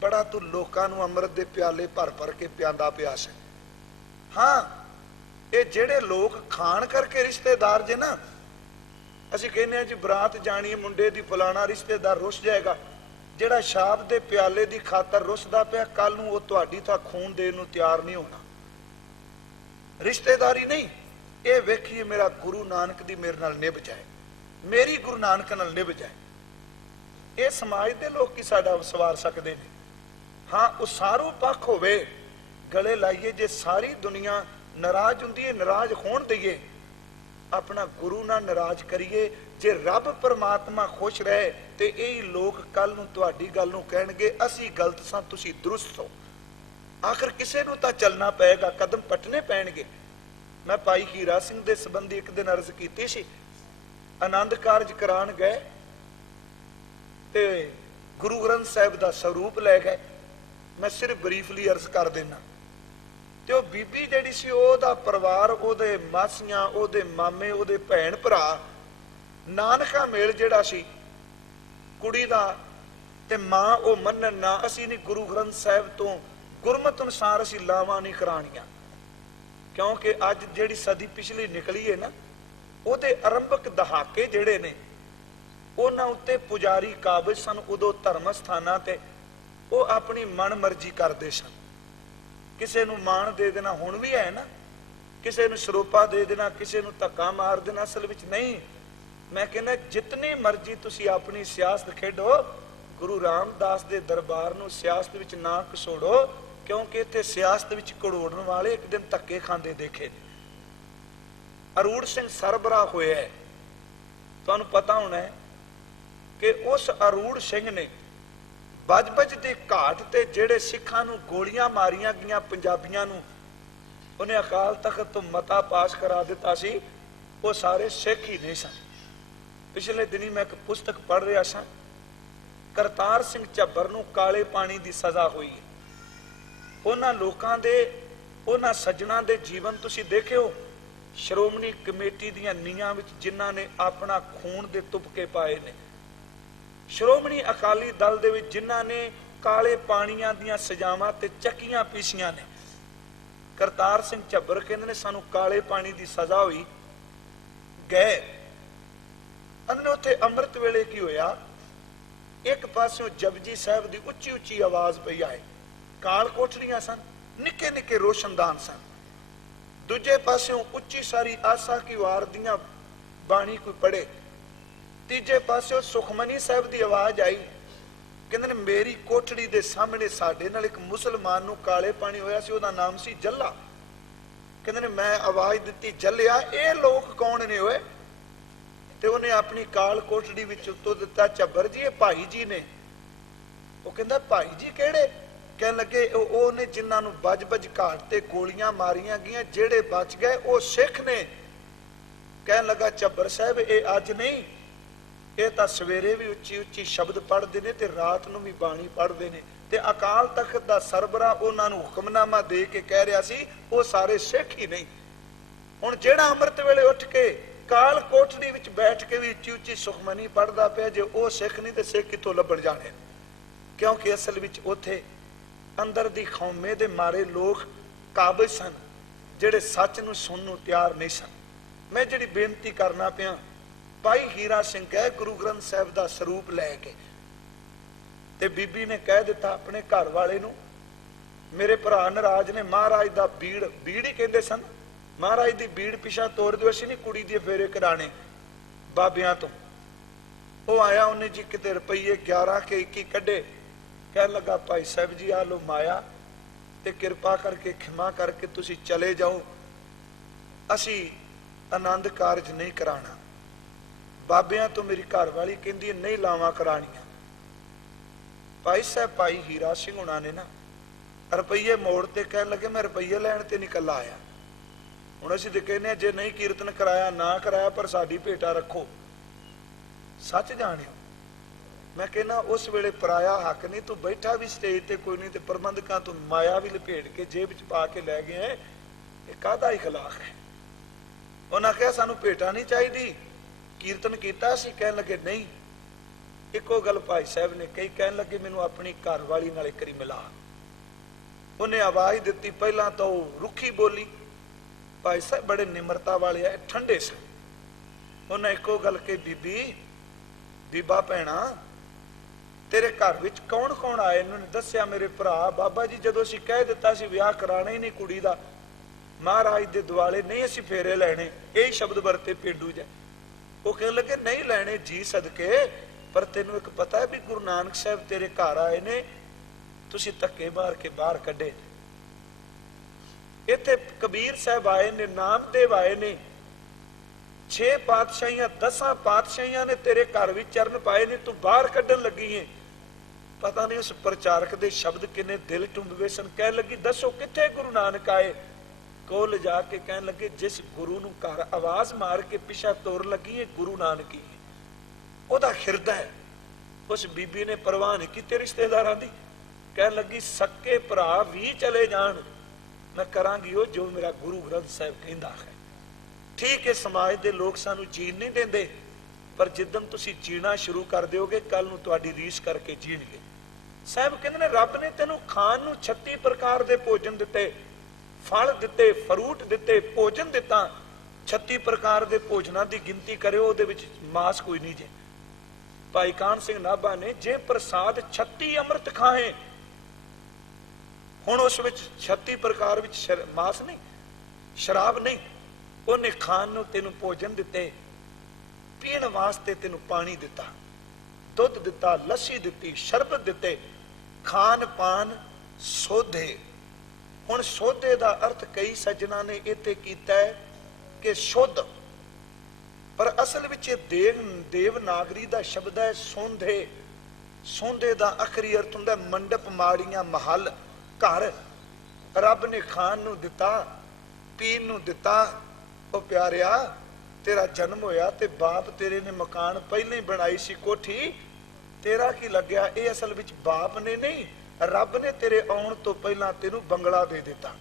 बड़ा तू लोकां नूं अमृत दे प्याले भर भर के पियांदा पिया सी। हाँ, ये जिहड़े लोग खाण करके रिश्तेदार जे ना, ਅਸੀਂ ਕਹਿੰਦੇ ਆ ਜੀ ਬਰਾਤ ਜਾਣੀ ਮੁੰਡੇ ਦੀ ਫਲਾਣਾ ਰਿਸ਼ਤੇਦਾਰ ਰੁੱਸ ਜਾਏਗਾ। ਜਿਹੜਾ ਸ਼ਰਾਬ ਦੇ ਪਿਆਲੇ ਦੀ ਖਾਤਰ ਰੁੱਸਦਾ ਪਿਆ, ਕੱਲ ਨੂੰ ਉਹ ਤੁਹਾਡੀ ਤਾਂ ਖੂਨ ਦੇਣ ਨੂੰ ਤਿਆਰ ਨਹੀਂ ਹੋਣਾ। ਰਿਸ਼ਤੇਦਾਰੀ ਨਹੀਂ, ਇਹ ਵੇਖੀਏ ਮੇਰਾ ਗੁਰੂ ਨਾਨਕ ਦੀ ਮੇਰੇ ਨਾਲ ਨਿਭ ਜਾਏ, ਮੇਰੀ ਗੁਰੂ ਨਾਨਕ ਨਾਲ ਨਿਭ ਜਾਏ। ਇਹ ਸਮਾਜ ਦੇ ਲੋਕ ਕੀ ਸਾਡਾ ਸਵਾਰ ਸਕਦੇ ਨੇ? ਹਾਂ, ਉਸਾਰੂ ਪੱਖ ਹੋਵੇ, ਗਲੇ ਲਾਈਏ। ਜੇ ਸਾਰੀ ਦੁਨੀਆ ਨਾਰਾਜ਼ ਹੁੰਦੀ ਹੈ, ਨਾਰਾਜ਼ ਹੋਣ ਦਈਏ, अपना गुरु ना नाराज करिए। जे रब परमात्मा खुश रहे तो यही लोग कल नूं तुहाडी गल नूं कहणगे असीं गलत सां, तुसीं दुरुस्त हो। आखिर किसी नूं तां चलना पेगा, कदम पटने पैणगे। मैं भाई हीरा सिंह दे संबंधी एक दिन अर्ज कीती सी। आनंद कारज कराण गए ते गुरु ग्रंथ साहिब दा स्वरूप लै गए। मैं सिर्फ ब्रीफली अर्ज कर देना। ते ਉਹ ਬੀਬੀ ਜਿਹੜੀ ਸੀ, ਉਹਦਾ ਪਰਿਵਾਰ, ਉਹਦੇ ਮਾਸੀਆਂ, ਉਹਦੇ ਮਾਮੇ, ਉਹਦੇ ਭੈਣ ਭਰਾ, ਨਾਨਕਾ ਮੇਲ ਜਿਹੜਾ ਸੀ ਕੁੜੀ ਦਾ ਤੇ ਮਾਂ, ਉਹ ਮੰਨਣ ਨਾ। ਅਸੀਂ ਨਹੀਂ ਗੁਰੂ ਗ੍ਰੰਥ ਸਾਹਿਬ ਤੋਂ ਗੁਰਮਤਿ ਅਨੁਸਾਰ ਅਸੀਂ ਲਾਵਾਂ ਨਹੀਂ ਕਰਾਣੀਆਂ, ਕਿਉਂਕਿ ਅੱਜ ਜਿਹੜੀ ਸਦੀ ਪਿਛਲੀ ਨਿਕਲੀ ਹੈ ਨਾ, ਉਹਦੇ ਆਰੰਭਕ ਦਹਾਕੇ ਜਿਹੜੇ ਨੇ, ਉਹਨਾਂ ਉੱਤੇ ਪੁਜਾਰੀ ਕਾਬਜ ਸਨ। ਉਦੋਂ ਧਰਮ ਸਥਾਨਾਂ ਤੇ ਉਹ ਆਪਣੀ ਮਨ ਮਰਜ਼ੀ ਕਰਦੇ ਸਨ। किसी नूं मान दे देना हुण भी है ना, किसी नूं सरोपा दे देना, किसी नूं धक्का मार देना, असल विच नहीं। मैं कहना जितनी मर्जी तुसी अपनी सियासत खेडो, गुरु रामदास दे दरबार नूं सियासत विच ना घसोड़ो, क्योंकि इत्थे सियासत विच घड़ोड़न वाले एक दिन धक्के खांदे देखे। अरूड़ सिंह सरबराह होया है, तुहानूं पता होना है कि उस अरूड़ सिंह ने बज-बज दे घाट ते ਜਿਹੜੇ ਸਿੱਖਾਂ ਨੂੰ ਗੋਲੀਆਂ ਮਾਰੀਆਂ ਗਈਆਂ ਪੰਜਾਬੀਆਂ ਨੂੰ, ਉਹਨੇ ਅਕਾਲ ਤਖਤ ਤੋਂ ਮਤਾ ਪਾਸ ਕਰਾ ਦਿੱਤਾ ਸੀ। ਉਹ ਸਾਰੇ ਸਿੱਖ ਹੀ ਨਹੀਂ ਸਨ। ਪਿਛਲੇ ਦਿਨੀ ਮੈਂ ਇੱਕ ਪੁਸਤਕ ਪੜ੍ਹ ਰਿਹਾ ਸਾਂ, ਕਰਤਾਰ ਸਿੰਘ ਝੱਬਰ ਨੂੰ ਕਾਲੇ ਪਾਣੀ ਦੀ ਸਜ਼ਾ ਹੋਈ ਹੈ। ਉਹਨਾਂ ਲੋਕਾਂ ਦੇ, ਉਹਨਾਂ ਸੱਜਣਾ ਦੇ ਜੀਵਨ ਤੁਸੀਂ ਦੇਖਿਓ। ਸ਼੍ਰੋਮਣੀ ਕਮੇਟੀ ਦੀਆਂ ਨੀਹਾਂ ਵਿੱਚ ਜਿਨ੍ਹਾਂ ਨੇ ਆਪਣਾ ਖੂਨ ਦੇ ਤੁਪਕੇ ਪਾਏ ਨੇ, ਸ਼੍ਰੋਮਣੀ ਅਕਾਲੀ ਦਲ ਦੇ ਵਿੱਚ ਜਿਨ੍ਹਾਂ ਨੇ ਕਾਲੇ ਪਾਣੀਆਂ ਦੀਆਂ ਸਜ਼ਾਵਾਂ ਤੇ ਚੱਕੀਆਂ ਪੀਸੀਆਂ ਨੇ। ਕਰਤਾਰ ਸਿੰਘ ਝੱਬਰ ਕਹਿੰਦੇ ਨੇ ਸਾਨੂੰ ਕਾਲੇ ਪਾਣੀ ਦੀ ਸਜ਼ਾ ਹੋਈ, ਗਏ ਅੰਨੇ। ਉੱਥੇ ਅੰਮ੍ਰਿਤ ਵੇਲੇ ਕੀ ਹੋਇਆ, ਇੱਕ ਪਾਸਿਓਂ ਜਪਜੀ ਸਾਹਿਬ ਦੀ ਉੱਚੀ ਉੱਚੀ ਆਵਾਜ਼ ਪਈ ਆਏ, ਕਾਲ ਕੋਠੜੀਆਂ ਸਨ, ਨਿੱਕੇ ਨਿੱਕੇ ਰੋਸ਼ਨਦਾਨ ਸਨ। ਦੂਜੇ ਪਾਸਿਓਂ ਉੱਚੀ ਸਾਰੀ ਆਸਾ ਕੀ ਵਾਰ ਦੀਆਂ ਬਾਣੀ ਕੋਈ ਪੜੇ। ਤੀਜੇ ਪਾਸਿਓਂ ਸੁਖਮਨੀ ਸਾਹਿਬ ਦੀ ਆਵਾਜ਼ ਆਈ, ਕਹਿੰਦੇ ਨੇ ਮੇਰੀ ਕੋਠੜੀ ਦੇ ਸਾਹਮਣੇ ਸਾਡੇ ਨਾਲ ਇੱਕ ਮੁਸਲਮਾਨ ਨੂੰ ਕਾਲੇ ਪਾਣੀ ਹੋਇਆ ਸੀ, ਉਹਦਾ ਨਾਮ ਸੀ ਜੱਲਾ। ਕਹਿੰਦੇ ਨੇ ਮੈਂ ਆਵਾਜ਼ ਦਿੱਤੀ, ਜੱਲਿਆ ਇਹ ਲੋਕ ਕੌਣ ਨੇ ਓਏ? ਤੇ ਉਹਨੇ ਆਪਣੀ ਕਾਲ ਕੋਠੜੀ ਵਿੱਚ ਉੱਤੋਂ ਦਿੱਤਾ, ਝੱਬਰ ਜੀ ਇਹ ਭਾਈ ਜੀ ਨੇ। ਉਹ ਕਹਿੰਦਾ ਭਾਈ ਜੀ ਕਿਹੜੇ? ਕਹਿਣ ਲੱਗੇ ਉਹ ਨੇ ਜਿਨ੍ਹਾਂ ਨੂੰ ਬੱਜ ਘਾਟ ਤੇ ਗੋਲੀਆਂ ਮਾਰੀਆਂ ਗਈਆਂ, ਜਿਹੜੇ ਬਚ ਗਏ ਉਹ ਸਿੱਖ ਨੇ। ਕਹਿਣ ਲੱਗਾ ਝੱਬਰ ਸਾਹਿਬ ਇਹ ਅੱਜ ਨਹੀਂ, ਇਹ ਤਾਂ ਸਵੇਰੇ ਵੀ ਉੱਚੀ ਉੱਚੀ ਸ਼ਬਦ ਪੜ੍ਹਦੇ ਨੇ ਤੇ ਰਾਤ ਨੂੰ ਵੀ ਬਾਣੀ ਪੜ੍ਹਦੇ ਨੇ, ਤੇ ਅਕਾਲ ਤਖਤ ਦਾ ਸਰਬਰਾ ਉਹਨਾਂ ਨੂੰ ਹੁਕਮਨਾਮਾ ਦੇ ਕੇ ਕਹਿ ਰਿਹਾ ਸੀ ਉਹ ਸਾਰੇ ਸਿੱਖ ਹੀ ਨਹੀਂ। ਹੁਣ ਜਿਹੜਾ ਅੰਮ੍ਰਿਤ ਵੇਲੇ ਉੱਠ ਕੇ ਕਾਲ ਕੋਠੜੀ ਵਿੱਚ ਬੈਠ ਕੇ ਵੀ ਉੱਚੀ ਉੱਚੀ ਸੁਖਮਨੀ ਪੜ੍ਹਦਾ ਪਿਆ, ਜੇ ਉਹ ਸਿੱਖ ਨਹੀਂ ਤੇ ਸਿੱਖ ਕਿੱਥੋਂ ਲੱਭਣ ਜਾਣੇ? ਕਿਉਂਕਿ ਅਸਲ ਵਿੱਚ ਉੱਥੇ ਅੰਦਰ ਦੀ ਖੌਮੇ ਦੇ ਮਾਰੇ ਲੋਕ ਕਾਬਿਜ਼ ਸਨ, ਜਿਹੜੇ ਸੱਚ ਨੂੰ ਸੁਣਨ ਨੂੰ ਤਿਆਰ ਨਹੀਂ ਸਨ। ਮੈਂ ਜਿਹੜੀ ਬੇਨਤੀ ਕਰਨਾ ਪਿਆ, ਭਾਈ ਹੀਰਾ ਸਿੰਘ ਕਹੇ ਗੁਰੂ ਗ੍ਰੰਥ ਸਾਹਿਬ ਦਾ ਸਰੂਪ ਲੈ ਕੇ, ਤੇ ਬੀਬੀ ਨੇ ਕਹਿ ਦਿੱਤਾ ਆਪਣੇ ਘਰ ਵਾਲੇ ਨੂੰ, ਮੇਰੇ ਭਰਾ ਨਰਾਜ ਨੇ ਮਹਾਰਾਜ ਦਾ ਬੀੜ ਹੀ ਕਹਿੰਦੇ ਸਨ, ਮਹਾਰਾਜ ਦੀ ਬੀੜ ਪਿਛਾ ਤੋੜ ਦਿਓ, ਅਸੀਂ ਨਹੀਂ ਕੁੜੀ ਦੇ ਫੇਰੇ ਕਰਾਣੇ ਬਾਬਿਆਂ ਤੋਂ। ਉਹ ਆਇਆ, ਉਹਨੇ ਜੀ ਕਿਤੇ ਰੁਪਈਏ 11 ਕੇ 21 ਕੱਢੇ, ਕਹਿਣ ਲੱਗਾ ਭਾਈ ਸਾਹਿਬ ਜੀ ਆ ਲੋ ਮਾਇਆ, ਤੇ ਕਿਰਪਾ ਕਰਕੇ ਖਿਮਾ ਕਰਕੇ ਤੁਸੀਂ ਚਲੇ ਜਾਓ, ਅਸੀਂ ਆਨੰਦ ਕਾਰਜ ਨਹੀਂ ਕਰਾਣਾ। ਬਾਬਿਆਂ ਤੋਂ ਮੇਰੀ ਘਰ ਵਾਲੀ ਕਹਿੰਦੀ ਨਹੀਂ ਲਾਵਾਂ ਕਰਾਣੀਆਂ। ਭਾਈ ਸਾਹਿਬ ਭਾਈ ਹੀਰਾ ਸਿੰਘ ਹੁਣਾਂ ਨੇ ਨਾ ਰੁਪਈਏ ਮੋੜ ਤੇ, ਕਹਿਣ ਲੱਗੇ ਮੈਂ ਰੁਪਈਏ ਲੈਣ ਤੇ ਨਿਕਲ ਆਇਆ। ਹੁਣ ਅਸੀਂ ਤੇ ਕਹਿੰਦੇ ਹਾਂ ਜੇ ਨਹੀਂ ਕੀਰਤਨ ਕਰਾਇਆ ਨਾ ਕਰਾਇਆ, ਪਰ ਸਾਡੀ ਭੇਟਾ ਰੱਖੋ, ਸੱਚ ਜਾਣਿਓ। ਮੈਂ ਕਹਿੰਦਾ ਉਸ ਵੇਲੇ ਪਰਾਇਆ ਹੱਕ ਨਹੀਂ, ਤੂੰ ਬੈਠਾ ਵੀ ਸਟੇਜ ਤੇ ਕੋਈ ਨਹੀਂ, ਤੇ ਪ੍ਰਬੰਧਕਾਂ ਤੋਂ ਮਾਇਆ ਵੀ ਲਪੇਟ ਕੇ ਜੇਬ ਚ ਪਾ ਕੇ ਲੈ ਗਏ, ਇਹ ਕਾਹਦਾ ਇਖਲਾਕ ਹੈ? ਉਹਨਾਂ ਕਿਹਾ ਸਾਨੂੰ ਭੇਟਾ ਨਹੀਂ ਚਾਹੀਦੀ, ਕੀਰਤਨ ਕੀਤਾ ਸੀ। ਕਹਿਣ ਲੱਗੇ ਨਹੀਂ। ਇੱਕੋ ਗੱਲ ਭਾਈ ਸਾਹਿਬ ਨੇ ਕਹੀ, ਕਹਿਣ ਲੱਗੇ ਮੈਨੂੰ ਆਪਣੀ ਘਰ ਵਾਲੀ ਨਾਲ ਇੱਕ ਵਾਰੀ ਮਿਲਾ। ਉਹਨੇ ਆਵਾਜ਼ ਦਿੱਤੀ, ਪਹਿਲਾਂ ਤਾਂ ਉਹ ਰੁੱਖੀ ਬੋਲੀ, ਭਾਈ ਸਾਹਿਬ ਬੜੇ ਨਿਮਰਤਾ ਵਾਲੇ ਆ, ਠੰਡੇ ਸਨ। ਉਹਨੇ ਇੱਕੋ ਗੱਲ ਕਹੀ, ਬੀਬਾ ਭੈਣਾ ਤੇਰੇ ਘਰ ਵਿੱਚ ਕੌਣ ਕੌਣ ਆਏ? ਇਹਨਾਂ ਨੇ ਦੱਸਿਆ ਮੇਰੇ ਭਰਾ। ਬਾਬਾ ਜੀ ਜਦੋਂ ਅਸੀਂ ਕਹਿ ਦਿੱਤਾ ਸੀ ਵਿਆਹ ਕਰਾਣਾ ਹੀ ਨਹੀਂ ਕੁੜੀ ਦਾ, ਮਹਾਰਾਜ ਦੇ ਦੁਆਲੇ ਨਹੀਂ ਅਸੀਂ ਫੇਰੇ ਲੈਣੇ, ਇਹ ਸ਼ਬਦ ਵਰਤੇ ਪੇਂਡੂ ਜਾ। ਉਹ ਕਹਿਣ ਲੱਗੇ ਨਹੀਂ ਲੈਣੇ ਜੀ ਸਦਕੇ, ਪਰ ਤੈਨੂੰ ਇੱਕ ਪਤਾ ਹੈ ਵੀ ਗੁਰੂ ਨਾਨਕ ਸਾਹਿਬ ਤੇਰੇ ਘਰ ਆਏ ਨੇ, ਤੁਸੀਂ ਧੱਕੇ ਮਾਰ ਕੇ ਬਾਹਰ ਕੱਢੇ। ਇੱਥੇ ਕਬੀਰ ਸਾਹਿਬ ਆਏ ਨੇ, ਨਾਮਦੇਵ ਆਏ ਨੇ, 6 ਪਾਤਸ਼ਾਹੀਆਂ 10 ਪਾਤਸ਼ਾਹੀਆਂ ਨੇ ਤੇਰੇ ਘਰ ਵਿੱਚ ਚਰਨ ਪਾਏ ਨੇ, ਤੂੰ ਬਾਹਰ ਕੱਢਣ ਲੱਗੀ ਏ। ਪਤਾ ਨਹੀਂ ਉਸ ਪ੍ਰਚਾਰਕ ਦੇ ਸ਼ਬਦ ਕਿੰਨੇ ਦਿਲ ਟੁੰਬੇ ਸਨ। ਕਹਿਣ ਲੱਗੀ ਦੱਸੋ ਕਿੱਥੇ ਗੁਰੂ ਨਾਨਕ ਆਏ? ਕੋਲ ਲਿਜਾ ਕੇ ਕਹਿਣ ਲੱਗੇ ਜਿਸ ਗੁਰੂ ਨੂੰ ਘਰ ਆਵਾਜ਼ ਮਾਰ ਕੇ ਪਿਛਾ ਤੋਰ ਲੱਗੀ ਏ ਗੁਰੂ ਨਾਨਕ ਹੀ, ਉਹਦਾ ਹਿਰਦਾ ਹੈ। ਉਸ ਬੀਬੀ ਨੇ ਪਰਵਾਹ ਨਹੀਂ ਕੀਤੀ ਰਿਸ਼ਤੇਦਾਰਾਂ ਦੀ, ਕਹਿਣ ਲੱਗੀ ਸੱਕੇ ਭਰਾ ਵੀ ਚਲੇ ਜਾਣ, ਮੈਂ ਕਰਾਂਗੀ ਉਹ ਜੋ ਮੇਰਾ ਗੁਰੂ ਗ੍ਰੰਥ ਸਾਹਿਬ ਕਹਿੰਦਾ ਹੈ। ਠੀਕ ਹੈ, ਸਮਾਜ ਦੇ ਲੋਕ ਸਾਨੂੰ ਜੀਣ ਨਹੀਂ ਦਿੰਦੇ, ਪਰ ਜਿੱਦਣ ਤੁਸੀਂ ਜੀਣਾ ਸ਼ੁਰੂ ਕਰ ਦਿਓਗੇ ਕੱਲ ਨੂੰ ਤੁਹਾਡੀ ਰੀਸ ਕਰਕੇ ਜੀਣਗੇ। ਸਾਹਿਬ ਕਹਿੰਦੇ ਨੇ ਰੱਬ ਨੇ ਤੈਨੂੰ ਖਾਣ ਨੂੰ 36 ਪ੍ਰਕਾਰ ਦੇ ਭੋਜਨ ਦਿੱਤੇ, ਫਲ ਦਿੱਤੇ, ਫਰੂਟ ਦਿੱਤੇ, ਭੋਜਨ ਦਿੱਤਾ। 36 ਪ੍ਰਕਾਰ ਦੇ ਭੋਜਨਾਂ ਦੀ ਗਿਣਤੀ ਕਰਿਓ, ਉਹਦੇ ਵਿੱਚ ਮਾਸ ਕੋਈ ਨਹੀਂ ਜੇ। ਭਾਈ ਕਾਹਨ ਸਿੰਘ ਨਾਭਾ ਨੇ ਜੇ ਪ੍ਰਸਾਦ 36 ਅੰਮ੍ਰਿਤ ਖਾਏ, ਹੁਣ ਉਸ ਵਿੱਚ 36 ਪ੍ਰਕਾਰ ਵਿੱਚ ਮਾਸ ਨਹੀਂ, ਸ਼ਰਾਬ ਨਹੀਂ, ਉਹਨੇ ਖਾਣ ਨੂੰ ਤੈਨੂੰ ਭੋਜਨ ਦਿੱਤੇ, ਪੀਣ ਵਾਸਤੇ ਤੈਨੂੰ ਪਾਣੀ ਦਿੱਤਾ, ਦੁੱਧ ਦਿੱਤਾ, ਲੱਸੀ ਦਿੱਤੀ, ਸ਼ਰਬਤ ਦਿੱਤੇ, ਖਾਨ ਪਾਨ ਸੋਧੇ। ਹੁਣ ਸੋਧੇ ਦਾ ਅਰਥ ਕਈ ਸੱਜਣਾ ਨੇ ਇੱਥੇ ਕੀਤਾ ਹੈ ਕਿ ਸ਼ੁੱਧ, ਪਰ ਅਸਲ ਵਿੱਚ ਇਹ ਦੇਵਨਾਗਰੀ ਦਾ ਸ਼ਬਦ ਹੈ ਸੋਂਧੇ। ਸੋਂਧੇ ਦਾ ਆਖਰੀ ਅਰਥ ਹੁੰਦਾ ਮੰਡਪ, ਮਾੜੀਆਂ, ਮਹੱਲ, ਘਰ। ਰੱਬ ਨੇ ਖਾਣ ਨੂੰ ਦਿੱਤਾ, ਪੀਣ ਨੂੰ ਦਿੱਤਾ। ਉਹ ਪਿਆਰਿਆ ਤੇਰਾ ਜਨਮ ਹੋਇਆ ਤੇ ਬਾਪ ਤੇਰੇ ਨੇ ਮਕਾਨ ਪਹਿਲਾਂ ਹੀ ਬਣਾਈ ਸੀ ਕੋਠੀ, ਤੇਰਾ ਕੀ ਲੱਗਿਆ? ਇਹ ਅਸਲ ਵਿੱਚ ਬਾਪ ਨੇ ਨਹੀਂ, ਰੱਬ ਨੇ ਤੇਰੇ ਆਉਣ ਤੋਂ ਪਹਿਲਾਂ ਤੈਨੂੰ ਬੰਗਲਾ ਦੇ ਦਿੱਤਾ,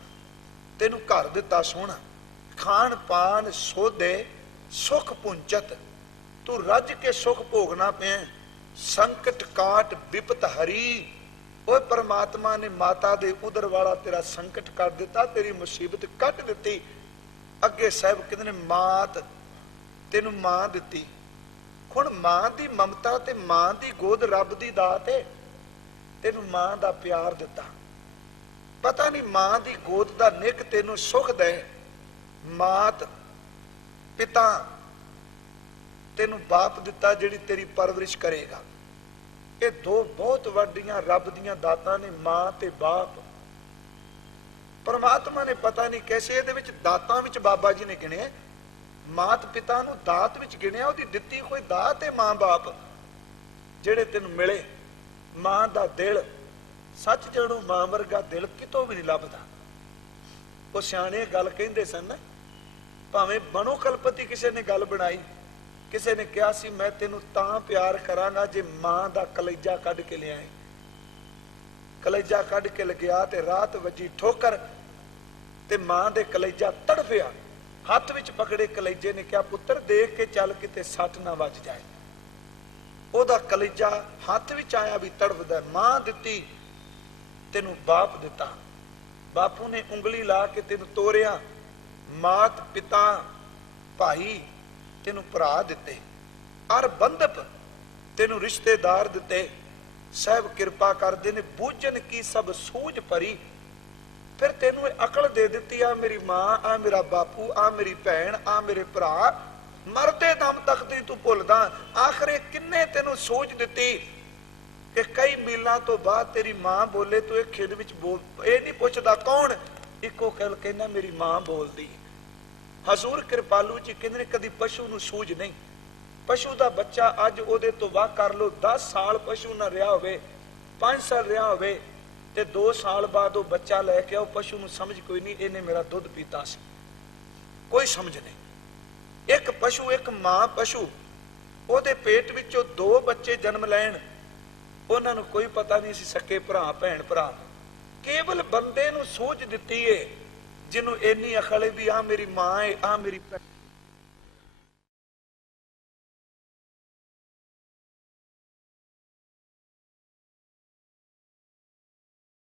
ਤੈਨੂੰ ਘਰ ਦਿੱਤਾ ਸੋਹਣਾ। ਖਾਣ ਪਾਨ ਸੋਧੇ ਸੁਖ ਪੁੰਚਤ, ਤੂੰ ਰੱਜ ਕੇ ਸੁਖ ਭੋਗਣਾ ਪਿਆ। ਸੰਕਟ ਕਾਟ ਵਿਪਤ ਹਰੀ, ਉਹ ਪਰਮਾਤਮਾ ਨੇ ਮਾਤਾ ਦੇ ਉਦਰ ਵਾਲਾ ਤੇਰਾ ਸੰਕਟ ਕਰ ਦਿੱਤਾ, ਤੇਰੀ ਮੁਸੀਬਤ ਕੱਟ ਦਿੱਤੀ। ਅੱਗੇ ਸਾਹਿਬ ਕਹਿੰਦੇ ਨੇ ਮਾਤ ਤੈਨੂੰ ਮਾਂ ਦਿੱਤੀ। ਹੁਣ ਮਾਂ ਦੀ ਮਮਤਾ ਤੇ ਮਾਂ ਦੀ ਗੋਦ ਰੱਬ ਦੀ ਦਾਤ ਹੈ। ਤੈਨੂੰ ਮਾਂ ਦਾ ਪਿਆਰ ਦਿੱਤਾ, ਪਤਾ ਨਹੀਂ ਮਾਂ ਦੀ ਗੋਦ ਦਾ ਨਿੱਕ ਤੈਨੂੰ ਸੁਖ ਦੇ। ਮਾਤ ਪਿਤਾ ਤੈਨੂੰ ਬਾਪ ਦਿੱਤਾ ਜਿਹੜੀ ਤੇਰੀ ਪਰਵਰਿਸ਼ ਕਰੇਗਾ। ਇਹ ਦੋ ਬਹੁਤ ਵੱਡੀਆਂ ਰੱਬ ਦੀਆਂ ਦਾਤਾਂ ਨੇ, ਮਾਂ ਤੇ ਬਾਪ। ਪਰਮਾਤਮਾ ਨੇ ਪਤਾ ਨਹੀਂ ਕੈਸੇ ਇਹਦੇ ਵਿੱਚ ਦਾਤਾਂ ਵਿੱਚ ਬਾਬਾ ਜੀ ਨੇ ਗਿਣਿਆ, ਮਾਤ ਪਿਤਾ ਨੂੰ ਦਾਤ ਵਿੱਚ ਗਿਣਿਆ। ਉਹਦੀ ਦਿੱਤੀ ਕੋਈ ਦਾਤ ਹੈ ਮਾਂ ਬਾਪ ਜਿਹੜੇ ਤੈਨੂੰ ਮਿਲੇ। ਮਾਂ ਦਾ ਦਿਲ, ਸੱਚ ਜਾਣੋ ਮਾਂ ਵਰਗਾ ਦਿਲ ਕਿਤੋਂ ਵੀ ਨਹੀਂ ਲੱਭਦਾ। ਉਹ ਸਿਆਣੇ ਗੱਲ ਕਹਿੰਦੇ ਸਨ ਨਾ, ਭਾਵੇਂ ਬਣੋ ਕਲਪਤੀ ਕਿਸੇ ਨੇ ਗੱਲ ਬਣਾਈ, ਕਿਸੇ ਨੇ ਕਿਹਾ ਸੀ ਮੈਂ ਤੈਨੂੰ ਤਾਂ ਪਿਆਰ ਕਰਾਂਗਾ ਜੇ ਮਾਂ ਦਾ ਕਲੇਜਾ ਕੱਢ ਕੇ ਲਿਆਏ। ਕਲੇਜਾ ਕੱਢ ਕੇ ਲਗਿਆ ਤੇ ਰਾਤ ਵੱਜੀ ਠੋਕਰ ਤੇ ਮਾਂ ਦੇ ਕਲੇਜਾ ਤੜਫਿਆ। ਹੱਥ ਵਿੱਚ ਪਕੜੇ ਕਲੇਜੇ ਨੇ ਕਿਹਾ ਪੁੱਤਰ ਦੇਖ ਕੇ ਚੱਲ ਕਿਤੇ ਸੱਟ ਨਾ ਵੱਜ ਜਾਏ। ਉਹਦਾ ਕਲੇਜਾ ਹੱਥ ਵਿੱਚ ਆਇਆ ਵੀ ਤੜਫਦਾ। ਮਾਂ ਦਿੱਤੀ ਤੈਨੂੰ ਬਾਪ ਦਿੱਤਾ, ਬਾਪੂ ਨੇ ਉਂਗਲੀ ਲਾ ਕੇ ਤੈਨੂੰ ਤੋਰਿਆ। ਮਾਤ ਪਿਤਾ ਭਾਈ ਤੈਨੂੰ ਭਰਾ ਦਿੱਤੇ। ਅਰ ਬੰਧਪ ਤੈਨੂੰ ਰਿਸ਼ਤੇਦਾਰ ਦਿੱਤੇ। ਸਾਹਿਬ ਕਿਰਪਾ ਕਰਦੇ ਨੇ ਬੂਝਣ ਕੀ ਸਭ ਸੂਝ ਭਰੀ। ਫਿਰ ਤੈਨੂੰ ਇਹ ਅਕਲ ਦੇ ਦਿੱਤੀ, ਆ ਮੇਰੀ ਮਾਂ, ਆ ਮੇਰਾ ਬਾਪੂ, ਆ ਮੇਰੀ ਭੈਣ, ਆ ਮੇਰੇ ਭਰਾ, ਮਰਦੇ ਦਮ ਤੱਕ ਦੀ ਤੂੰ ਭੁੱਲਦਾ। ਆਖਰੇ ਕਿੰਨੇ ਤੈਨੂੰ ਸੋਚ ਦਿੱਤੀ ਕਿ ਕਈ ਮੀਲਾਂ ਤੋਂ ਬਾਅਦ ਤੇਰੀ ਮਾਂ ਬੋਲੇ ਤੂੰ ਇਹ ਖਿੱਦ ਵਿੱਚ ਬੋਲ, ਇਹ ਨਹੀਂ ਪੁੱਛਦਾ ਕੌਣ, ਇੱਕੋ ਗੱਲ ਕਹਿੰਦਾ ਮੇਰੀ ਮਾਂ ਬੋਲਦੀ। ਹਜ਼ੂਰ ਕਿਰਪਾਲੂ ਜੀ ਕਹਿੰਦੇ ਨੇ ਕਦੀ ਪਸ਼ੂ ਨੂੰ ਸੂਝ ਨਹੀਂ। ਪਸ਼ੂ ਦਾ ਬੱਚਾ ਅੱਜ ਉਹਦੇ ਤੋਂ ਵਾਹ ਕਰ ਲੋ, 10 ਸਾਲ ਪਸ਼ੂ ਨਾ ਰਿਹਾ ਹੋਵੇ, 5 ਸਾਲ ਰਿਹਾ ਹੋਵੇ ਤੇ 2 ਸਾਲ ਬਾਅਦ ਉਹ ਬੱਚਾ ਲੈ ਕੇ ਆਓ, ਪਸ਼ੂ ਨੂੰ ਸਮਝ ਕੋਈ ਨਹੀਂ ਇਹਨੇ ਮੇਰਾ ਦੁੱਧ ਪੀਤਾ ਸੀ, ਕੋਈ ਸਮਝ ਨਹੀਂ। ਇੱਕ ਪਸ਼ੂ, ਇੱਕ ਮਾਂ ਪਸ਼ੂ, ਉਹਦੇ ਪੇਟ ਵਿੱਚੋਂ 2 ਬੱਚੇ ਜਨਮ ਲੈਣ, ਉਹਨਾਂ ਨੂੰ ਕੋਈ ਪਤਾ ਨਹੀਂ ਸੀ ਸਕੇ ਭਰਾ ਭੈਣ ਭਰਾ। ਕੇਵਲ ਬੰਦੇ ਨੂੰ ਸੋਚ ਦਿੱਤੀ ਏ ਜਿਹਨੂੰ ਇੰਨੀ ਅਕਲ ਹੈ ਵੀ ਆ ਮੇਰੀ ਮਾਂ ਹੈ, ਆ ਮੇਰੀ ਭੈਣ।